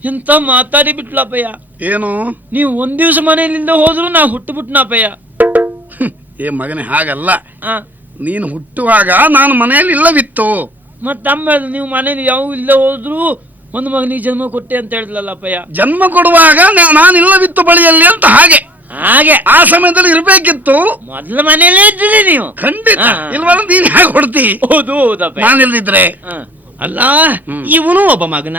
ಎಂತ ಮಾತಾಡಿ ಬಿಟ್ಲಪ್ಪಯ್ಯ. ಏನು ನೀವು ಒಂದ್ ದಿವ್ಸ ಮನೆಯಲ್ಲಿಂದ ಹೋದ್ರು ನಾ ಹುಟ್ಟುಬಿಟ್ನಪ್ಪಯ್ಯ. ಏ ಮಗನೇ, ಹಾಗಲ್ಲ. ನೀನು ಹುಟ್ಟುವಾಗ ನಾನು ಮನೆಯಲ್ಲಿ ಇಲ್ಲವಿತ್ತು. ಮತ್ತಮ್ಮ ನೀವು ಮನೇಲಿ ಯಾವ ಇಲ್ಲ ಹೋದ್ರು ಒಂದು ಮಗನಿಗೆ ಜನ್ಮ ಕೊಟ್ಟೆ ಅಂತ ಹೇಳಿದ್ಲಲ್ಲಪ್ಪಯ್ಯ. ಜನ್ಮ ಕೊಡುವಾಗ ನಾನು ಇಲ್ಲವಿತ್ತು ಬಳಿಯಲ್ಲಿ ಅಂತ. ಹಾಗೆ ಹಾಗೆ ಆ ಸಮಯದಲ್ಲಿ ಇರ್ಬೇಕಿತ್ತು. ಮೊದ್ಲು ಮನೆಯಲ್ಲೇ ಇದ್ದೀರಿ ನೀವು. ಖಂಡಿತ ಇಲ್ವಲ್ಲ, ನೀನ್ ಹೇಗೆ ಹೊಡ್ತಿ? ಹೌದು ಹೌದಪ್ಪ. ನಾನು ಇಲ್ದಿದ್ರೆ ಅಲ್ಲ, ಇವನು ಒಬ್ಬ ಮಗನ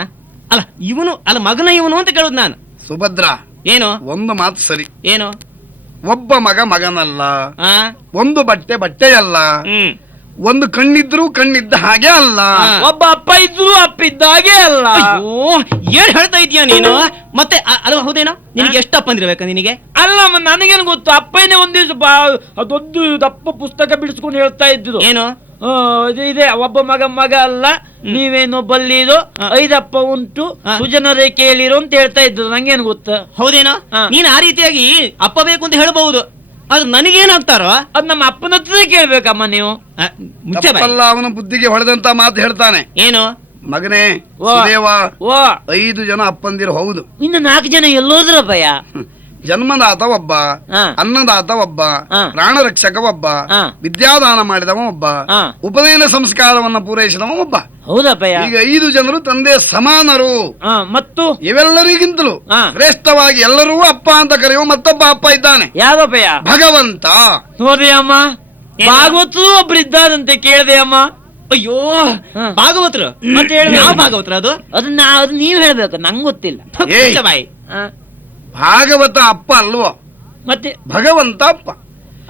ಅಲ್ಲ, ಇವನು ಅಲ್ಲ ಮಗನ ಇವನು ಅಂತ ಕೇಳುದು ನಾನು. ಸುಭದ್ರಾ, ಏನು ಒಂದು ಮಾತು ಸರಿ. ಏನು? ಒಬ್ಬ ಮಗ ಮಗನಲ್ಲ, ಒಂದು ಬಟ್ಟೆ ಬಟ್ಟೆಯಲ್ಲ, ಒಂದು ಕಣ್ಣಿದ್ರು ಕಣ್ಣಿದ್ದ ಹಾಗೆ ಅಲ್ಲ, ಒಬ್ಬ ಅಪ್ಪ ಇದ್ರು ಅಪ್ಪ ಇದ್ದ ಹಾಗೆ ಅಲ್ಲ. ಅಯ್ಯೋ, ಏನ್ ಹೇಳ್ತಾ ಇದೀಯ ನೀನು? ಮತ್ತೆ ಅಲ್ಲ, ಹೌದೇನೋ? ನಿನಗೆ ಎಷ್ಟು ಅಪ್ಪಂದಿರ್ಬೇಕಾ ನಿನಗೆ? ಅಲ್ಲ, ನನಗೇನು ಗೊತ್ತು, ಅಪ್ಪನೇ ಒಂದ್ ದಿವ್ಸ ದೊಡ್ಡ ದಪ್ಪ ಪುಸ್ತಕ ಬಿಡಿಸ್ಕೊಂಡು ಹೇಳ್ತಾ ಇದ್ರು. ಏನು? ಇದೆ, ಒಬ್ಬ ಮಗ ಅಲ್ಲ, ನೀವೇನೋ ಬಲ್ಲಿದು, ಐದಪ್ಪ ಉಂಟು, ಸುಜನರೇ ಕೇಳಿರು ಅಂತ ಹೇಳ್ತಾ ಇದ್ರು. ನಂಗೇನು ಗೊತ್ತ? ಹೌದೇನೋ? ನೀನ್ ಆ ರೀತಿಯಾಗಿ ಅಪ್ಪ ಬೇಕು ಅಂತ ಹೇಳ್ಬಹುದು. ಅದು ನನಗೇನಾಗ್ತಾರೋ ಅದ್ ನಮ್ಮ ಅಪ್ಪನ ಹತ್ರ ಕೇಳ್ಬೇಕಮ್ಮ ನೀವು. ಮುಚ್ಚೆ ಬಾಯಿ. ತಪ್ಪಲ್ಲ, ಅವನ ಬುದ್ಧಿಗೆ ಹೊಡೆದಂತ ಮಾತು ಹೇಳ್ತಾನೆ. ಏನು? ಮಗನೇ ಓ. ದೇವ, ಓ 5 ಜನ ಅಪ್ಪಂದಿರು ಹೌದು. ಇನ್ನು 4 ಜನ ಎಲ್ಲೋದ್ರಪ್ಪಯ್ಯ? ಜನ್ಮದಾತ ಒಬ್ಬ, ಹಾ. ಅನ್ನದಾತ ಒಬ್ಬ, ಹಾ. ಪ್ರಾಣ ರಕ್ಷಕ ಒಬ್ಬ, ಹಾ. ವಿದ್ಯಾದಾನ ಮಾಡಿದವ ಒಬ್ಬ, ಹಾ. ಉಪನಯನ ಸಂಸ್ಕಾರವನ್ನ ಪೂರೈಸಿದವ ಒಬ್ಬ. ಹೌದಪ್ಪಯ್ಯ. ಈಗ 5 ಜನರು ತಂದೆ ಸಮಾನರು. ಮತ್ತು ಇವೆಲ್ಲರಿಗಿಂತಲೂ ಹಾ. ಶ್ರೇಷ್ಠವಾಗಿ ಎಲ್ಲರೂ ಅಪ್ಪ ಅಂತ ಕರೆಯುವ ಮತ್ತೊಬ್ಬ ಅಪ್ಪ ಇದ್ದಾನೆ, ಯಾವಪ್ಪಯ್ಯ? ಭಗವಂತ. ನೋಡ್ರಿ ಅಮ್ಮ, ಭಾಗವತರು ಒಬ್ರು ಇದ್ದಾರಂತೆ ಕೇಳಿದೆ ಅಮ್ಮ. ಅಯ್ಯೋ ಹಾ. ಭಾಗವತರು ಮತ್ತೆ ಹೇಳ್ಬೇಕು. ಯಾವ ಭಾಗವತರು ಅದು? ಅದು ನೀವ್ ಹೇಳ್ಬೇಕು, ನಂಗೆ ಗೊತ್ತಿಲ್ಲ. ಏಯ್. ಮುಚ್ಚೆ ಬಾಯಿ. ಆ, ಭಾಗವತ ಅಪ್ಪ ಅಲ್ವೋ, ಮತ್ತೆ ಭಗವಂತ ಅಪ್ಪ.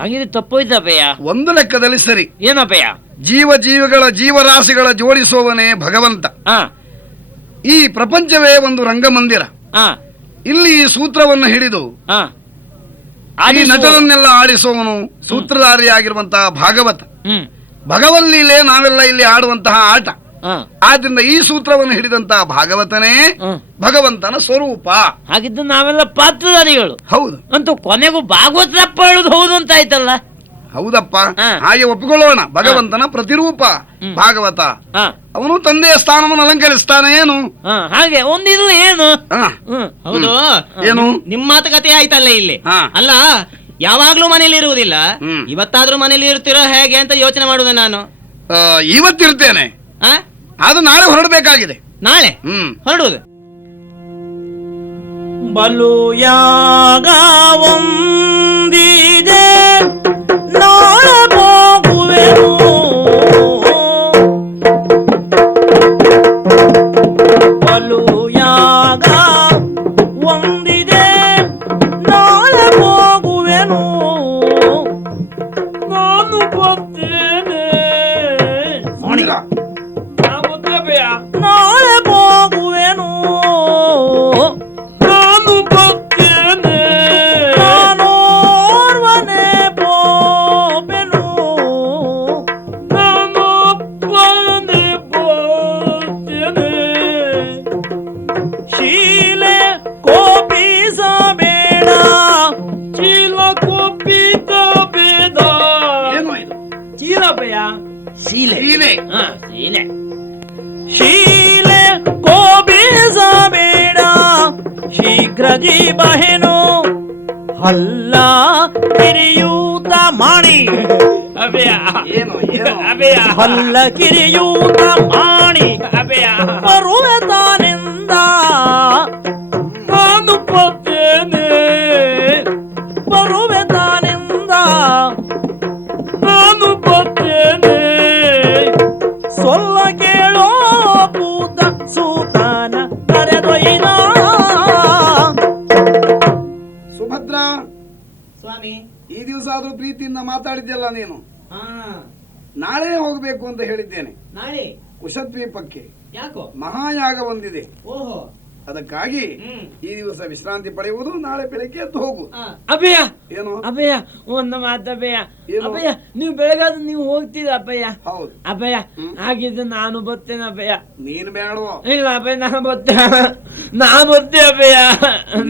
ಹಂಗಿದ್ರೆ ತಪ್ಪೋಯ್ತಪ್ಪಯ್ಯ. ಒಂದು ಲೆಕ್ಕದಲ್ಲಿ ಸರಿ. ಏನಪ್ಪಯ್ಯ? ಜೀವಗಳ ಜೀವರಾಶಿಗಳ ಜೋಡಿಸುವವನೇ ಭಗವಂತ. ಹಾ ಈ ಪ್ರಪಂಚವೇ ಒಂದು ರಂಗಮಂದಿರ. ಹಾ ಇಲ್ಲಿ ಈ ಸೂತ್ರವನ್ನು ಹಿಡಿದು ಹಾ ಈ ನಟರನ್ನೆಲ್ಲ ಆಡಿಸುವವನು ಸೂತ್ರಧಾರಿಯಾಗಿರುವಂತಹ ಭಾಗವತ. ಹ್ಮ್ ಭಗವಲ್ಲೀಲೆ ನಾವೆಲ್ಲ ಇಲ್ಲಿ ಆಡುವಂತಹ ಆಟ. ಹಾ ಆದ್ರಿಂದ ಈ ಸೂತ್ರವನ್ನು ಹಿಡಿದಂತಹ ಭಾಗವತನೇ ಹ್ಮ್. ಭಗವಂತನ ಸ್ವರೂಪ. ಹಾಗಿದ್ದು ನಾವೆಲ್ಲ ಪಾತ್ರಧಾರಿಗಳು ಹೌದು, ಅಂತೂ ಕೊನೆಗೂ ಭಾಗವತರಪ್ಪ ಹೇಳುದು ಹೌದು ಅಂತ ಆಯ್ತಲ್ಲ. ಹೌದಪ್ಪ, ಹಾ. ಹಾಗೆ ಒಪ್ಪಿಕೊಳ್ಳೋಣ. ಭಗವಂತನ ಪ್ರತಿರೂಪ ಹ್ಮ್. ಭಾಗವತ. ಹಾ ಅವನು ತಂದೆಯ ಸ್ಥಾನವನ್ನು ಅಲಂಕರಿಸ್ತಾನೆ. ಏನು ಹಾ ಹಾಗೆ ಒಂದಿದು ಏನು. ಹಾ. ಹ್ಮ್ ಹೌದು. ಏನು? ನಿಮ್ ಮಾತುಕತೆ ಆಯ್ತಲ್ಲ ಇಲ್ಲಿ. ಹಾ. ಅಲ್ಲ, ಯಾವಾಗ್ಲೂ ಮನೇಲಿ ಇರುವುದಿಲ್ಲ, ಹ್ಮ್. ಇವತ್ತಾದ್ರೂ ಮನೇಲಿ ಇರ್ತಿರೋ ಹೇಗೆ ಅಂತ ಯೋಚನೆ ಮಾಡುದ ನಾನು. ಇವತ್ತಿರ್ತೇನೆ, ಆ? ಅದು ನಾಳೆ ಹೊರಡಬೇಕಾಗಿದೆ. ನಾಳೆ ಹ್ಮ್. ಹೊರಡುವುದು. ಬಲು ಯಾಗವಂದಿದೆ ನಾಳೆ ಹೋಗುವೆನು, ಬಲು ಯಾಗ ಒಂದಿದೆ ನಾಳೆ ಹೋಗುವೆನು, ನಾನು ಬರ್ತೇನೆ ನಾಳೆ ಹೋಗುವೆನು, ನಾನು ಬರ್ತೇನೆ ನಾನೋರ್ವನೇ ಬೋಬೆನು, ನಾನೊಬ್ಬನೇ ಬರ್ತೇನೆ. ಶೀಲೆ ಕೋಪಿಸಬೇಡ, ಚೀಲ ಕೋಪಿಸಬೇಡ. ಏನು ಇದು? ಚೀಲಪ್ಪಯ್ಯ. ಶೀಲೆ ಲೀಲೆ. ಹಾ ಶೀಲೆ. ಶೀಲೆ ಕೋಪಿಸಬೇಡ, ಶೀಘ್ರ ಜೀಬಹೆನು ಹಲ್ಲ ಕಿರಿಯೂತ ಮಾಡಿ, ಅಭಯ ಏನು ಏನು? ಅಭಯ ಹಲ್ಲ ಕಿರಿಯೂತ ಮಾಡಿ ಅಭಯ ಬರುವೆ ತಾನೆಂದ, ನಾನು ಬರ್ತೇನೆ ಬರುವೆ ತಾನೆಂದ, ನಾನು ಬರ್ತೇನೆ ಸೊಲ್ಲ ಕೇಳೋ ಭೂತ ಸೂತನ ಕರೆದೊಯ್ದ. ಸುಭದ್ರ, ಸ್ವಾಮಿ. ಈ ದಿವಸ ಆದ್ರೂ ಪ್ರೀತಿಯಿಂದ ಮಾತಾಡಿದ್ಯಲ್ಲ ನೀನು. ಹಾ, ನಾಳೆ ಹೋಗ್ಬೇಕು ಅಂತ ಹೇಳಿದ್ದೇನೆ ನಾಳೆ ಕುಶದ್ವೀಪಕ್ಕೆ. ಯಾಕೋ? ಮಹಾಯಾಗ ಒಂದಿದೆ, ಓಹೋ. ಅದಕ್ಕಾಗಿ ಹ್ಮ್. ಈ ದಿವಸ ವಿಶ್ರಾಂತಿ ಪಡೆಯುವುದು, ನಾಳೆ ಬೆಳಗ್ಗೆ ಎದ್ದು ಹೋಗು. ಆ, ಅಭಯ ಏನು? ಅಭಯ ಒಂದು ಮಾತು ಅಭಯ. ಏನು? ಅಭಯ ನೀವು ಬೆಳಗಾದ್ರೆ ನೀವು ಹೋಗ್ತೀರ ಅಭಯ. ಹೌದು. ಅಭಯ ಹ್ಮ್. ಹಾಗಿದ್ರೆ ನಾನು ಬರ್ತೇನೆ ಅಭಯ. ನೀನ್ ಬೇಡವೋ? ಇಲ್ಲ ಅಭಯ ನಾನು ಬರ್ತೇನೆ, ನಾ ಬರ್ತೇ ಅಭಯ,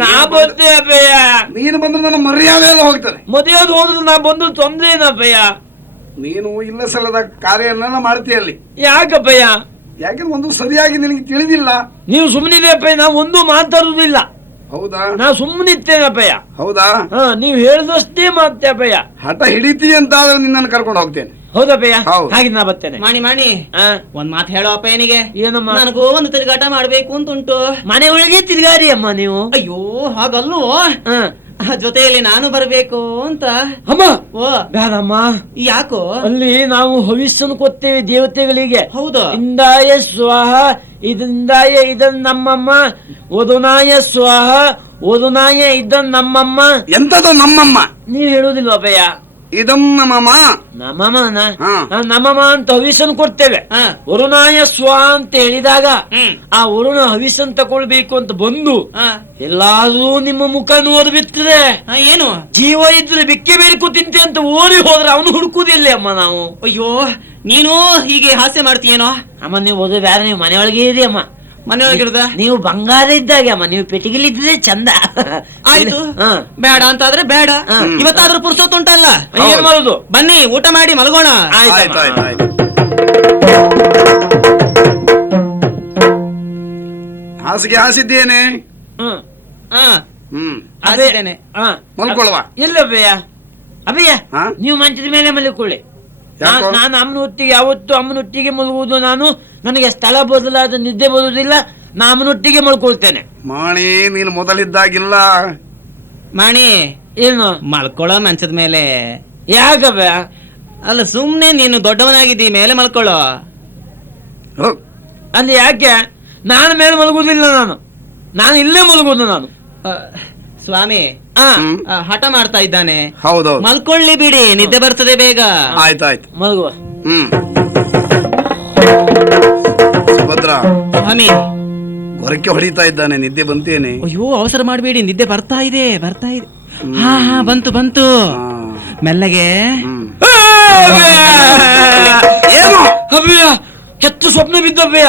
ನಾ ಬರ್ತೇ ಅಭಯ. ನೀನು ಬಂದ್ರೆ ನನ್ನ ಮರ್ಯಾದೆ ಎಲ್ಲ ಹೋಗ್ತದೆ. ಮದುವೆದು ಹೋದ್ರೆ ನಾ ಬಂದು ತೊಂದ್ರೆ ಏನು ಅಭಯ? ನೀನು ಇಲ್ಲ ಸಲ್ಲದ ಕಾರ್ಯನೆಲ್ಲ ಮಾಡ್ತೀಯಲ್ಲಿ. ಯಾಕಪ್ಪಯ್ಯ? ಯಾಕಂದ್ರೆ ಒಂದು ಸರಿಯಾಗಿ ನಿನಗೆ ತಿಳಿದಿಲ್ಲ. ನೀವು ಸುಮ್ಮನಿದೆ ಅಪ್ಪಯ್ಯ, ನಾ ಒಂದು ಮಾತಾಡುದಿಲ್ಲ. ಹೌದಾ? ನಾ ಸುಮ್ಮನಿತ್ತೇನೆ ಅಪ್ಪಯ್ಯ. ಹೌದಾ? ಹಾ ನೀವು ಹೇಳಿದಷ್ಟೇ ಮಾತೆ ಅಪ್ಪಯ್ಯ. ಹಠ ಹಿಡಿತಿ ಅಂತ ಆದ್ರೆ ನಿನ್ನನ್ನು ಕರ್ಕೊಂಡು ಹೋಗ್ತೇನೆ. ಹೌದಪ್ಪಯ್ಯ, ಹೌದು. ಹಾಗೆ ನಾ ಬರ್ತೇನೆ. ಮಾಣಿ ಆ, ಒಂದ್ ಮಾತು ಹೇಳೋ ಅಪ್ಪಯ್ಯನಿಗೆ. ಏನಮ್ಮ? ನನಗೂ ಒಂದು ತಿರುಗಾಟ ಮಾಡ್ಬೇಕು ಅಂತುಂಟು. ಮನೆ ಒಳಗೆ ತಿರ್ಗಾರಿ ಅಮ್ಮ ನೀವು. ಅಯ್ಯೋ ಹಾಗಲ್ಲೋ, ಹಾ. ಜೊತೆಯಲ್ಲಿ ನಾನು ಬರ್ಬೇಕು ಅಂತ. ಅಮ್ಮ ಓ ಬೇಡಮ್ಮ, ಯಾಕೋ? ಅಲ್ಲಿ ನಾವು ಹವಿಸ್ಸನ್ನು ಕೊಡ್ತೇವೆ ದೇವತೆಗಳಿಗೆ. ಹೌದು. ಇಂದಾಯ ಸ್ವಾಹ, ಇದಿಂದಾಯ ಇದನ್ ನಮ್ಮಮ್ಮ, ವಧುನಾಯ ಸ್ವಾಹ, ವಧುನಾಯ ಇದನ್ ನಮ್ಮಮ್ಮ. ಎಂತದ ನಮ್ಮಮ್ಮ? ನೀವ್ ಹೇಳುದಿಲ್ವ ಅಪ್ಪಯ್ಯ? ಇದಂ ನಮ್ಮಮ್ಮ. ನಮ್ಮಮ್ಮನ ಹಾ. ನಮ್ಮಮ್ಮ ಅಂತ ಹವಿಸನ್ ಕೊಡ್ತೇವೆ. ಹಾ. ವರುಣಾಯ ಸ್ವ ಅಂತ ಹೇಳಿದಾಗ ಹ್ಮ್. ಆ ವರುಣ ಹವಿಸನ್ ತಕೊಳ್ಬೇಕು ಅಂತ ಬಂದು ಆ, ಎಲ್ಲಾದ್ರೂ ನಿಮ್ಮ ಮುಖ ನೋಡ್ಬಿಟ್ರೆ, ಆ, ಏನು? ಜೀವ ಇದ್ರೆ ಬಿಕ್ಕೆ ಬೇಕು ತಿಂತೆ ಅಂತ ಓಡಿ ಹೋದ್ರೆ ಅವನು ಹುಡುಕುದಿಲ್ಲ ಅಮ್ಮ ನಾವು. ಅಯ್ಯೋ, ನೀನು ಹೀಗೆ ಹಾಸ್ಯ ಮಾಡ್ತೀಯೇನೋ? ಅಮ್ಮ ನೀವು ಓದು ಬೇರೆ, ನೀವು ಮನೆಯೊಳಗೆ ಇರಿ ಅಮ್ಮ. ಮನೆಯೊಳಗಿರುದ? ನೀವು ಬಂಗಾರ ಇದ್ದಾಗೆ ಅಮ್ಮ, ನೀವು ಪೆಟ್ಟಿಗೆಲಿದ್ರೆ ಚಂದ. ಆಯ್ತು, ಹಾ. ಬೇಡ ಅಂತಾದ್ರೆ ಬೇಡ. ಇವತ್ತಾದ್ರೂ ಪುರುಸೊತ್ತು ಉಂಟಲ್ಲ, ಏನ್ ಮಾಡುದು? ಬನ್ನಿ ಊಟ ಮಾಡಿ ಮಲಗೋಣ. ಆಯ್ತು ಆಯ್ತು ಆಯ್ತು. ಹಾಸಿಗೆ ಹಾಸಿದ್ದೇನೆ. ಹ್ಮ್ ಹಾ, ಅದೇ ಹಾಸಿದ್ದೇನೆ. ಮಲ್ಕೊಳ್ಳುವ. ಇಲ್ಲ ಅಬ್ಬಯ್ಯ, ಅಬ್ಬಯ್ಯ ಹಾ? ನೀವು ಮಂಚದ ಮೇಲೆ ಮಲ್ಕೊಳ್ಳಿ. ಯಾಕೋ? ನಾನು ಅಮ್ಮನ ಒಟ್ಟಿಗೆ ಯಾವತ್ತು ಅಮ್ಮನೊಟ್ಟಿಗೆ ಮಲಗುವುದು. ನನಗೆ ಸ್ಥಳ ಬದಲಾದ ನಿದ್ದೆ ಬರುವುದಿಲ್ಲ. ನಾ ಅಮ್ಮನೊಟ್ಟಿಗೆ ಮಲ್ಕೊಳ್ತೇನೆ. ಮಾಣಿ, ನೀನು ಮೊದಲಿದ್ದಾಗಿಲ್ಲ. ಮಾಣಿ, ಏನು ಮಲ್ಕೊಳ್ಳೋ ಮಂಚದ ಮೇಲೆ. ಯಾಕಬ್ಬಯ್ಯ? ಅಲ್ಲ, ಸುಮ್ನೆ ನೀನು ದೊಡ್ಡವನಾಗಿದ್ದಿ, ಮೇಲೆ ಮಲ್ಕೊಳ್ಳೋ. ಹೋಗ್. ಅಂದ್ರೆ ಯಾಕೆ? ನಾನು ಮೇಲೆ ಮಲಗುವುದಿಲ್ಲ. ನಾನು ಇಲ್ಲೇ ಮಲಗುವುದು. ನಾನು ಸ್ವಾಮಿ ಹಾ ಹಠ ಮಾಡ್ತಾ ಇದ್ದಾನೆ. ಹೌದೌದು. ಮಲ್ಕೊಳ್ಳಿ ಬಿಡಿ, ನಿದ್ದೆ ಬರ್ತದೆ ಬೇಗ. ಆಯ್ತಾಯ್ತು. ಮಲಗುವ. ಸುಭದ್ರ, ಸ್ವಾಮಿ ಗೊರಕೆ ಹೊಡಿತಾ ಇದ್ದಾನೆ, ನಿದ್ದೆ ಬಂತೇನೆ. ಅಯ್ಯೋ, ಅವಸರ ಮಾಡಬೇಡಿ, ನಿದ್ದೆ ಬರ್ತಾ ಇದೆ. ಹಾ ಹಾ, ಬಂತು ಬಂತು. ಮೆಲ್ಲಗೆ. ಏನು ಅಬ್ಬಯ್ಯ, ಕೆಟ್ಟ ಸ್ವಪ್ನ ಬಿದ್ದಬ್ಬಯ್ಯ.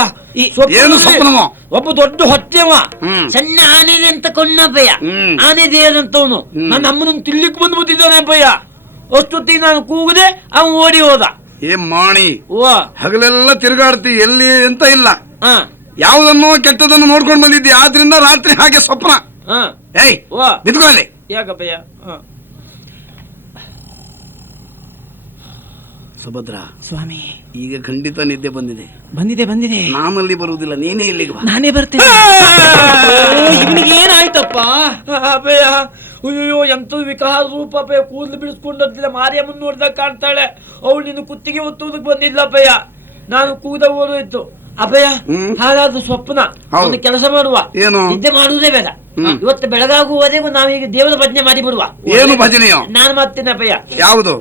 ಏನು ಸ್ವಪ್ನವೋ? ಒಬ್ಬ ದೊಡ್ಡ ಹೊಟ್ಟೆವ ಹ್ಮ್. ಸಣ್ಣ ಆನೆ ಅಂತ ಕೊಂಡಬ್ಬಯ್ಯ. ಹ್ಮ್. ಆನೆ ದೇಹದಂತವನು ನನ್ನ ಅಮ್ಮನನ್ನು ತಿಳ್ಲಿಕ್ಕೆ ಬಂದ್ಬಿಟ್ಟಿದ್ದಾನೆ ಅಬ್ಬಯ್ಯ. ಅಷ್ಟೊತ್ತಿಗೆ ನಾನು ಕೂಗದೆ ಅವನು ಓಡಿ ಹೋದ. ಏ ಮಾಣಿ, ಓ ಹಗಲೆಲ್ಲ ತಿರುಗಾಡ್ತಿ, ಎಲ್ಲಿ ಅಂತ ಇಲ್ಲ. ಹಾ ಯಾವುದನ್ನು ಕೆಟ್ಟದನ್ನು ನೋಡ್ಕೊಂಡು ಬಂದಿದ್ದಿ, ಆದ್ರಿಂದ ರಾತ್ರಿ ಹಾಗೆ ಸ್ವಪ್ನ. ಹಾ ಏಯ್, ಓ ಬಿದ್ಕೊಳ್ಳಿ. ಯಾಕಬ್ಬಯ್ಯ? ಸುಭದ್ರ, ಸ್ವಾಮಿ ಈಗ ಖಂಡಿತ ನಿದ್ದೆ ಬಂದಿದೆ. ಬಂದಿದೆ. ನಾನಲ್ಲಿ ಬರುವುದಿಲ್ಲ, ನೀನೇ ಇಲ್ಲಿಗೆ ಬಾ. ನಾನೇ ಬರ್ತೇನೆ. ಇವನಿಗೆ ಏನಾಯ್ತಪ್ಪ? ಅಬ್ಬಯ್ಯ, ಅಯ್ಯೋ ಎಂತ ವಿಕಾರ ರೂಪ ಅಬ್ಬಯ್ಯ. ಕೂದಲು ಬಿಡಿಸ್ಕೊಂಡಂತಿಲ್ಲ, ಮಾರಿಯಮ್ಮನ್ ನೋಡ್ದಾಗ ಕಾಣ್ತಾಳೆ. ಅವಳು ನಿನ್ನ ಕುತ್ತಿಗೆ ಒತ್ತುವುದಕ್ಕೆ ಬಂದಿಲ್ಲ ಅಬ್ಬಯ್ಯ. ನಾನು ಕೂದ ಓದೋಯ್ತು ಅಬ್ಬಯ್ಯ. ಹಾಗಾದ ಸ್ವಪ್ನ. ಒಂದು ಕೆಲಸ ಮಾಡುವ, ಏನು? ನಿದ್ದೆ ಮಾಡುವುದೇ ಬೇಡ. ಇವತ್ತು ಬೆಳಗಾಗುವವರೆಗೂ ನಾವೀಗ ದೇವರ ಭಜನೆ ಮಾಡಿ ಬಿಡುವ. ಏನು ಭಜನೆಯೋ? ನಾನು ಮಾಡ್ತೇನೆ ಅಬ್ಬಯ್ಯ. ಯಾವುದು?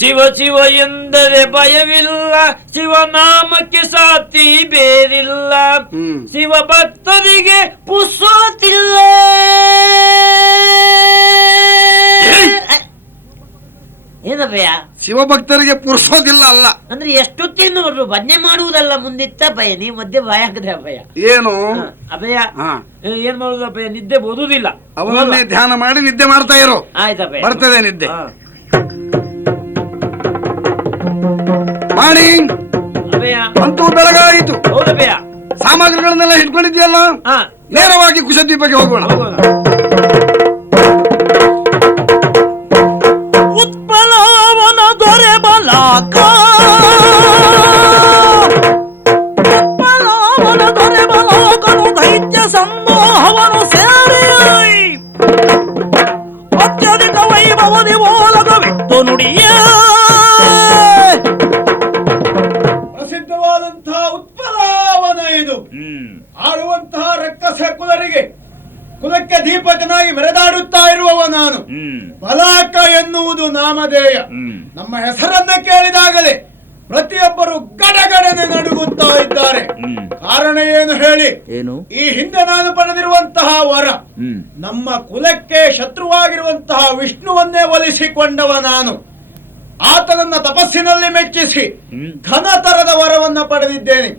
ಶಿವ ಶಿವ ಎಂದರೆ ಭಯವಿಲ್ಲ, ಶಿವನಾಮಕ್ಕೆ ಸಾತಿ ಬೇರಿಲ್ಲ, ಶಿವ ಭಕ್ತರಿಗೆ ಪುಸೋತಿಲ್ಲ. ಏನಪ್ಪಯ್ಯ? ಶಿವಭಕ್ತರಿಗೆ ಪುರುಸೋದಿಲ್ಲ ಅಲ್ಲ ಅಂದ್ರೆ ಎಷ್ಟೊತ್ತೇನು ಭಜನೆ ಮಾಡುವುದಲ್ಲ ಮುಂದಿತ್ತ ಅಪ್ಪಯ್ಯ. ನೀವು ಮಧ್ಯೆ ಬಾಯ ಹಾಕಿದ್ರೆ ಅಪ್ಪಯ್ಯ. ಏನು ಅಪ್ಪಯ್ಯ ಹಾ. ಏನ್ ಮಾಡುದು ಅಪ್ಪಯ್ಯ? ನಿದ್ದೆ ಬರುವುದಿಲ್ಲ. ಅವನನ್ನೇ ಧ್ಯಾನ ಮಾಡಿ ನಿದ್ದೆ ಮಾಡ್ತಾ ಇರೋ. ಆಯ್ತಪ್ಪಯ್ಯ, ಬರ್ತದೆ ನಿದ್ದೆ. ಹಾ. ಮಾಡಿ ಅಪ್ಪಯ್ಯ, ಅಂತೂ ಬೆಳಗಾಯಿತು. ಹೌದಪ್ಪಯ್ಯ. ಸಾಮಗ್ರಿಗಳನ್ನೆಲ್ಲ ಇಟ್ಕೊಂಡಿದ್ಯಲ್ಲ, ಹಾ, ನೇರವಾಗಿ ಕುಶದ್ವೀಪಕ್ಕೆ ಹೋಗೋಣ. ಹೋಗೋಣ. ಉತ್ಪಲವನ ದೊರೆ ಬಲಾಕ, ಉತ್ಪಲವನ ದೊರೆ ಬಲಾಕನು ದೈತ್ಯ ಸಂದೋಹವನು ಸೇರಿ ಅತ್ಯಧಿಕ ವೈಭವದಿ ಓಲಗವಿತ್ತು ನುಡಿಯ. ಪ್ರಸಿದ್ಧವಾದಂತಹ ಉತ್ಪಲಾವನ ಇದು. ಆಡುವಂತಹ ರಕ್ಕಸ ಕುಲಕ್ಕೆ ದೀಪಕನಾಗಿ ಮೆರೆದಾಡುತ್ತಾ ಇರುವವ ನಾನು. ಬಲಾಕ ಎನ್ನುವುದು ನಾಮಧೇಯ. ನಮ್ಮ ಹೆಸರನ್ನ ಕೇಳಿದಾಗಲೇ ಪ್ರತಿಯೊಬ್ಬರು ಗಡಗಡನೆ ನಡುಗುತ್ತಾ ಇದ್ದಾರೆ. ಕಾರಣ ಏನು ಹೇಳಿ? ಈ ಹಿಂದೆ ನಾನು ಪಡೆದಿರುವಂತಹ ವರ, ನಮ್ಮ ಕುಲಕ್ಕೆ ಶತ್ರುವಾಗಿರುವಂತಹ ವಿಷ್ಣುವನ್ನೇ ಒಲಿಸಿಕೊಂಡವ ನಾನು. ಆತನನ್ನ ತಪಸ್ಸಿನಲ್ಲಿ ಮೆಚ್ಚಿಸಿ ಘನತರದ ವರವನ್ನ ಪಡೆದಿದ್ದೇನೆ.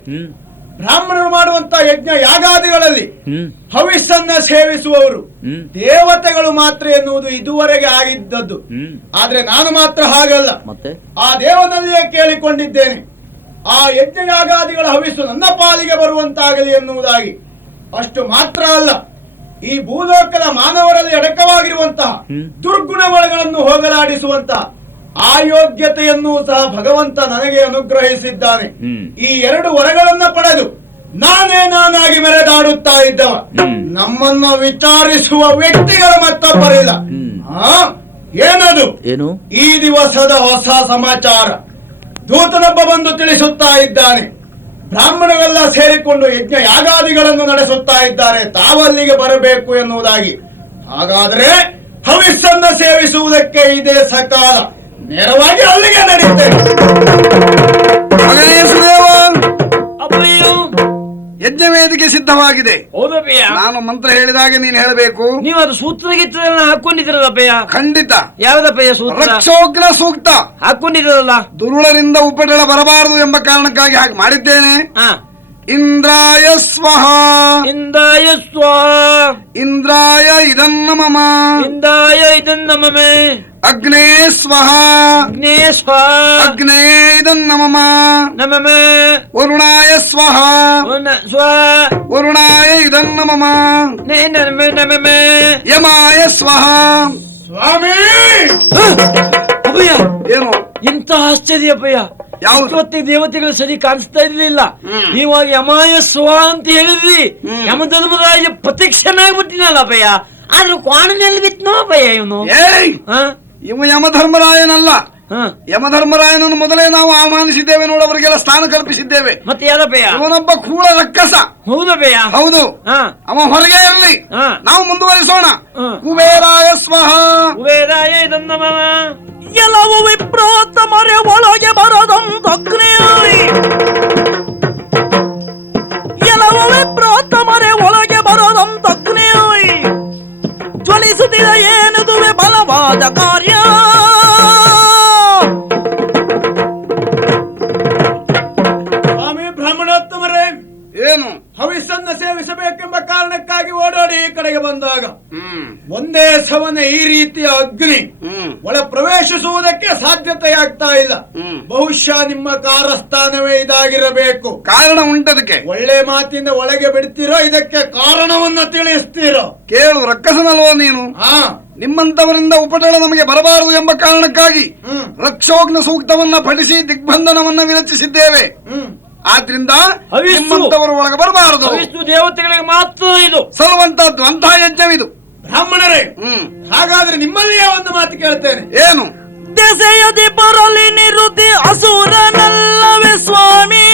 ಬ್ರಾಹ್ಮಣರು ಮಾಡುವಂತಹ ಯಜ್ಞ ಯಾಗಾದಿಗಳಲ್ಲಿ ಹವಿಸ್ಸನ್ನ ಸೇವಿಸುವವರು ದೇವತೆಗಳು ಮಾತ್ರ ಎನ್ನುವುದು ಇದುವರೆಗೆ ಆಗಿದ್ದದ್ದು. ಆದ್ರೆ ನಾನು ಮಾತ್ರ ಹಾಗಲ್ಲ. ಆ ದೇವನಲ್ಲಿಯೇ ಕೇಳಿಕೊಂಡಿದ್ದೇನೆ, ಆ ಯಜ್ಞ ಯಾಗಾದಿಗಳ ಹವಿಸ್ಸು ನನ್ನ ಪಾಲಿಗೆ ಬರುವಂತಾಗಲಿ ಎನ್ನುವುದಾಗಿ. ಅಷ್ಟು ಮಾತ್ರ ಅಲ್ಲ, ಈ ಭೂಲೋಕದ ಮಾನವರಲ್ಲಿ ಅಡಕವಾಗಿರುವಂತಹ ದುರ್ಗುಣಗಳನ್ನು ಹೋಗಲಾಡಿಸುವಂತಹ ಆಯೋಗ್ಯತೆಯನ್ನು ಸಹ ಭಗವಂತ ನನಗೆ ಅನುಗ್ರಹಿಸಿದ್ದಾನೆ. ಈ ಎರಡು ವರಗಳನ್ನ ಪಡೆದು ನಾನಾಗಿ ಮೆರೆದಾಡುತ್ತಾ ಇದ್ದವ. ನಮ್ಮನ್ನ ವಿಚಾರಿಸುವ ವ್ಯಕ್ತಿಗಳ ಮತ್ತೊಬ್ಬರಿಲ್ಲ. ಏನದು? ಈ ದಿವಸದ ಹೊಸ ಸಮಾಚಾರ ದೂತನೊಬ್ಬ ಬಂದು ತಿಳಿಸುತ್ತಾ ಇದ್ದಾನೆ. ಬ್ರಾಹ್ಮಣರೆಲ್ಲ ಸೇರಿಕೊಂಡು ಯಜ್ಞ ಯಾಗಾದಿಗಳನ್ನು ನಡೆಸುತ್ತಾ ಇದ್ದಾರೆ, ತಾವಲ್ಲಿಗೆ ಬರಬೇಕು ಎನ್ನುವುದಾಗಿ. ಹಾಗಾದ್ರೆ ಹವಿಸ್ಸನ್ನ ಸೇವಿಸುವುದಕ್ಕೆ ಇದೇ ಸಕಾಲ. ನೇರವಾಗಿ ಅಲ್ಲಿಗೆ ನಡೆಯುತ್ತೇನೆ. ಯಜ್ಞ ವೇದಿಕೆ ಸಿದ್ಧವಾಗಿದೆ. ಹೌದಪ್ಪಯ್ಯ. ನಾನು ಮಂತ್ರ ಹೇಳಿದಾಗೆ ನೀನು ಹೇಳಬೇಕು. ನೀವು ಅದು ಸೂತ್ರ ಗೀತ್ರಗಳನ್ನ ಹಾಕೊಂಡಿದ್ದೀರಲ್ಲಪ್ಪಯ್ಯ? ಖಂಡಿತ. ಯಾವ್ದಪ್ಪಯ್ಯ ಸೂತ್ರ? ರಕ್ಷೋಗ್ನ ಸೂಕ್ತ ಹಾಕೊಂಡಿದ್ದೀರಲ್ಲ. ದುರುಳರಿಂದ ಉಪಟಳ ಬರಬಾರದು ಎಂಬ ಕಾರಣಕ್ಕಾಗಿ ಹಾಗೆ ಮಾಡಿದ್ದೇನೆ. ಇಂದ್ರಾಯ ಸ್ವಹ ಇಂದಾಯ ಸ್ವಾಹ ಇಂದ್ರಾಯ ಇದನ್ನ ಮಮ ಇಂದಾಯ ಇದನ್ನ ಮಮೆ ಅಗ್ನೇ ಸ್ವಹ ಅಗ್ನೇ ಸ್ವಾಹ ಅಗ್ನೇ ಇದನ್ನ ಮಮ ನಮಮೆ ವರುಣಾಯ ಸ್ವಹ ಸ್ವಾಹ ವರುಣಾಯ ಇದನ್ನ ಮಮ ನಮೆ ನಮಮೆ ಯಮಾಯ ಸ್ವಹ. ಸ್ವಾಮಿ ಅಭಯ ಏನು ಎಂತ ಆಶ್ಚರ್ಯ ಅಭಯ. ಯಾವುದು? ಇವತ್ತಿಗೆ ದೇವತೆಗಳು ಸರಿ ಕಾಣಿಸ್ತಾ ಇರ್ಲಿಲ್ಲ. ನೀವಾಗ ಯಮಾಯ ಸ್ವ ಅಂತ ಹೇಳಿದ್ರಿ. ಯಮಧರ್ಮರಾಯ ಪ್ರತ್ಯಕ್ಷನಾಗ್ಬಿಟ್ಟಿನಲ್ಲ ಅಭಯ. ಆದ್ರೂ ಕ್ವಾಣನಲ್ಲಿ ಬಿತ್ನೋ ಅಭಯ ಇವನು. ಏಯ್ ಇವ ಯಮಧರ್ಮರಾಯನಲ್ಲ. ಯಮಧರ್ಮರಾಯನನ್ನು ಮೊದಲೇ ನಾವು ಆಹ್ವಾನಿಸಿದ್ದೇವೆ, ನೋಡವರಿಗೆಲ್ಲ ಸ್ಥಾನ ಕಲ್ಪಿಸಿದ್ದೇವೆ. ಮತ್ತೆ ಯಾರಭಯ? ಇವನೊಬ್ಬ ಕೂಳ ರಕ್ಕಸ. ಹೌದಭಯ. ಹೌದು, ಅವ ಹೊರಗೆ ಇರಲಿ, ನಾವು ಮುಂದುವರಿಸೋಣ. ಕುಬೇರಾಯ ಸ್ವಹ ಕುಬೇರಾಯ ಇದನ್ನ ಮಮ ಎಲ್ಲವೂ ವಿಪ್ರೋತ್ತಮರೆ ಒಳಗೆ ಬರದಂತಗ್ನೇಯ್. ಎಲ್ಲವೂ ವಿಪ್ರೋತ್ತಮರೆ ಒಳಗೆ ಬರದಂತಗ್ನೇಯ್. ಜ್ವಲಿಸುತ್ತಿದ ಏನದುವೆ ಬಲವಾದ ಕಾರ್ಯ. ಸ್ವಾಮಿ ಬ್ರಾಹ್ಮಣೋತ್ತಮರೇ, ಏನು ಹವಿಸ್ಸನ್ನ ಸೇವಿಸಬೇಕೆಂಬ ಕಾರಣಕ್ಕಾಗಿ ಓಡೋಡಿ ಈ ಕಡೆಗೆ ಬಂದಾಗ ಒಂದೇ ಸವನೆ ಈ ರೀತಿಯ ಅಗ್ನಿ ಒಳ ಪ್ರವೇಶಿಸುವುದಕ್ಕೆ ಸಾಧ್ಯತೆಯಾಗ್ತಾ ಇಲ್ಲ. ಬಹುಶಃ ನಿಮ್ಮ ಕಾರಸ್ಥಾನವೇ ಇದಾಗಿರಬೇಕು. ಕಾರಣ ಉಂಟದಕ್ಕೆ. ಒಳ್ಳೆ ಮಾತಿಂದ ಒಳಗೆ ಬಿಡ್ತೀರೋ, ಇದಕ್ಕೆ ಕಾರಣವನ್ನ ತಿಳಿಸ್ತೀರೋ? ಕೇಳು, ರಕ್ಕಸನಲ್ವ ನೀನು? ನಿಮ್ಮಂತವರಿಂದ ಉಪಟಳ ನಮಗೆ ಬರಬಾರದು ಎಂಬ ಕಾರಣಕ್ಕಾಗಿ ರಕ್ಷೋಗ್ನ ಸೂಕ್ತವನ್ನ ಪಠಿಸಿ ದಿಗ್ಬಂಧನವನ್ನ ವಿರಚಿಸಿದ್ದೇವೆ. ಆದ್ರಿಂದ ನಿಮ್ಮಂತವರು ಒಳಗೆ ಬರಬಾರದು. ದೇವತೆಗಳಿಗೆ ಮಾತ್ರ ಇದು ಸಲ್ಲುವಂತಹದ್ದು, ಅಂತಹ ಯಜ್ಞವಿದು. ಬ್ರಾಹ್ಮಣರೇ, ಹಾಗಾದ್ರೆ ನಿಮ್ಮಲ್ಲಿಯೇ ಒಂದು ಮಾತು ಕೇಳ್ತೇನೆ. ಏನು? ದೆಸೆಯದೆ ಬರಲಿ ನಿರುತಿ ಅಸುರನಲ್ಲವೇ ಸ್ವಾಮಿ.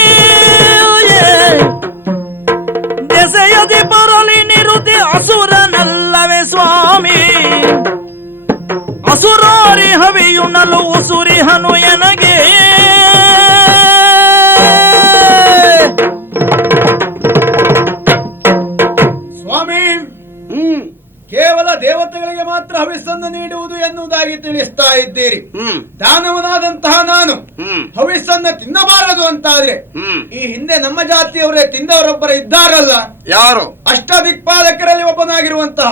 ದೆಸೆಯದೆ ಬರಲಿ ನಿರುತಿ ಅಸುರನಲ್ಲವೇ ಸ್ವಾಮಿ. ಅಸುರಾರಿ ಹವಿಯುಣಲು ಉಸುರಿಹನು ಎನಗೆ. ಸ್ವಾಮಿ, ಕೇವಲ ದೇವತೆಗಳಿಗೆ ಮಾತ್ರ ಹವಿಸ್ಸನ್ನು ನೀಡುವುದು ಎನ್ನುವುದಾಗಿ ತಿಳಿಸ್ತಾ ಇದ್ದೀರಿ. ದಾನವನಾದಂತಹ ನಾನು ಹವಿಸ್ಸನ್ನ ತಿನ್ನಬಾರದು ಅಂತಾದ್ರೆ ಈ ಹಿಂದೆ ನಮ್ಮ ಜಾತಿಯವರೇ ತಿಂದವರೊಬ್ಬರ ಇದ್ದಾರಲ್ಲ, ಯಾರು? ಅಷ್ಟದಿಕ್ಪಾಲಕರಲ್ಲಿ ಒಬ್ಬನಾಗಿರುವಂತಹ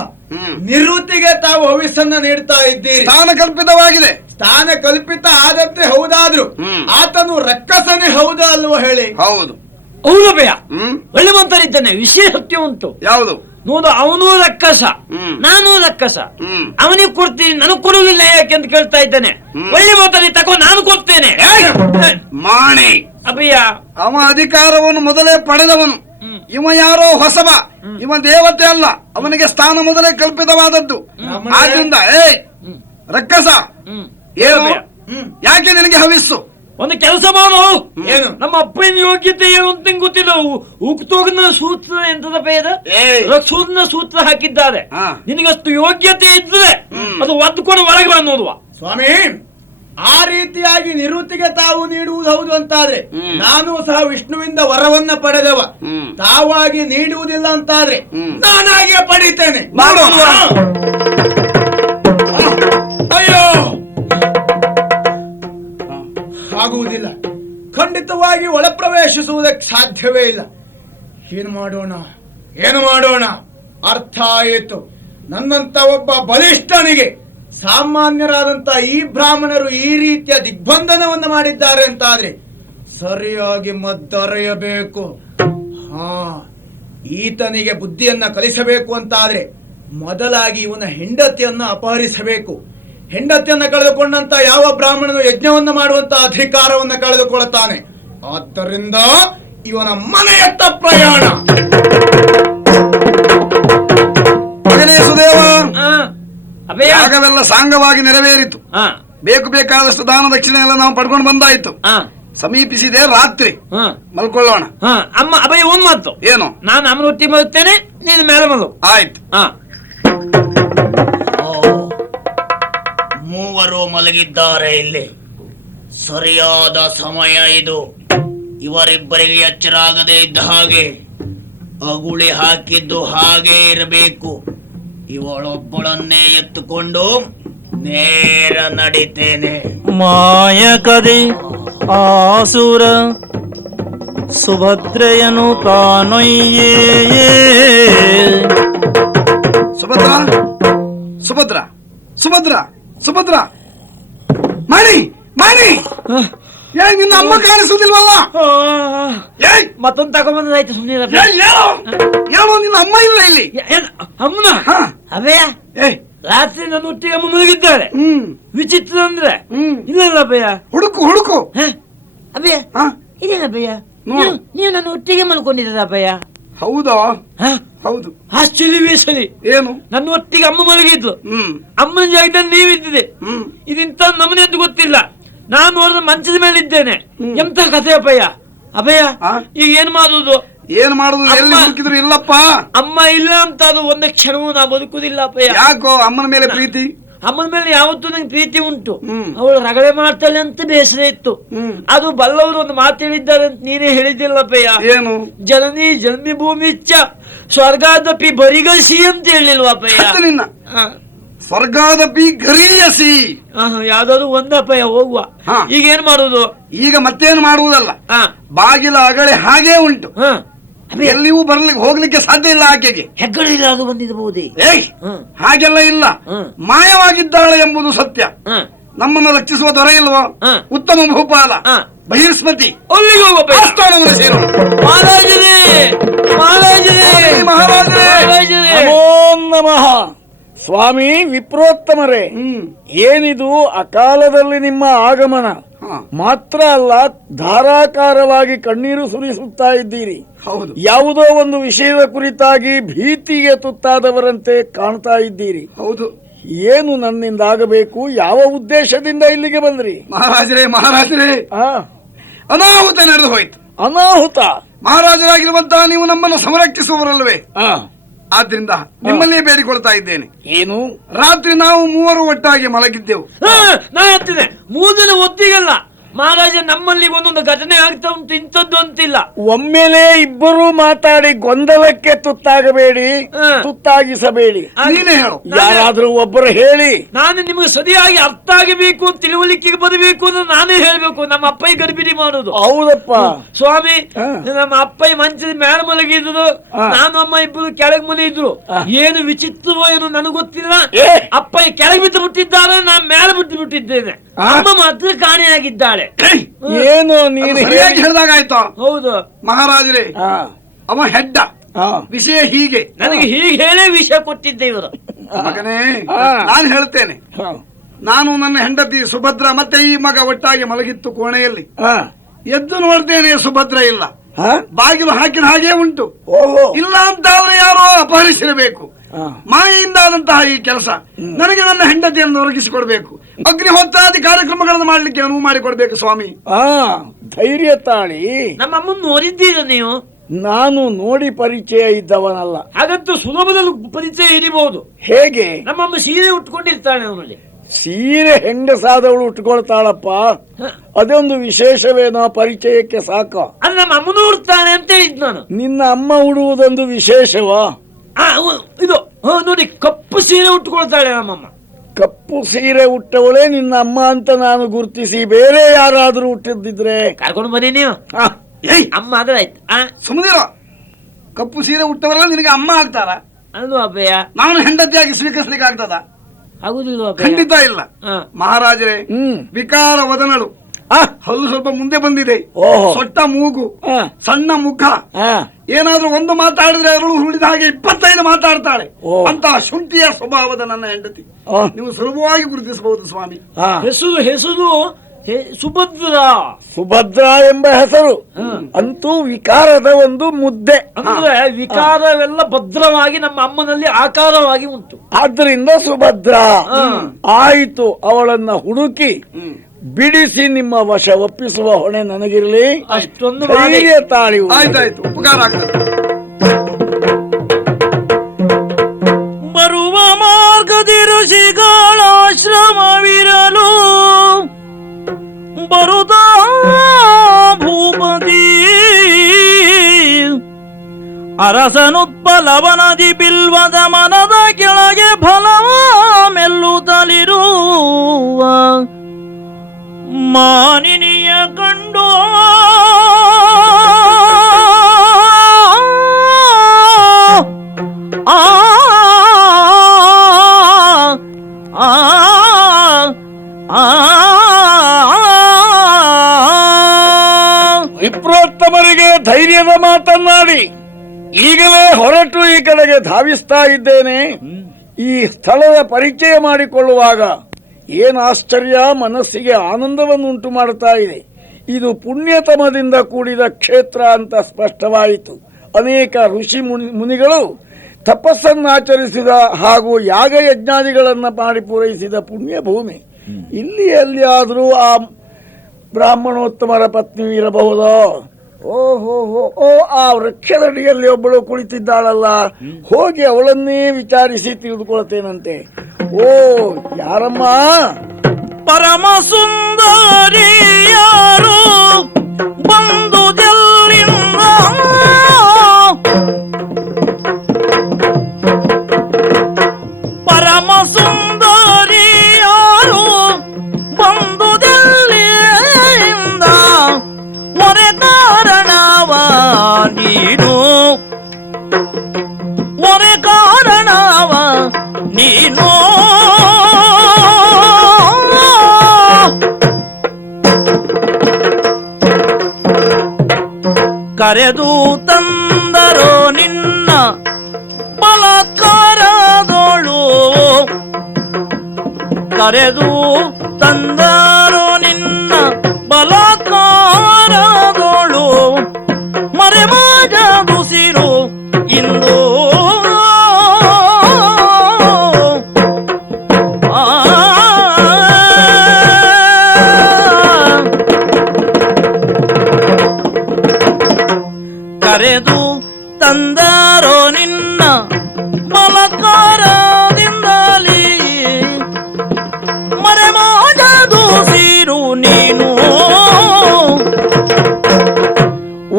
ನಿವೃತ್ತಿಗೆ ತಾವು ಹವಿಸ್ಸನ್ನ ನೀಡ್ತಾ ಇದ್ದೀರಿ. ಸ್ಥಾನ ಕಲ್ಪಿತವಾಗಿದೆ. ಸ್ಥಾನ ಕಲ್ಪಿತ ಆದದ್ದೇ ಹೌದಾದ್ರು ಆತನು ರಕ್ಕಸನೇ ಹೌದಾ ಅಲ್ವೋ ಹೇಳಿ? ಹೌದು. ಹೌದು ಭಯ. ಒಳ್ಳೆ ಮಾತಾಡಿದ್ದಾನೆ, ವಿಷಯ ಸತ್ಯ ಉಂಟು. ಯಾವುದು? ನೋಡು, ಅವನು ರಕ್ಕಸ, ನಾನು ರಕ್ಕಸ. ಅವನಿಗೆ ಕೊಡ್ತೀನಿ, ನನಗೆ ಕೊಡುವುದಿಲ್ಲ ಯಾಕೆ ಅಂತ ಕೇಳ್ತಾ ಇದ್ದಾನೆ. ಒಳ್ಳೆ ಮಾತಾಡಿ ತಗೋ, ನಾನು ಕೊಡ್ತೇನೆ. ಮಾಣಿ ಅಭಯ, ಅವ ಅಧಿಕಾರವನ್ನು ಮೊದಲೇ ಪಡೆದವನು. ಇವ ಯಾರೋ ಹೊಸಬ, ಇವ ದೇವತೆ ಅಲ್ಲ. ಅವನಿಗೆ ಸ್ಥಾನ ಮೊದಲೇ ಕಲ್ಪಿತವಾದದ್ದು. ಆದ್ರಿಂದ ರಕ್ಕಸ, ಏನು ಯಾಕೆ ನಿನಗೆ ಹವಿಸ್ಸು? ಒಂದು ಕೆಲಸ ಮಾಡು. ಏನು? ನಮ್ಮ ಅಪ್ಪನ ಯೋಗ್ಯತೆ ಏನು ಅಂತ ಗೊತ್ತಿಲ್ಲ. ಉಕ್ತೋಗ್ನ ಸೂತ್ರ ಎಂತದ ಬೇದ ರಕ್ಷೋದ್ನ ಸೂತ್ರ ಹಾಕಿದ್ದಾರೆ. ನಿನಗಷ್ಟು ಯೋಗ್ಯತೆ ಇದ್ರೆ ಅದು ಒದ್ದುಕೊಂಡು ಒಳಗೆ ಬಂದೋದುವ. ಸ್ವಾಮಿ, ಆ ರೀತಿಯಾಗಿ ನಿವೃತ್ತಿಗೆ ತಾವು ನೀಡುವುದು ಹೌದು ಅಂತಾದ್ರೆ ನಾನು ಸಹ ವಿಷ್ಣುವಿಂದ ವರವನ್ನ ಪಡೆದವ. ತಾವಾಗಿ ನೀಡುವುದಿಲ್ಲ ಅಂತಾದ್ರೆ ನಾನಾಗೆ ಪಡಿತೇನೆ. ಅಯ್ಯೋ, ಆಗುವುದಿಲ್ಲ. ಖಂಡಿತವಾಗಿ ಒಳ ಪ್ರವೇಶಿಸುವುದಕ್ಕೆ ಸಾಧ್ಯವೇ ಇಲ್ಲ. ಏನು ಮಾಡೋಣ, ಏನು ಮಾಡೋಣ? ಅರ್ಥ ಆಯಿತು. ನನ್ನಂತ ಒಬ್ಬ ಬಲಿಷ್ಠನಿಗೆ ಸಾಮಾನ್ಯರಾದಂತ ಈ ಬ್ರಾಹ್ಮಣರು ಈ ರೀತಿಯ ದಿಗ್ಬಂಧನವನ್ನು ಮಾಡಿದ್ದಾರೆ ಅಂತಾದ್ರೆ ಸರಿಯಾಗಿ ಮದ್ದರೆಯಬೇಕು. ಈತನಿಗೆ ಬುದ್ಧಿಯನ್ನ ಕಲಿಸಬೇಕು ಅಂತಾದ್ರೆ ಮೊದಲಾಗಿ ಇವನ ಹೆಂಡತಿಯನ್ನ ಅಪಹರಿಸಬೇಕು. ಹೆಂಡತಿಯನ್ನ ಕಳೆದುಕೊಂಡಂತ ಯಾವ ಬ್ರಾಹ್ಮಣನು ಯಜ್ಞವನ್ನು ಮಾಡುವಂತ ಅಧಿಕಾರವನ್ನು ಕಳೆದುಕೊಳ್ಳುತ್ತಾನೆ. ಆದ್ದರಿಂದ ಇವನ ಮನೆಯತ್ತ ಪ್ರಯಾಣ. ಸುದೇವ, ಅಭಯ, ಯಾಗವೆಲ್ಲ ಸಾಂಗವಾಗಿ ನೆರವೇರಿತು. ಬೇಕು ಬೇಕಾದಷ್ಟು ದಾನ ದಕ್ಷಿಣೆ ಎಲ್ಲ ನಾವು ಪಡ್ಕೊಂಡು ಬಂದಾಯ್ತು. ಸಮೀಪಿಸಿದೆ ರಾತ್ರಿ, ಮಲ್ಕೊಳ್ಳೋಣ. ಅಮ್ಮ ಅಭಯ, ಒಂದ್ ಮಾತು. ಏನು? ನಾನು ಅಮ್ಮನ ಒಟ್ಟಿ ಮಲಗ್ತೇನೆ, ನೀನು ಮೇಲೆ ಮಲಗು. ಆಯ್ತು. ಮೂವರು ಮಲಗಿದ್ದಾರೆ ಇಲ್ಲಿ. ಸರಿಯಾದ ಸಮಯ ಇದು. ಇವರಿಬ್ಬರಿಗೆ ಎಚ್ಚರಾಗದೆ ಇದ್ದ ಹಾಗೆ ಅಗುಳಿ ಹಾಕಿದ್ದು ಹಾಗೆ ಇರಬೇಕು. ಇವಳೊಬ್ಬಳನ್ನೇ ಎತ್ತುಕೊಂಡು ನೇರ ನಡಿತೇನೆ. ಮಾಯಕದೆ ಆಸುರ ಸುಭದ್ರೆಯನು ತಾನೊಯ್ಯೇ. ಸುಭದ್ರ ಸುಭದ್ರ ಸುಭದ್ರ ಸುಭದ್ರ ಮಾಡಿ ಮಾಡಿ ನಿನ್ನ ಅಮ್ಮ ಕಾಣಿಸುದಿಲ್ವಲ್ಲ? ಮತ್ತೊಂದು ತಗೊಂಬಂದಾಯ್ತು ಸುಮ್ಮನೆ ಏನೋ ನಿನ್ನ ಅಮ್ಮ ಇಲ್ಲ ಇಲ್ಲಿ. ಅಮ್ಮನ ಅಭಯ ರಾತ್ರಿ ನನ್ನ ಒಟ್ಟಿಗೆ ಅಮ್ಮ ಮಲಗಿದ್ದಾಳೆ. ವಿಚಿತ್ರ ಅಂದ್ರೆ ಇಲ್ಲ ಅಭಯ. ಹುಡುಕು ಹುಡುಕು ಅಭಯ ಇದೇನ ಅಭಯ, ನೀವು ನನ್ನ ಒಟ್ಟಿಗೆ ಮಲ್ಕೊಂಡಿದ್ದ ಅಭಯ? ಹೌದಾ? ಹೌದು. ಆಶ್ಚರ್ಯವೇ ಸರಿ. ಏನು? ನನ್ನ ಒಟ್ಟಿಗೆ ಅಮ್ಮ ಮಲಗಿದ್ಲು, ಅಮ್ಮನ ಜಾಗದಲ್ಲಿ ನೀವಿದ್ದಿದೆ. ಇದೆಂತ ನಮ್ಮನೆ ಅಂತ ಗೊತ್ತಿಲ್ಲ. ನಾನು ನೋಡಿದ ಮಂಚದ ಮೇಲೆ ಇದ್ದೇನೆ. ಎಂತ ಕಥೆ ಅಭಯ? ಅಭಯ ಈಗ ಏನ್ ಮಾಡುದು? ಏನ್ ಮಾಡುದು? ಎಲ್ಲಿ ಹುಡುಕಿದ್ರು ಇಲ್ಲಪ್ಪ. ಅಮ್ಮ ಇಲ್ಲ ಅಂತ ಅದು ಒಂದು ಕ್ಷಣವೂ ನಾ ಬದುಕುದಿಲ್ಲ ಅಭಯ. ಯಾಕೋ ಅಮ್ಮನ ಮೇಲೆ ಪ್ರೀತಿ? ಅಮ್ಮನ ಮೇಲೆ ಯಾವತ್ತೂ ನಂಗೆ ಪ್ರೀತಿ ಉಂಟು. ಅವಳು ರಗಳೆ ಮಾಡ್ತಾಳೆ ಅಂತ ಬೇಸರ ಇತ್ತು. ಅದು ಬಲ್ಲವರು ಒಂದು ಮಾತು ಹೇಳಿದ್ದಾರೆ ಅಂತ ನೀನೇ ಹೇಳಿದ್ದಿಲ್ಲ ಅಪ್ಪಯ್ಯ. ಏನು? ಜನನಿ ಜನ್ಮಿ ಭೂಮಿಚ್ಚ ಸ್ವರ್ಗಾದಪಿ ಬರಿಗಸಿ ಅಂತ ಹೇಳಿಲ್ವಾ ಅಪ್ಪಯ್ಯ? ನಿನ್ನ ಸ್ವರ್ಗಾದಪಿ ಗರೀಯಸಿ ಯಾವ್ದಾದ್ರು ಒಂದಪ್ಪಯ್ಯ ಹೋಗುವ. ಈಗ ಏನ್ ಮಾಡುದು? ಈಗ ಮತ್ತೇನು ಮಾಡುವುದಲ್ಲ, ಬಾಗಿಲ ಅಗಳೆ ಹಾಗೇ ಉಂಟು. ಎಲ್ಲಿಯೂ ಬರ್ಲಿಕ್ಕೆ ಹೋಗ್ಲಿಕ್ಕೆ ಸಾಧ್ಯ ಇಲ್ಲ. ಆಕೆಗೆ ಹೆಗ್ಗಳಿಲ್ಲ, ಅದು ಬಂದಿರಬಹುದೇ? ಹಾಗೆಲ್ಲ ಇಲ್ಲ, ಮಾಯವಾಗಿದ್ದಾಳೆ ಎಂಬುದು ಸತ್ಯ. ನಮ್ಮನ್ನು ರಕ್ಷಿಸುವ ದೊರೆ ಇಲ್ವೋ? ಉತ್ತಮ ಭೂಪಾಲ ಬಹಿರ್ಸ್ಮತಿ ಅಲ್ಲಿಗೆ ಹೋಗುವ. ಮಹಾರಾಜರೇ ನಮೋ ನಮಃ. ಸ್ವಾಮಿ ವಿಪ್ರೋತ್ತಮರೇ, ಏನಿದು ಅಕಾಲದಲ್ಲಿ ನಿಮ್ಮ ಆಗಮನ? ಮಾತ್ರ ಅಲ್ಲ, ಧಾರಾಕಾರವಾಗಿ ಕಣ್ಣೀರು ಸುರಿಸುತ್ತಾ ಇದ್ದೀರಿ. ಹೌದು. ಯಾವುದೋ ಒಂದು ವಿಷಯದ ಕುರಿತಾಗಿ ಭೀತಿಗೆ ತುತ್ತಾದವರಂತೆ ಕಾಣ್ತಾ ಇದ್ದೀರಿ. ಹೌದು. ಏನು ನನ್ನಿಂದ ಆಗಬೇಕು? ಯಾವ ಉದ್ದೇಶದಿಂದ ಇಲ್ಲಿಗೆ ಬಂದ್ರಿ? ಮಹಾರಾಜರೇ ಅನಾಹುತ ನಡೆದು ಹೋಯ್ತು. ಅನಾಹುತ? ಮಹಾರಾಜರಾಗಿರುವಂತಹ ನೀವು ನಮ್ಮನ್ನು ಸಂರಕ್ಷಿಸುವವರಲ್ವೇ? ಆದ್ರಿಂದ ನಿಮ್ಮಲ್ಲೇ ಬೇಡಿಕೊಳ್ತಾ ಇದ್ದೇನೆ. ಏನು? ರಾತ್ರಿ ನಾವು ಮೂವರು ಒಟ್ಟಾಗಿ ಮಲಗಿದ್ದೆವು. ನಾ ಹೇಳ್ತೇನೆ, 3 ದಿನ ಒತ್ತಿಗಲ್ಲ ಮಹಾರಾಜ. ನಮ್ಮಲ್ಲಿ ಒಂದೊಂದು ಘಟನೆ ಆಗ್ತಾ ಉಂಟು, ಇಂಥದ್ದು ಅಂತಿಲ್ಲ. ಒಮ್ಮೆಲೆ ಇಬ್ಬರು ಮಾತಾಡಿ ಗೊಂದಲಕ್ಕೆ ತುತ್ತಾಗಬೇಡಿ, ತುತ್ತಾಗಿಸಬೇಡಿ. ನೀನೇ ಹೇಳು. ಯಾರಾದ್ರೂ ಒಬ್ಬರು ಹೇಳಿ. ನಾನು ನಿಮಗೆ ಸರಿಯಾಗಿ ಅರ್ಥ ಆಗಬೇಕು, ತಿಳುವಳಿಕೆಗೆ ಬರಬೇಕು ಅಂದ್ರೆ ನಾನೇ ಹೇಳ್ಬೇಕು. ನಮ್ಮ ಅಪ್ಪಯ್ಯ ಗರ್ಭಿಣಿ ಮಾಡೋದು. ಹೌದಪ್ಪ ಸ್ವಾಮಿ. ನಮ್ಮ ಅಪ್ಪಯ್ಯ ಮಂಚದ ಮೇಲೆ ಮಲಗಿದ್ರು, ನಾನು ಅಮ್ಮ ಇಬ್ಬರು ಕೆಳಗೆ ಮಲಗಿದ್ರು. ಏನು ವಿಚಿತ್ರವೋ ಏನು ನನಗೆ ಗೊತ್ತಿಲ್ಲ. ಅಪ್ಪಯ್ಯ ಕೆಳಗೆ ಬಿದ್ದು ಬಿಟ್ಟಿದ್ದಾರೆ, ನಾನು ಮೇಲೆ ಬಿಟ್ಟು ಬಿಟ್ಟಿದ್ದೇನೆ. ಅಮ್ಮ ಮಾತ್ರ ಕಾಣೆಯಾಗಿದ್ದಾಳೆ. ಏನು ನೀನು ಹೇಳಿದಾಗ ಆಯ್ತು. ಹೌದು ಮಹಾರಾಜರೇ, ಅವ ಹೆಡ್ಡ. ವಿಷಯ ಹೀಗೆ. ನನಗೆ ಹೀಗೆ ಹೇಳೇ ವಿಷಯ ಕೊಟ್ಟಿದ್ದೆ ಇವರು. ಮಗನೇ, ನಾನು ಹೇಳ್ತೇನೆ. ನಾನು ನನ್ನ ಹೆಂಡತಿ ಸುಭದ್ರ ಮತ್ತೆ ಈ ಮಗ ಒಟ್ಟಾಗಿ ಮಲಗಿತ್ತು ಕೋಣೆಯಲ್ಲಿ. ಎದ್ದು ನೋಡ್ತೇನೆ, ಸುಭದ್ರ ಇಲ್ಲ. ಬಾಗಿಲು ಹಾಕಿದ ಹಾಗೆ ಉಂಟು. ಇಲ್ಲ ಅಂತಾದ್ರೆ ಯಾರೋ ಅಪಹರಿಸಿರಬೇಕು. ಮಾಯೆಯಿಂದಾದಂತಹ ಈ ಕೆಲಸ. ನನಗೆ ನನ್ನ ಹೆಂಡತಿಯನ್ನು ಒದಗಿಸಿಕೊಡ್ಬೇಕು. ಅಗ್ನಿಹೋತ್ರಾದಿ ಕಾರ್ಯಕ್ರಮಗಳನ್ನು ಮಾಡ್ಲಿಕ್ಕೆ ಅನುವು ಮಾಡಿಕೊಡ್ಬೇಕು ಸ್ವಾಮಿ. ಧೈರ್ಯ ತಾಳಿ. ನಮ್ಮ ಅಮ್ಮನ್ನು ನೋಡಿದ್ದೀರ ನೀವು? ನಾನು ನೋಡಿ ಪರಿಚಯ ಇದ್ದವನಲ್ಲ. ಹಾಗಂತೂ ಸುಲಭದಲ್ಲಿ ಪರಿಚಯ ಹಿಡಿಬಹುದು. ಹೇಗೆ? ನಮ್ಮಮ್ಮ ಸೀರೆ ಉಟ್ಕೊಂಡಿರ್ತಾಳೆ. ಅವನಲ್ಲಿ ಸೀರೆ ಹೆಂಗಸಾದವಳು ಉಟ್ಕೊಳ್ತಾಳಪ್ಪ, ಅದೊಂದು ವಿಶೇಷವೇನೋ? ಪರಿಚಯಕ್ಕೆ ಸಾಕ. ಅದು ನಮ್ಮ ಅಮ್ಮನೂ ಉಡ್ತಾಳೆ ಅಂತ ಹೇಳಿದ್ ನಾನು. ನಿನ್ನ ಅಮ್ಮ ಉಡುವುದೊಂದು ವಿಶೇಷವಾ? ಇದು ನೋಡಿ, ಕಪ್ಪು ಸೀರೆ ಉಟ್ಕೊಳ್ತಾಳೆ ನಮ್ಮಮ್ಮ. ಕಪ್ಪು ಸೀರೆ ಉಟ್ಟವಳೇ ನಿನ್ನ ಅಮ್ಮ ಅಂತ ನಾನು ಗುರುತಿಸಿ, ಬೇರೆ ಯಾರಾದ್ರೂ ಹುಟ್ಟಿದ್ರೆ ಕರ್ಕೊಂಡು ಬನ್ನಿ ನೀವು. ಅಮ್ಮ ಆದ್ರೆ ಆಯ್ತು. ಸುಮ್ಮನೆ ಕಪ್ಪು ಸೀರೆ ಉಟ್ಟವರೆಲ್ಲ ನಿನಗೆ ಅಮ್ಮ ಆಗ್ತಾರ? ಅಲ್ವಾ ಅಪ್ಪಯ್ಯ? ನಾನು ಹೆಂಡತಿಯಾಗಿ ಸ್ವೀಕರಿಸಲಿಕ್ಕೆ ಆಗ್ತದ? ಆಗುದಿಲ್ವಾ? ಖಂಡಿತ ಇಲ್ಲ. ಮಹಾರಾಜರೇ, ವಿಕಾರ ವದನಳು, ಹಲ್ಲು ಸ್ವಲ್ಪ ಮುಂದೆ ಬಂದಿದೆ, ಸೊಟ್ಟ ಮೂಗು, ಸಣ್ಣ ಮುಖ. ಏನಾದ್ರೂ ಒಂದು ಮಾತಾಡಿದ್ರೆ ಅರಳು ಹುಳಿದ ಹಾಗೆ 25 ಮಾತಾಡ್ತಾಳೆ. ಅಂತಹ ಶುಂಠಿಯ ಸ್ವಭಾವದ ನನ್ನ ಹೆಂಡತಿ ನೀವು ಸುಲಭವಾಗಿ ಗುರುತಿಸಬಹುದು ಸ್ವಾಮಿ. ಹೆಸರು ಸುಭದ್ರ. ಸುಭದ್ರ ಎಂಬ ಹೆಸರು ಅಂತೂ ವಿಕಾರದ ಒಂದು ಮುದ್ದೆ. ಅಂದ್ರೆ ವಿಕಾರವೆಲ್ಲ ಭದ್ರವಾಗಿ ನಮ್ಮ ಅಮ್ಮನಲ್ಲಿ ಆಕಾರವಾಗಿ ಉಂಟು. ಆದ್ರಿಂದ ಸುಭದ್ರ. ಆಯಿತು, ಅವಳನ್ನ ಹುಡುಕಿ ಬಿಡಿಸಿ ನಿಮ್ಮ ವಶ ಒಪ್ಪಿಸುವ ಹೊಣೆ ನನಗಿರಲಿ. ಅಷ್ಟೊಂದು ತಾಳಿ. ಆಯ್ತಾಯ್ತು, ಉಪಕಾರ ಆಗ್ತದೆ. ಬರುವ ಮಾರ್ಗದಿ ಋಷಿಗಳ ಆಶ್ರಮವಿರಲು ಬರುದ ಭೂಪತಿ ಅರಸನುತ್ಪಲವನದಿ ಬಿಲ್ವದ ಮನದ ಕೆಳಗೆ ಫಲವ ಮೆಲ್ಲುತ್ತಲಿರುವ ಮಾನಿನಿಯ ಕಂಡು ವಿಪ್ರೋತ್ತಮರಿಗೆ ಧೈರ್ಯದ ಮಾತನ್ನಾಡಿ ಈಗಲೇ ಹೊರಟು ಈ ಕಡೆಗೆ ಧಾವಿಸ್ತಾ ಇದ್ದೇನೆ. ಈ ಸ್ಥಳದ ಪರಿಚಯ ಮಾಡಿಕೊಳ್ಳುವಾಗ ಏನು ಆಶ್ಚರ್ಯ, ಮನಸ್ಸಿಗೆ ಆನಂದವನ್ನುಂಟು ಮಾಡುತ್ತಾ ಇದೆ. ಇದು ಪುಣ್ಯತಮದಿಂದ ಕೂಡಿದ ಕ್ಷೇತ್ರ ಅಂತ ಸ್ಪಷ್ಟವಾಯಿತು. ಅನೇಕ ಋಷಿ ಮುನಿಗಳು ತಪಸ್ಸನ್ನಾಚರಿಸಿದ ಹಾಗೂ ಯಾಗ ಯಜ್ಞಾದಿಗಳನ್ನು ಮಾಡಿ ಪೂರೈಸಿದ ಪುಣ್ಯ ಭೂಮಿ. ಇಲ್ಲಿ ಎಲ್ಲಿಯಾದರೂ ಆ ಬ್ರಾಹ್ಮಣೋತ್ತಮರ ಪತ್ನಿ ಇರಬಹುದೋ? ಓಹೋ ಆ ವೃಕ್ಷದಡಿಯಲ್ಲಿ ಒಬ್ಬಳು ಕುಳಿತಿದ್ದಾಳಲ್ಲ, ಹೋಗಿ ಅವಳನ್ನೇ ವಿಚಾರಿಸಿ ತಿಳಿದುಕೊಳ್ತೇನಂತೆ. ಓ ಯಾರಮ್ಮ? ಪರಮ ಸುಂದರಿಯಾರು ಬಂದು ಜಲ್ಲಿಂದ ಪರಮ ಸುಂದರಿಯಾರು ಬಂದು ಜಲ್ಲಿಂದ ಒರೆ ಕಾರಣವ ನೀನು ಒರೆ ಕಾರಣವ ನೀನು ಕರೆದು ತಂದರೋ ನಿನ್ನ ಬಲಕಾರದೋಳು ಕರೆದು ತಂದರೋ ನಿನ್ನ ಬಲಕಾರದೋಳು ಮರೆಮಾಜದುಸಿರು ಇಂದು ಕರೆದು ತಂದರೋ ನಿನ್ನ ಬಲಕಾರದಿಂದಲೇ ಮರೆಮಾಡದು ಸೀರು ನೀನು.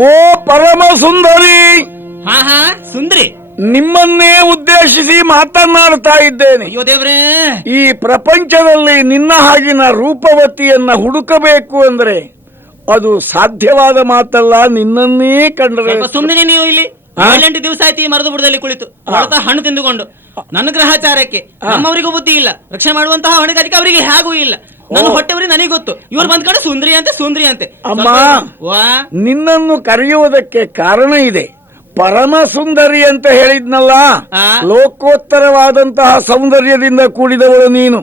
ಓ ಪರಮ ಸುಂದರಿ, ಹಾ ಸುಂದ್ರಿ, ನಿಮ್ಮನ್ನೇ ಉದ್ದೇಶಿಸಿ ಮಾತನಾಡ್ತಾ ಇದ್ದೇನೆ. ಅಯ್ಯೋ ದೇವ್ರೇ, ಈ ಪ್ರಪಂಚದಲ್ಲಿ ನಿನ್ನ ಹಾಗಿನ ರೂಪವತಿಯನ್ನ ಹುಡುಕಬೇಕು ಅಂದ್ರೆ ಅದು ಸಾಧ್ಯವಾದ ಮಾತಲ್ಲ. ನಿನ್ನನ್ನೇ ಕಂಡ್ರೆ ಸುಮ್ಮನೆ ನೀವು ಇಲ್ಲಿ 7-8 ದಿವಸ ಆಯ್ತು ಈ ಮರದ ಬುಡದಲ್ಲಿ ಕುಳಿತು ಹಣ್ಣು ತಿಂದುಕೊಂಡು. ನನ್ನ ಗ್ರಹಚಾರಕ್ಕೆ ನಮ್ಮವರಿಗೂ ಬುದ್ಧಿ ಇಲ್ಲ, ರಕ್ಷಣೆ ಮಾಡುವಂತಹ ಹೊಣೆಗಾರಿಕೆ ಅವರಿಗೆ ಹೇಗೂ ಇಲ್ಲ. ನನ್ನ ಹೊಟ್ಟೆವರಿಗೆ ನನಗೆ ಗೊತ್ತು, ಇವ್ರು ಬಂದ್ ಕಡೆ ಸುಂದ್ರಿ ಅಂತೆ. ಅಮ್ಮ, ನಿನ್ನನ್ನು ಕರೆಯುವುದಕ್ಕೆ ಕಾರಣ ಇದೆ. ಪರಮ ಸುಂದರಿ ಅಂತ ಹೇಳಿದ್ನಲ್ಲ, ಲೋಕೋತ್ತರವಾದಂತಹ ಸೌಂದರ್ಯದಿಂದ ಕೂಡಿದವಳು ನೀನು.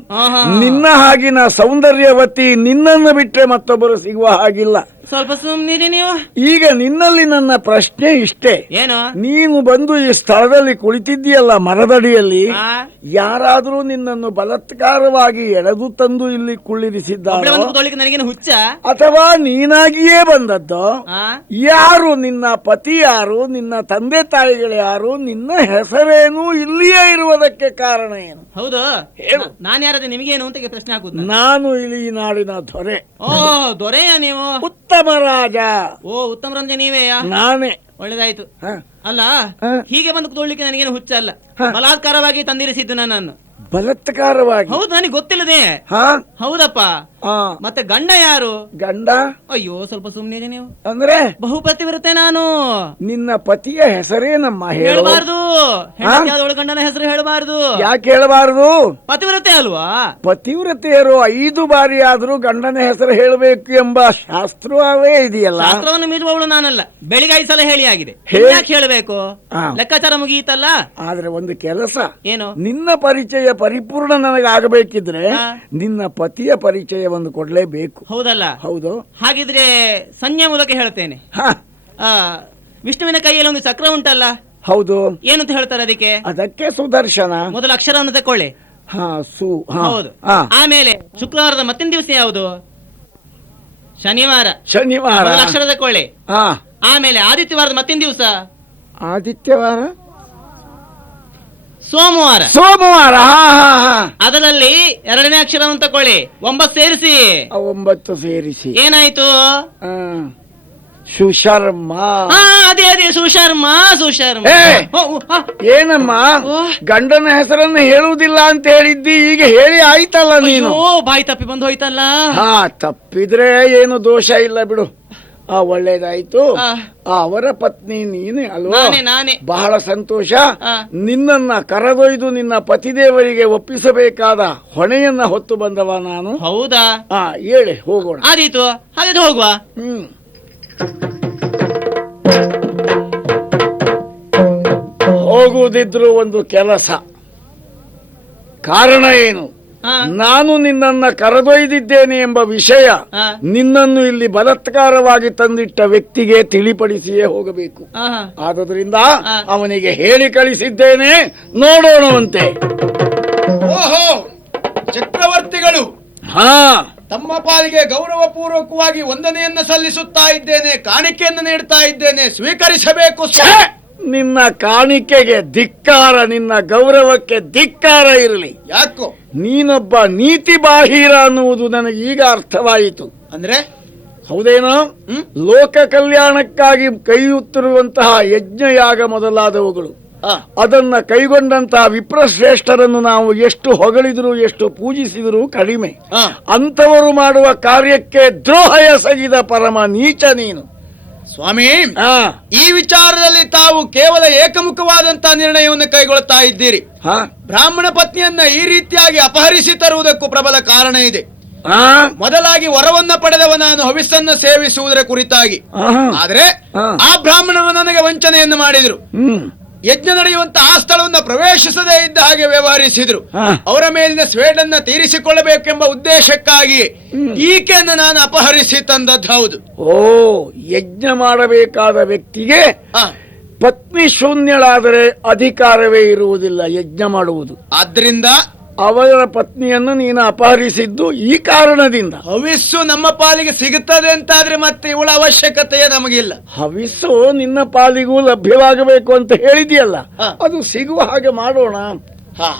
ನಿನ್ನ ಹಾಗಿನ ಸೌಂದರ್ಯವತಿ ನಿನ್ನನ್ನು ಬಿಟ್ಟರೆ ಮತ್ತೊಬ್ಬರು ಸಿಗುವ ಹಾಗಿಲ್ಲ. ಸ್ವಲ್ಪ ಸುಮ್ಮನಿರಿ ನೀವು. ಈಗ ನಿನ್ನಲ್ಲಿ ನನ್ನ ಪ್ರಶ್ನೆ ಇಷ್ಟೇ, ಏನು? ನೀನು ಬಂದು ಈ ಸ್ಥಳದಲ್ಲಿ ಕುಳಿತಿದ್ದೀಯಲ್ಲ ಮರದಡಿಯಲ್ಲಿ, ಯಾರಾದರೂ ನಿನ್ನನ್ನು ಬಲಾತ್ಕಾರವಾಗಿ ಎಳೆದು ತಂದು ಇಲ್ಲಿ ಕುಳ್ಳಿರಿಸಿದ್ದಾರೆ ನನಗೇನು ಹುಚ್ಚ? ಅಥವಾ ನೀನಾಗಿಯೇ ಬಂದದ್ದು? ಯಾರು ನಿನ್ನ ಪತಿ? ಯಾರು ನಿನ್ನ ತಂದೆ ತಾಯಿಗಳು? ಯಾರು? ನಿನ್ನ ಹೆಸರೇನು? ಇಲ್ಲಿಯೇ ಇರುವುದಕ್ಕೆ ಕಾರಣ ಏನು? ಹೌದು, ನಾನು ಯಾರಾದ್ರೆ ನಿಮಗೇನು ಅಂತ ಪ್ರಶ್ನೆ ಹಾಕುದು. ನಾನು ಇಲ್ಲಿ ನಾಡಿನ ದೊರೆ. ಓ ದೊರೆಯ ನೀವು? ಉತ್ತಮ ರಾಜ. ಓ ಉತ್ತಮ ರಂಜ ನೀವೇ? ನಾನೇ. ಒಳ್ಳೇದಾಯ್ತು. ಅಲ್ಲ, ಹೀಗೆ ಬಂದು ಕೂತ್ಕೊಳ್ಳಿಕ್ಕೆ ನನಗೇನು ಹುಚ್ಚ ಅಲ್ಲ. ಬಲಾತ್ಕಾರವಾಗಿ ತಂದಿರಿಸಿದ್ದು ನನ್ನನ್ನು. ಬಲಾತ್ಕಾರವಾಗಿ? ಹೌದು, ನನಗೆ ಗೊತ್ತಿಲ್ಲದೆ. ಹೌದಪ್ಪ. ಮತ್ತೆ ಗಂಡ ಯಾರು? ಗಂಡ? ಅಯ್ಯೋ ಸ್ವಲ್ಪ ಸುಮ್ಮನೆ ನೀವು. ಅಂದ್ರೆ ಬಹುಪತಿವ್ರತೆ ನಾನು. ನಿನ್ನ ಪತಿಯ ಹೆಸರೇನಮ್ಮ? ಹೇಳಬಾರ್ದು. ಗಂಡನ ಹೆಸರು ಹೇಳಬಾರ್ದು. ಯಾಕೆ ಹೇಳಬಾರ್ದು? ಪತಿವ್ರತೆ ಅಲ್ವಾ? ಪತಿವ್ರತೆಯರು 5 ಬಾರಿ ಆದ್ರೂ ಗಂಡನ ಹೆಸರು ಹೇಳಬೇಕು ಎಂಬ ಶಾಸ್ತ್ರವೇ ಇದೆಯಲ್ಲ. ಶಾಸ್ತ್ರವನ್ನು ಮೀರುವವಳು ನಾನಲ್ಲ. ಬೆಳಿಗ್ಗೆ 5 ಸಲ ಹೇಳಿ ಆಗಿದೆ. ಯಾಕೆ ಹೇಳಬೇಕು? ಲೆಕ್ಕಾಚಾರ ಮುಗಿಯಿತಲ್ಲ. ಆದ್ರೆ ಒಂದು ಕೆಲಸ. ಏನು? ನಿನ್ನ ಪರಿಚಯ ಪರಿಪೂರ್ಣ ನನಗಾಗಬೇಕಿದ್ರೆ ನಿನ್ನ ಪತಿಯ ಪರಿಚಯವನ್ನು ಕೊಡ್ಲೇಬೇಕು. ಹೌದಲ್ಲ? ಹೌದು. ಹಾಗಿದ್ರೆ ಸಂಜೆ ಮೂಲಕ ಹೇಳ್ತೇನೆ. ವಿಷ್ಣುವಿನ ಕೈಯಲ್ಲಿ ಒಂದು ಚಕ್ರ ಉಂಟಲ್ಲ? ಹೌದು. ಏನಂತ ಹೇಳ್ತಾರೆ ಅದಕ್ಕೆ? ಅದಕ್ಕೆ ಸುದರ್ಶನ. ಮೊದಲ ಅಕ್ಷರವನ್ನು ತಕೊಳ್ಳಿ. ಹೌದು. ಆಮೇಲೆ ಶುಕ್ರವಾರದ ಮತ್ತಿನ ದಿವಸ ಯಾವುದು? ಶನಿವಾರ. ಶನಿವಾರ ಅಕ್ಷರ ತಕೊಳ್ಳಿ. ಆಮೇಲೆ ಆದಿತ್ಯವಾರದ ಮತ್ತಿನ ದಿವಸ? ಆದಿತ್ಯವಾರ. ಸೋಮವಾರ. ಅದರಲ್ಲಿ 2ನೇ ಅಕ್ಷರವನ್ನು ತಕೊಳ್ಳಿ. 9 ಸೇರಿಸಿ. 9 ಸೇರಿಸಿ ಏನಾಯ್ತು? ಸುಶರ್ಮ. ಅದೇ ಸುಶರ್ಮ. ಏನಮ್ಮ, ಗಂಡನ ಹೆಸರನ್ನು ಹೇಳುವುದಿಲ್ಲ ಅಂತ ಹೇಳಿದ್ದಿ, ಈಗ ಹೇಳಿ ಆಯ್ತಲ್ಲ ನೀನು. ಬಾಯಿ ತಪ್ಪಿ ಬಂದು ಹೋಯ್ತಲ್ಲ. ತಪ್ಪಿದ್ರೆ ಏನು ದೋಷ ಇಲ್ಲ ಬಿಡು. ಒಳ್ಳೇದಾಯ್ತು. ಆ, ಅವರ ಪತ್ನಿ ನೀನೇ ಅಲ್ವಾ? ನಾನೇ ಬಹಳ ಸಂತೋಷ. ಆ. ನಿನ್ನನ್ನ ಕರೆದೊಯ್ದು ನಿನ್ನ ಪತಿದೇವರಿಗೆ ಒಪ್ಪಿಸಬೇಕಾದ ಹೊಣೆಯನ್ನ ಹೊತ್ತು ಬಂದವ ನಾನು. ಹೌದಾ? ಹೇಳಿ ಹೋಗೋಣ. ಆದೀತು, ಹಾಗಾದ್ರೆ ಹೋಗುವ. ಹೋಗುವುದಿದ್ರು ಒಂದು ಕೆಲಸ. ಕಾರಣ ಏನು? ಆ, ನಾನು ನಿನ್ನನ್ನ ಕರೆದೊಯ್ದಿದ್ದೇನೆ ಎಂಬ ವಿಷಯ ಆ, ನಿನ್ನನ್ನು ಇಲ್ಲಿ ಬಲಾತ್ಕಾರವಾಗಿ ತಂದಿಟ್ಟ ವ್ಯಕ್ತಿಗೆ ತಿಳಿಪಡಿಸಿಯೇ ಹೋಗಬೇಕು. ಆಹಾ. ಆದುದರಿಂದ ಆ. ಅವನಿಗೆ ಹೇಳಿ ಕಳಿಸಿದ್ದೇನೆ, ನೋಡೋಣವಂತೆ. ಓಹೋ, ಚಕ್ರವರ್ತಿಗಳು ಹಾ, ತಮ್ಮ ಪಾಲಿಗೆ ಗೌರವ ಪೂರ್ವಕವಾಗಿ ವಂದನೆಯನ್ನ ಸಲ್ಲಿಸುತ್ತಾ ಇದ್ದೇನೆ, ಕಾಣಿಕೆಯನ್ನು ನೀಡ್ತಾ ಇದ್ದೇನೆ, ಸ್ವೀಕರಿಸಬೇಕು. ಛೆ! ನಿನ್ನ ಕಾಣಿಕೆಗೆ ಧಿಕ್ಕಾರ, ನಿನ್ನ ಗೌರವಕ್ಕೆ ಧಿಕ್ಕಾರ ಇರಲಿ. ಯಾಕೋ? ನೀನೊಬ್ಬ ನೀತಿ ಬಾಹಿರ ಅನ್ನುವುದು ನನಗೆ ಈಗ ಅರ್ಥವಾಯಿತು. ಅಂದ್ರೆ ಹೌದೇನೋ? ಲೋಕ ಕಲ್ಯಾಣಕ್ಕಾಗಿ ಕೈಯುತ್ತಿರುವಂತಹ ಯಜ್ಞಯಾಗ ಮೊದಲಾದವುಗಳು, ಅದನ್ನ ಕೈಗೊಂಡಂತಹ ವಿಪ್ರಶ್ರೇಷ್ಠರನ್ನು ನಾವು ಎಷ್ಟು ಹೊಗಳಿದ್ರು ಎಷ್ಟು ಪೂಜಿಸಿದರೂ ಕಡಿಮೆ. ಅಂತವರು ಮಾಡುವ ಕಾರ್ಯಕ್ಕೆ ದ್ರೋಹ ಎಸಗಿದ ಪರಮ ನೀಚ ನೀನು. ಸ್ವಾಮಿ, ಈ ವಿಚಾರದಲ್ಲಿ ತಾವು ಕೇವಲ ಏಕಮುಖವಾದಂತಹ ನಿರ್ಣಯವನ್ನು ಕೈಗೊಳ್ಳುತ್ತಾ ಇದ್ದೀರಿ. ಬ್ರಾಹ್ಮಣ ಪತ್ನಿಯನ್ನ ಈ ರೀತಿಯಾಗಿ ಅಪಹರಿಸಿ ತರುವುದಕ್ಕೂ ಪ್ರಬಲ ಕಾರಣ ಇದೆ. ಮೊದಲಾಗಿ ವರವನ್ನ ಪಡೆದವ ನಾನು ಹವಿಸ್ಸನ್ನು ಸೇವಿಸುವುದರ ಕುರಿತಾಗಿ. ಆದ್ರೆ ಆ ಬ್ರಾಹ್ಮಣರು ನನಗೆ ವಂಚನೆಯನ್ನು ಮಾಡಿದ್ರು. ಯಜ್ಞ ನಡೆಯುವಂತ ಆ ಸ್ಥಳವನ್ನು ಪ್ರವೇಶಿಸದೇ ಇದ್ದ ಹಾಗೆ ವ್ಯವಹರಿಸಿದ್ರು. ಅವರ ಮೇಲಿನ ಸ್ವೇಡನ್ನ ತೀರಿಸಿಕೊಳ್ಳಬೇಕೆಂಬ ಉದ್ದೇಶಕ್ಕಾಗಿ ಈಕೆಯನ್ನು ನಾನು ಅಪಹರಿಸಿ ತಂದದ್ದು ಹೌದು. ಓ, ಯಜ್ಞ ಮಾಡಬೇಕಾದ ವ್ಯಕ್ತಿಗೆ ಪತ್ನಿ ಶೂನ್ಯಳಾದರೆ ಅಧಿಕಾರವೇ ಇರುವುದಿಲ್ಲ ಯಜ್ಞ ಮಾಡುವುದು. ಆದ್ರಿಂದ ಅವರ ಪತ್ನಿಯನ್ನು ನೀನು ಅಪಹರಿಸಿದ್ದು ಈ ಕಾರಣದಿಂದ. ಹವಿಸ್ಸು ನಮ್ಮ ಪಾಲಿಗೆ ಸಿಗುತ್ತದೆ ಅಂತಾದ್ರೆ ಮತ್ತೆ ಇವಳ ಅವಶ್ಯಕತೆಯೇ ನಮಗಿಲ್ಲ. ಹವಿಸ್ಸು ನಿನ್ನ ಪಾಲಿಗೂ ಲಭ್ಯವಾಗಬೇಕು ಅಂತ ಹೇಳಿದೆಯಲ್ಲ, ಅದು ಸಿಗುವ ಹಾಗೆ ಮಾಡೋಣ.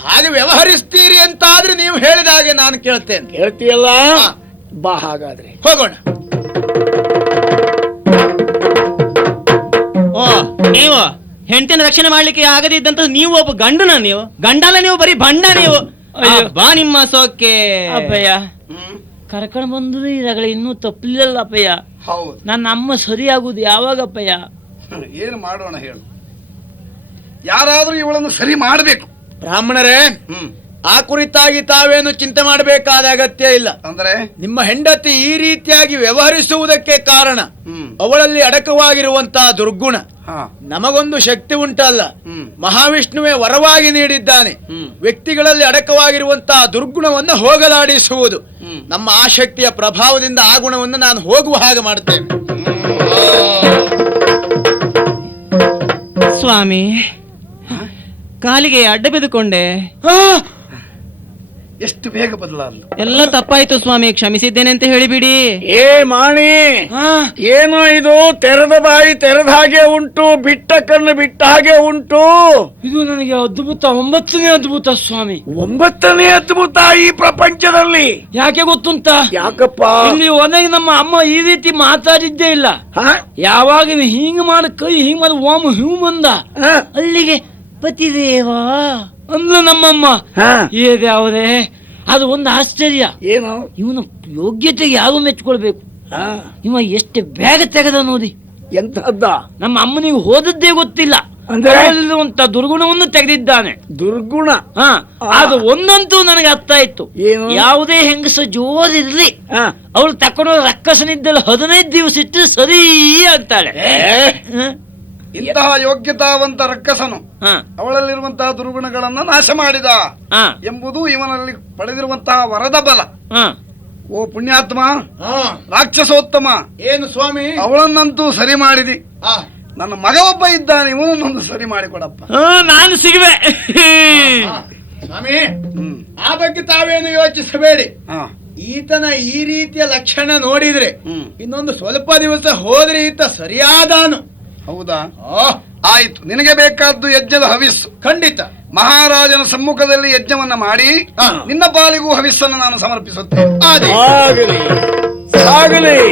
ಹಾಗೆ ವ್ಯವಹರಿಸ್ತೀರಿ ಅಂತ ಆದ್ರೆ ನೀವು ಹೇಳಿದ ಹಾಗೆ ನಾನು ಕೇಳ್ತೇನೆ. ಹೇಳ್ತೀಯಲ್ಲ, ಬಾ ಹಾಗಾದ್ರೆ ಹೋಗೋಣ. ಓ, ನೀವು ಹೆಂಡತಿನ ರಕ್ಷಣೆ ಮಾಡ್ಲಿಕ್ಕೆ ಆಗದಿದ್ದಂತ ನೀವು ಒಬ್ಬ ಗಂಡನ? ನೀವು ಗಂಡಲ್ಲ, ನೀವು ಬರೀ ಬಂಡ ನೀವು. ಬಾ ನಿಮ್ಮ ಸೋಕೆ. ಅಪ್ಪಯ್ಯ ಕರ್ಕೊಂಡು ಬಂದ್ರು ಈಗಾಗಲೇ ಇನ್ನೂ ತಪ್ಪಲಿಲ್ಲ ಅಪ್ಪಯ್ಯ. ಹೌದು, ನನ್ನ ಅಮ್ಮ ಸರಿಯಾಗುದು ಯಾವಾಗಪ್ಪಯ್ಯ? ಏನು ಮಾಡೋಣ ಹೇಳು? ಯಾರಾದ್ರೂ ಇವಳನ್ನು ಸರಿ ಮಾಡಬೇಕು. ಬ್ರಾಹ್ಮಣರೇ, ಆ ಕುರಿತಾಗಿ ತಾವೇನು ಚಿಂತೆ ಮಾಡಬೇಕಾದ ಅಗತ್ಯ ಇಲ್ಲ. ಅಂದ್ರೆ ನಿಮ್ಮ ಹೆಂಡತಿ ಈ ರೀತಿಯಾಗಿ ವ್ಯವಹರಿಸುವುದಕ್ಕೆ ಕಾರಣ ಅವಳಲ್ಲಿ ಅಡಕವಾಗಿರುವಂತಹ ದುರ್ಗುಣ. ನಮಗೊಂದು ಶಕ್ತಿ ಉಂಟಲ್ಲ, ಮಹಾವಿಷ್ಣುವೇ ವರವಾಗಿ ನೀಡಿದ್ದಾನೆ ವ್ಯಕ್ತಿಗಳಲ್ಲಿ ಅಡಕವಾಗಿರುವಂತಹ ದುರ್ಗುಣವನ್ನು ಹೋಗಲಾಡಿಸುವುದು. ನಮ್ಮ ಆ ಶಕ್ತಿಯ ಪ್ರಭಾವದಿಂದ ಆ ಗುಣವನ್ನು ನಾನು ಹೋಗುವ ಹಾಗೆ ಮಾಡುತ್ತೇನೆ. ಸ್ವಾಮಿ, ಕಾಲಿಗೆ ಅಡ್ಡ ಬಿದ್ದುಕೊಂಡೆ. ಎಷ್ಟು ಬೇಗ ಬದಲಾಗಲು. ಎಲ್ಲ ತಪ್ಪಾಯ್ತು ಸ್ವಾಮಿ, ಕ್ಷಮಿಸಿದ್ದೇನೆ ಅಂತ ಹೇಳಿಬಿಡಿ. ಏ ಮಾಣಿ, ಏನೋ ಇದು? ತೆರೆದ ಬಾಯಿ ತೆರೆದ ಹಾಗೆ ಉಂಟು, ಬಿಟ್ಟ ಕಣ್ಣು ಬಿಟ್ಟ ಹಾಗೆ ಉಂಟು. ಇದು ನನಗೆ ಅದ್ಭುತ, 9ನೇ ಅದ್ಭುತ ಸ್ವಾಮಿ. 9ನೇ ಅದ್ಭುತ ಈ ಪ್ರಪಂಚದಲ್ಲಿ. ಯಾಕೆ ಗೊತ್ತುಂಟ? ಯಾಕಪ್ಪ? ಇಲ್ಲಿ ಒಳಗೆ ನಮ್ಮ ಅಮ್ಮ ಈ ರೀತಿ ಮಾತಾಡಿದ್ದೇ ಇಲ್ಲ. ಯಾವಾಗ ಹಿಂಗ್ ಮಾಡಿ ಕೈ ಹಿಂಗ್ ಮಾಡಿ ಓಮ್ ಹಿಂಗ್ ಬಂದ, ಅಲ್ಲಿಗೆ ಪತಿದೇವ ಅಂದ್ಲು ನಮ್ಮಮ್ಮ. ಹೇಗೆ ಅದು ಒಂದು ಆಶ್ಚರ್ಯ. ಏನು? ಇವನ ಯೋಗ್ಯತೆಗೆ ಯಾರು ಮೆಚ್ಕೊಳ್ಬೇಕು. ಇವ ಎಷ್ಟು ಬೇಗ ತೆಗೆದ ನೋಡಿ. ಎಂತಹದ್ದ? ನಮ್ಮ ಅಮ್ಮನಿಗೆ ಹೋದದ್ದೇ ಗೊತ್ತಿಲ್ಲ, ಅಂತ ದುರ್ಗುಣವನ್ನು ತೆಗೆದಿದ್ದಾನೆ. ದುರ್ಗುಣ? ಅದು ಒಂದಂತೂ ನನಗೆ ಅರ್ಥ ಆಯ್ತು. ಯಾವುದೇ ಹೆಂಗಸ ಜೋರಿರ್ಲಿ, ಅವಳು ತಕೊಂಡು ರಕ್ಕಸನಿದ್ದಲ್ಲ 15 ದಿವಸ ಇಟ್ಟು ಸರಿ ಆಗ್ತಾಳೆ. ಇಂತಹ ಯೋಗ್ಯತಾವಂತ ರಕ್ಕಸನು ಅವಳಲ್ಲಿರುವಂತಹ ದುರ್ಗುಣಗಳನ್ನ ನಾಶ ಮಾಡಿದ ಎಂಬುದು ಇವನಲ್ಲಿ ಪಡೆದಿರುವಂತಹ ವರದ ಬಲ. ಓ ಪುಣ್ಯಾತ್ಮ, ರಾಕ್ಷಸೋತ್ತಮ, ಏನು ಸ್ವಾಮಿ? ಅವಳನ್ನಂತೂ ಸರಿ ಮಾಡಿದಿ. ನನ್ನ ಮಗ ಒಬ್ಬ ಇದ್ದಾನೆ, ಇವನನ್ನೊಂದು ಸರಿ ಮಾಡಿಕೊಡಪ್ಪ. ನಾನು ಸಿಗುವೆ ಸ್ವಾಮಿ. ಆ ಬಗ್ಗೆ ತಾವೇನು ಯೋಚಿಸಬೇಡಿ. ಈತನ ಈ ರೀತಿಯ ಲಕ್ಷಣ ನೋಡಿದ್ರೆ ಇನ್ನೊಂದು ಸ್ವಲ್ಪ ದಿವಸ ಹೋದ್ರೆ ಈತ ಸರಿಯಾದಾನು. ಹೌದಾ? ಆಯ್ತು, ನಿನಗೆ ಬೇಕಾದ್ದು ಯಜ್ಞದ ಹವಿಸ್ಸು. ಖಂಡಿತ ಮಹಾರಾಜನ ಸಮ್ಮುಖದಲ್ಲಿ ಯಜ್ಞವನ್ನ ಮಾಡಿ ನಿನ್ನ ಪಾಲಿಗೂ ಹವಿಸ್ಸನ್ನು ನಾನು ಸಮರ್ಪಿಸುತ್ತೇನೆ. ಆಗಲಿ.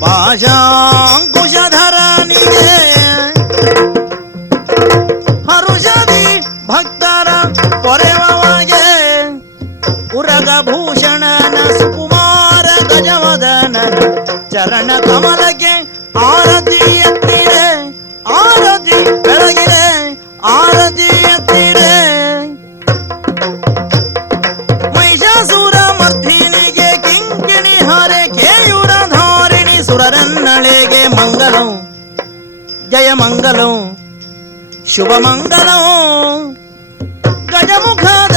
ಪಾಶಾಂಕುಶಧರನಿಗೆ ಹರುಷದಿ ಭಕ್ತರ ಪೊರೆವಗೆ ಉರಗಭೂಷಣನ ಸುಕುಮಾರ ಗಜವದನ ಚರಣ ಕಮಲಕ್ಕೆ ಆರತಿ ಎತ್ತಿರೆ, ಆರತಿ ಬೆಳಗಿದೆ, ಆರತಿ ಎತ್ತಿರೆ. ಮಹಿಷಾಸುರ ಮರ್ಧಿನಿಗೆ ಕಿಂಕಿಣಿ ಹರೆ ಕೇಯೂರ ಧಾರಿಣಿ ಸುರರನ್ನಳೆಗೆ ಮಂಗಲಂ ಜಯ ಮಂಗಲಂ ಶುಭ ಮಂಗಲಂ ಗಜಮುಖದ